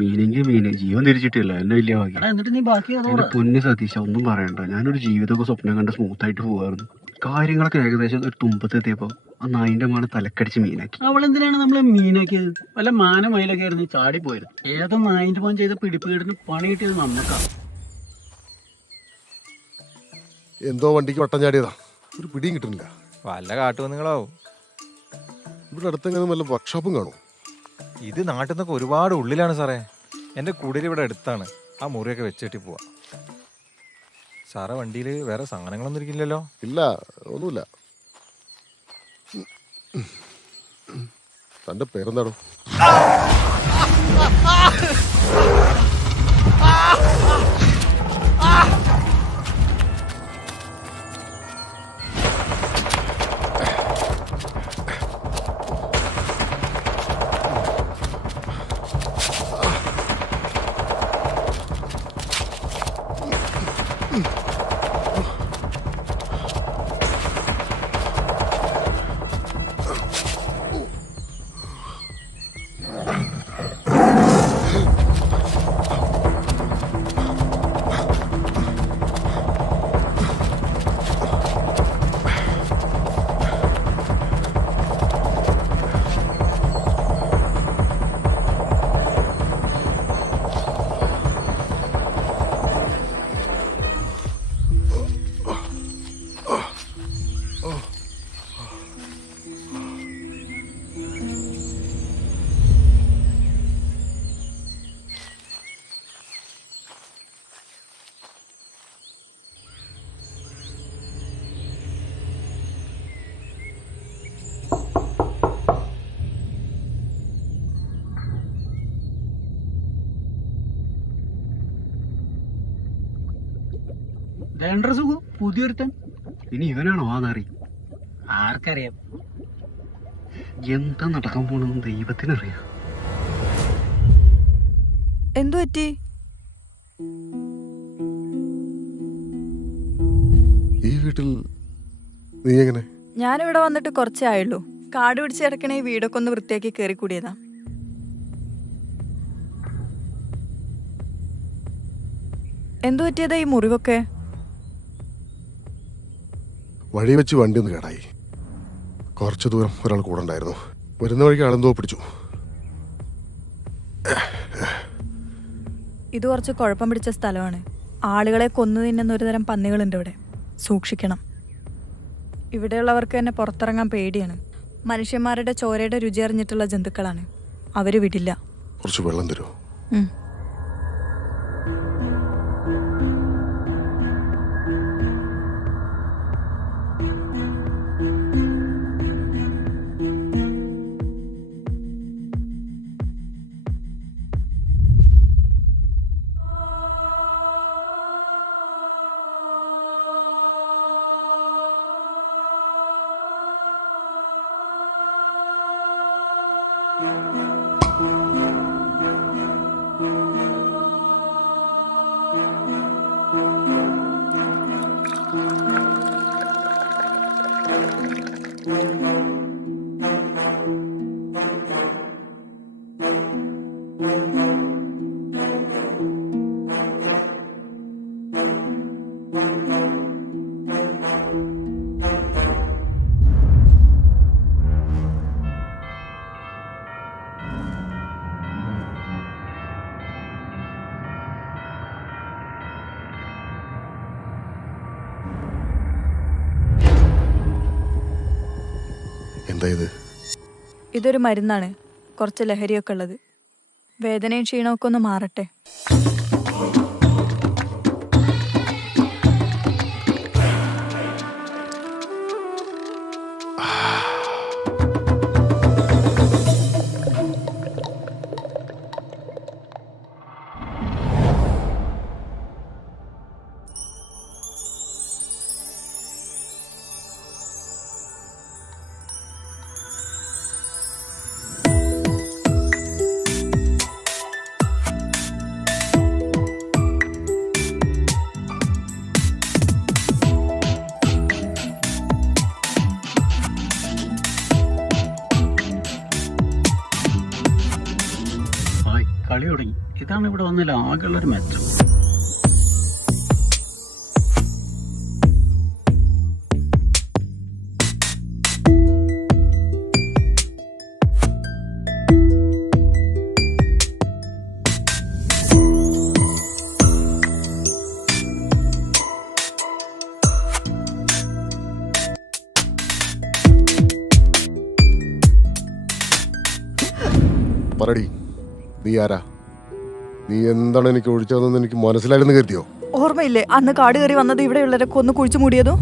മീനെങ്കിൽ മീന് ജീവൻ തിരിച്ചിട്ടില്ല, എന്നെ വലിയ ഭാഗ്യം. എടാ, എന്നിട്ട് നീ ബാക്കി അതോടെ പൊന്ന് സതീശ, ഒന്നും പറയണ്ട. ഞാനൊരു ജീവിതമൊക്കെ സ്വപ്നം കണ്ട് സ്മൂത്ത് ആയിട്ട് പോവായിരുന്നു. കാര്യങ്ങളൊക്കെ ഏകദേശം ഒരു തുമ്പത്തെത്തിയപ്പോ ആ നായിന്റെ മാണ് തലക്കടിച്ച് മീനാക്കി. അവളെന്തിനാണ് നമ്മളെ മീനാക്കിയത്? വല്ല മാന മയിലൊക്കെ ആയിരുന്നു ചാടിപ്പോയത്. ഏതോ നായിന്റെ മോൻ ചെയ്ത പിടിപ്പീടിന് പണി കിട്ടിയത് നമുക്കാ. എന്തോ വണ്ടിക്ക് വട്ടം ചാടിയതാ, ഒരു പിടിയും കിട്ടുന്നില്ല. വല്ല കാട്ടുവന്നുകളാവും. ഇവിടെ അടുത്തെങ്കിലും വല്ല വർക്ക്ഷോപ്പും കാണും. ഇത് നാട്ടിൽ നിന്നൊക്കെ ഒരുപാട് ഉള്ളിലാണ് സാറേ. എൻ്റെ കുടിൽ ഇവിടെ അടുത്താണ്. ആ മുറിയൊക്കെ വെച്ചിട്ട് പോവാം. സാറേ, വണ്ടിയിൽ വേറെ സാധനങ്ങളൊന്നും ഇരിക്കില്ലല്ലോ? ഇല്ല, ഒന്നുമില്ല. തൻ്റെ പേരെന്താണോ? പുതിയൊരുത്തൻ. ഇനി ഇവനാണോ ആ നാറി? ആർക്കറിയാം എന്താ നടക്കാൻ പോണെന്ന് ദൈവത്തിനറിയാം. എന്തു പറ്റി? ഈ വീട്ടിൽ നീ എങ്ങനെ? ഞാനിവിടെ വന്നിട്ട് കുറച്ചേ ആയുള്ളൂ. കാട് പിടിച്ച് കിടക്കണ ഈ വീടൊക്കെ ഒന്ന് വൃത്തിയാക്കി കയറിക്കൂടിയതാ. എന്തു പറ്റിയതാ ഈ മുറിവൊക്കെ? വഴി വെച്ച് വണ്ടി ഒന്ന് കേടായി. കുറച്ച് ദൂരം ഒരാൾ കൂടെ ഉണ്ടായിരുന്നു. വരുന്ന വഴിക്ക് ആളെന്തോ പിടിച്ചു. ഇത് കുറച്ച് കുഴപ്പം പിടിച്ച സ്ഥലമാണ്. ആളുകളെ കൊന്നു തിന്നുന്ന ഒരു തരം പന്നികളുണ്ട് ഇവിടെ. സൂക്ഷിക്കണം. ഇവിടെയുള്ളവർക്ക് തന്നെ പുറത്തിറങ്ങാൻ പേടിയാണ്. മനുഷ്യന്മാരുടെ ചോരയുടെ രുചി അറിഞ്ഞിട്ടുള്ള ജന്തുക്കളാണ്. അവർ വിടില്ല. കുറച്ച് വെള്ളം തരുമോ? എന്താ ഇത്? ഇതൊരു മരുന്നാണ്, കുറച്ച് ലഹരിയൊക്കെ ഉള്ളത്. വേദനയും ക്ഷീണമൊക്കെ ഒന്ന് മാറട്ടെ. ഇതാണ് ഇവിടെ വന്നതിൽ ആകെയുള്ളൊരു മെച്ചം. പറടി, നീ ആരാ? നീ എന്താണ് എനിക്ക് ഒഴിച്ചതെന്ന് എനിക്ക് മനസ്സിലായിരുന്നു കരുതിയോ? ഓർമ്മയില്ലേ അന്ന് കാട് കയറി വന്നത് ഇവിടെയുള്ളവരെ കൊന്നു കുഴിച്ചു മൂടിയതോ?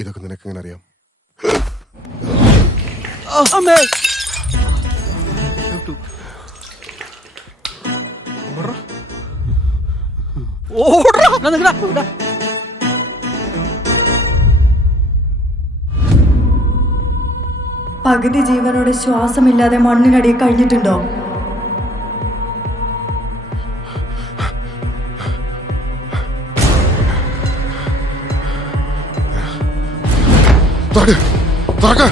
ഇതൊക്കെ നിനക്ക് എങ്ങനെ അറിയാം? പകുതി ജീവനോടെ ശ്വാസമില്ലാതെ മണ്ണിനടിയിൽ കഴിഞ്ഞിട്ടുണ്ടോ? തുറക്ക്